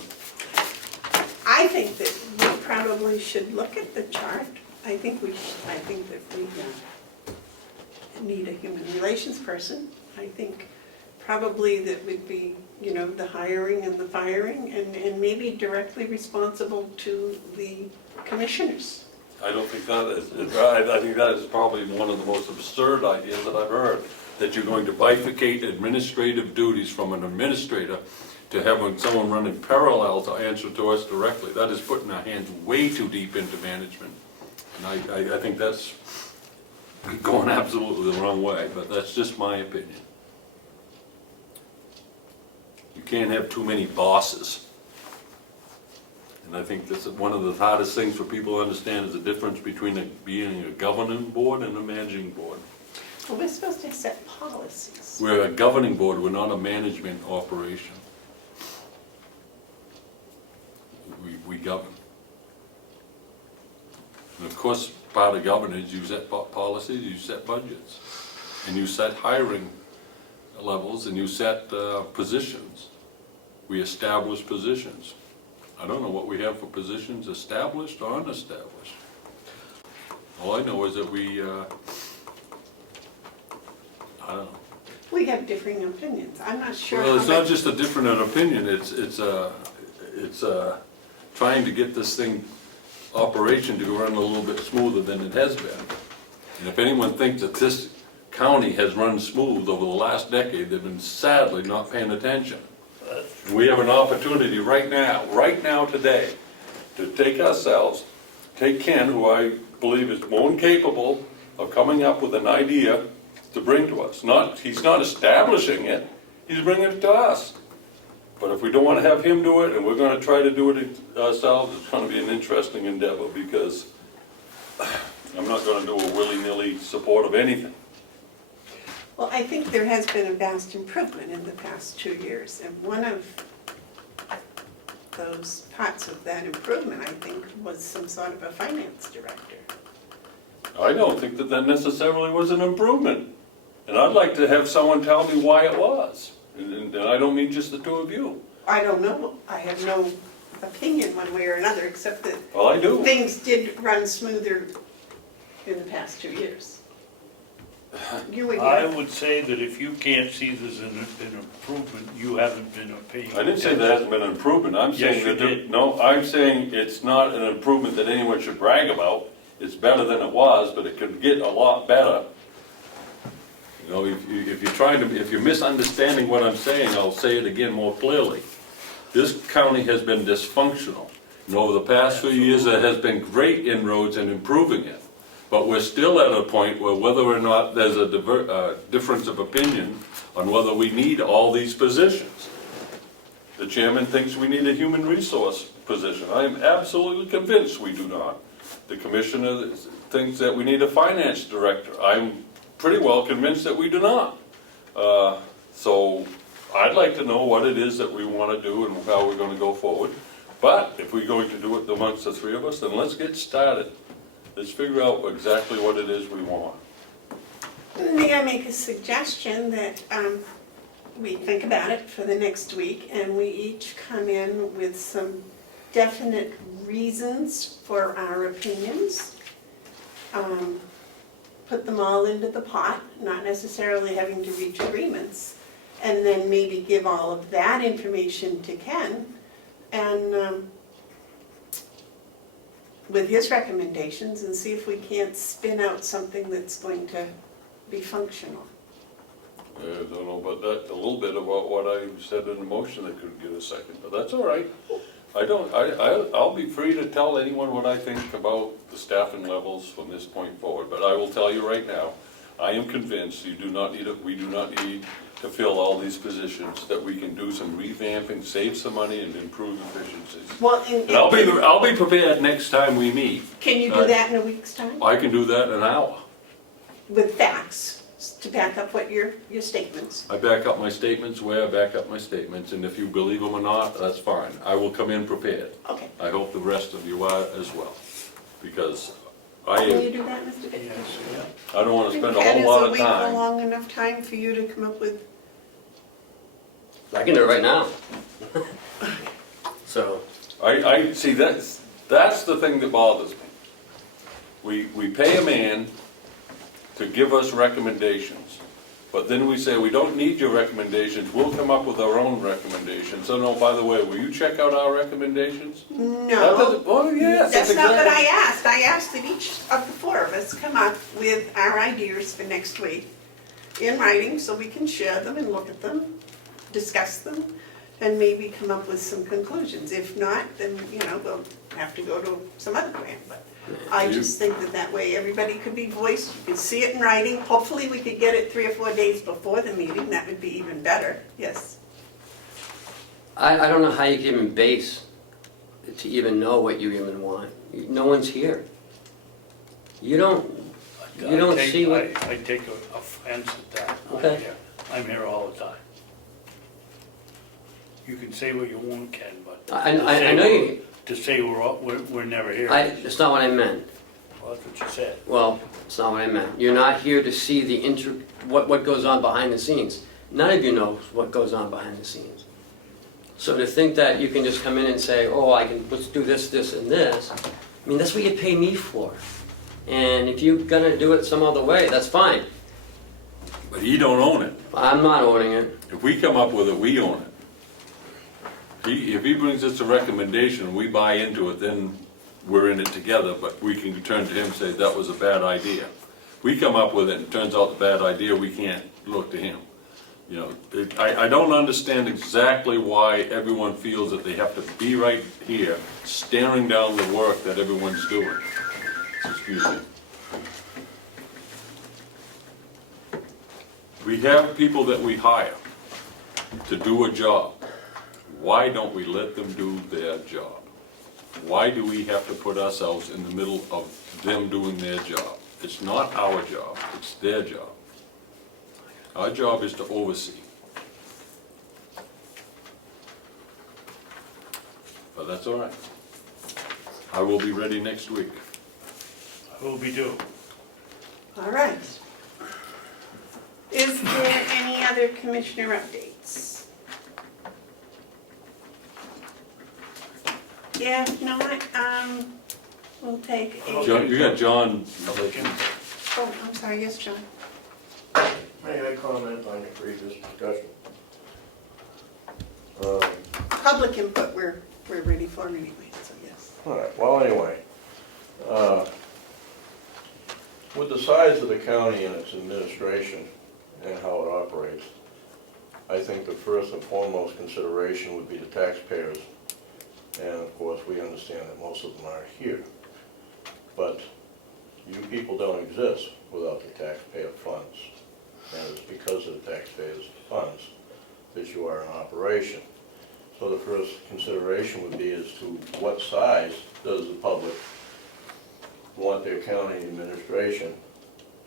I think that we probably should look at the chart. I think that we need a human relations person. I think probably that would be, the hiring and the firing and maybe directly responsible to the commissioners. I don't think that is, I think that is probably one of the most absurd ideas that I've heard, that you're going to bifurcate administrative duties from an administrator to having someone running parallel to answer to us directly. That is putting our hands way too deep into management. And I think that's going absolutely the wrong way, but that's just my opinion. You can't have too many bosses. And I think that's one of the hardest things for people to understand is the difference between being a governing board and a managing board. Well, we're supposed to set policies. We're a governing board, we're not a management operation. We govern. And of course, part of governance, you set policies, you set budgets, and you set hiring levels, and you set positions. We establish positions. I don't know what we have for positions, established or unestablished. All I know is that we, I don't know. We have differing opinions. I'm not sure. Well, it's how not much- just a different opinion, it's trying to get this thing, operation to run a little bit smoother than it has been. And if anyone thinks that this county has run smooth over the last decade, they've been sadly not paying attention. We have an opportunity right now today, to take ourselves, take Ken, who I believe is more than capable of coming up with an idea to bring to us. He's not establishing it, he's bringing it to us. But if we don't want to have him do it, and we're going to try to do it ourselves, it's going to be an interesting endeavor, because I'm not going to do a willy-nilly support of anything. Well, I think there has been a vast improvement in the past 2 years, and one of those parts of that improvement, I think, was some sort of a finance director. I don't think that necessarily was an improvement. And I'd like to have someone tell me why it was. And I don't mean just the two of you. I don't know, I have no opinion one way or another, except that Well, I do. things did run smoother in the past 2 years. You would, I would say that if you can't see there's an improvement, you haven't been paying attention. I didn't say there hasn't been an improvement. I'm saying Yes, you that, did. no, I'm saying it's not an improvement that anyone should brag about. It's better than it was, but it could get a lot better. You know, if you're misunderstanding what I'm saying, I'll say it again more clearly. This county has been dysfunctional. And over the past few years, there has been great inroads in improving it. But we're still at a point where whether or not there's a difference of opinion on whether we need all these positions. The chairman thinks we need a human resource position. I am absolutely convinced we do not. The commissioner thinks that we need a finance director. I'm pretty well convinced that we do not. So I'd like to know what it is that we want to do and how we're going to go forward. But if we're going to do it amongst the three of us, then let's get started. Let's figure out exactly what it is we want. may I make a suggestion that we think about it for the next week, and we each come in with some definite reasons for our opinions. Put them all into the pot, not necessarily having to reach agreements, and then maybe give all of that information to Ken, and with his recommendations, and see if we can't spin out something that's going to be functional. I don't know about that, a little bit about what I said in the motion that could get a second, but that's all right. I'll be free to tell anyone what I think about the staffing levels from this point forward, but I will tell you right now, I am convinced we do not need to fill all these positions, that we can do some revamping, save some money, and improve efficiencies. Well, And I'll be prepared next time we meet. can you do that in a week's time? I can do that in an hour. With facts, to back up what your statements. I back up my statements where I back up my statements, and if you believe them or not, that's fine. I will come in prepared. Okay. I hope the rest of you are as well, because Can you do that, Mr. Baker? Yes, yeah. I don't want to spend a Ken, whole lot of is a week a time. long enough time for you to come up with? I can do it right now. So, I see, that's the thing that bothers me. We pay a man to give us recommendations, but then we say, we don't need your recommendations, we'll come up with our own recommendations. So no, by the way, will you check out our recommendations? That No. doesn't- Oh, yes, That's not what I exactly. asked. I asked that each of the four of us come up with our ideas for next week in writing, so we can share them and look at them, discuss them, and maybe come up with some conclusions. If not, then, we'll have to go to some other plan. But I just think that way everybody could be voiced, you could see it in writing. Hopefully, we could get it 3 or 4 days before the meeting. That would be even better. Yes. I don't know how you can even base to even know what you even want. No one's here. You don't see what. I take offense at that. Okay. I'm here all the time. You can say what you want, Ken, but. I know you, To say we're never here. that's not what I meant. Well, that's what you said. Well, it's not what I meant. You're not here to see what goes on behind the scenes. None of you know what goes on behind the scenes. So to think that you can just come in and say, oh, let's do this, this, and this, I mean, that's what you pay me for. And if you're gonna do it some other way, that's fine. But he don't own it. I'm not owning it. If we come up with it, we own it. If he brings us a recommendation, we buy into it, then we're in it together, but we can turn to him and say, that was a bad idea. We come up with it and it turns out the bad idea, we can't look to him. You know, I don't understand exactly why everyone feels that they have to be right here, staring down the work that everyone's doing. Excuse me. We have people that we hire to do a job. Why don't we let them do their job? Why do we have to put ourselves in the middle of them doing their job? It's not our job, it's their job. Our job is to oversee. But that's all right. I will be ready next week. I will be due. All right. Is there any other commissioner updates? If not, we'll take a... John, you got John. Oh, I'm sorry, yes, John. May I comment on your previous discussion? Public input, we're ready for anyway, so yes. All right, well, anyway, with the size of the county and its administration and how it operates, I think the first and foremost consideration would be the taxpayers. And of course, we understand that most of them aren't here. But you people don't exist without the taxpayer funds. And it's because of the taxpayers' funds that you are in operation. So the first consideration would be as to what size does the public want their county administration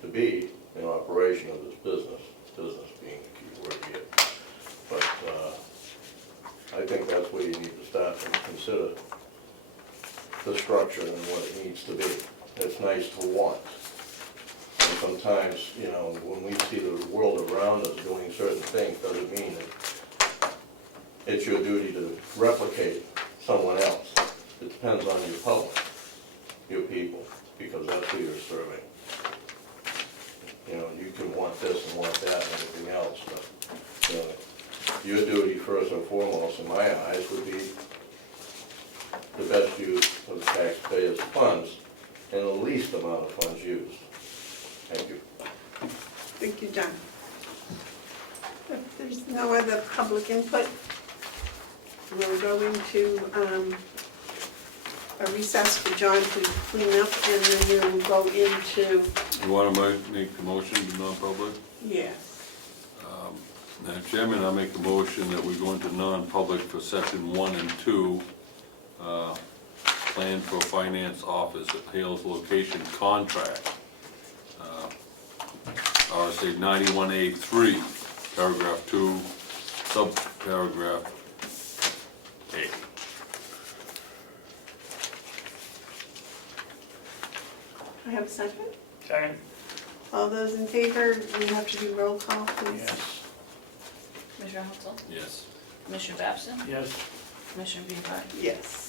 to be in operation of this business, business being the key word here. But I think that's where you need to start and consider the structure and what it needs to be. It's nice to want. And sometimes, you know, when we see the world around us doing certain things, doesn't mean that it's your duty to replicate someone else. It depends on your public, your people, because that's who you're serving. You know, you can want this and want that and everything else, but, you know, your duty first and foremost, in my eyes, would be the best use of the taxpayers' funds and the least amount of funds used. Thank you. Thank you, John. If there's no other public input, we'll go into a recess for John to clean up, and then we'll go into... You want to make the motion to non-public? Yes. Madam Chairman, I make a motion that we go into non-public for section 1 and 2, plan for finance office at Hales location contract, RSA 91A3, paragraph 2, subparagraph A. I have a second? Second. All those in favor, we have to do roll call, please. Yes. Commissioner Hounsell? Yes. Commissioner Babson? Yes. Commissioner Bevard? Yes.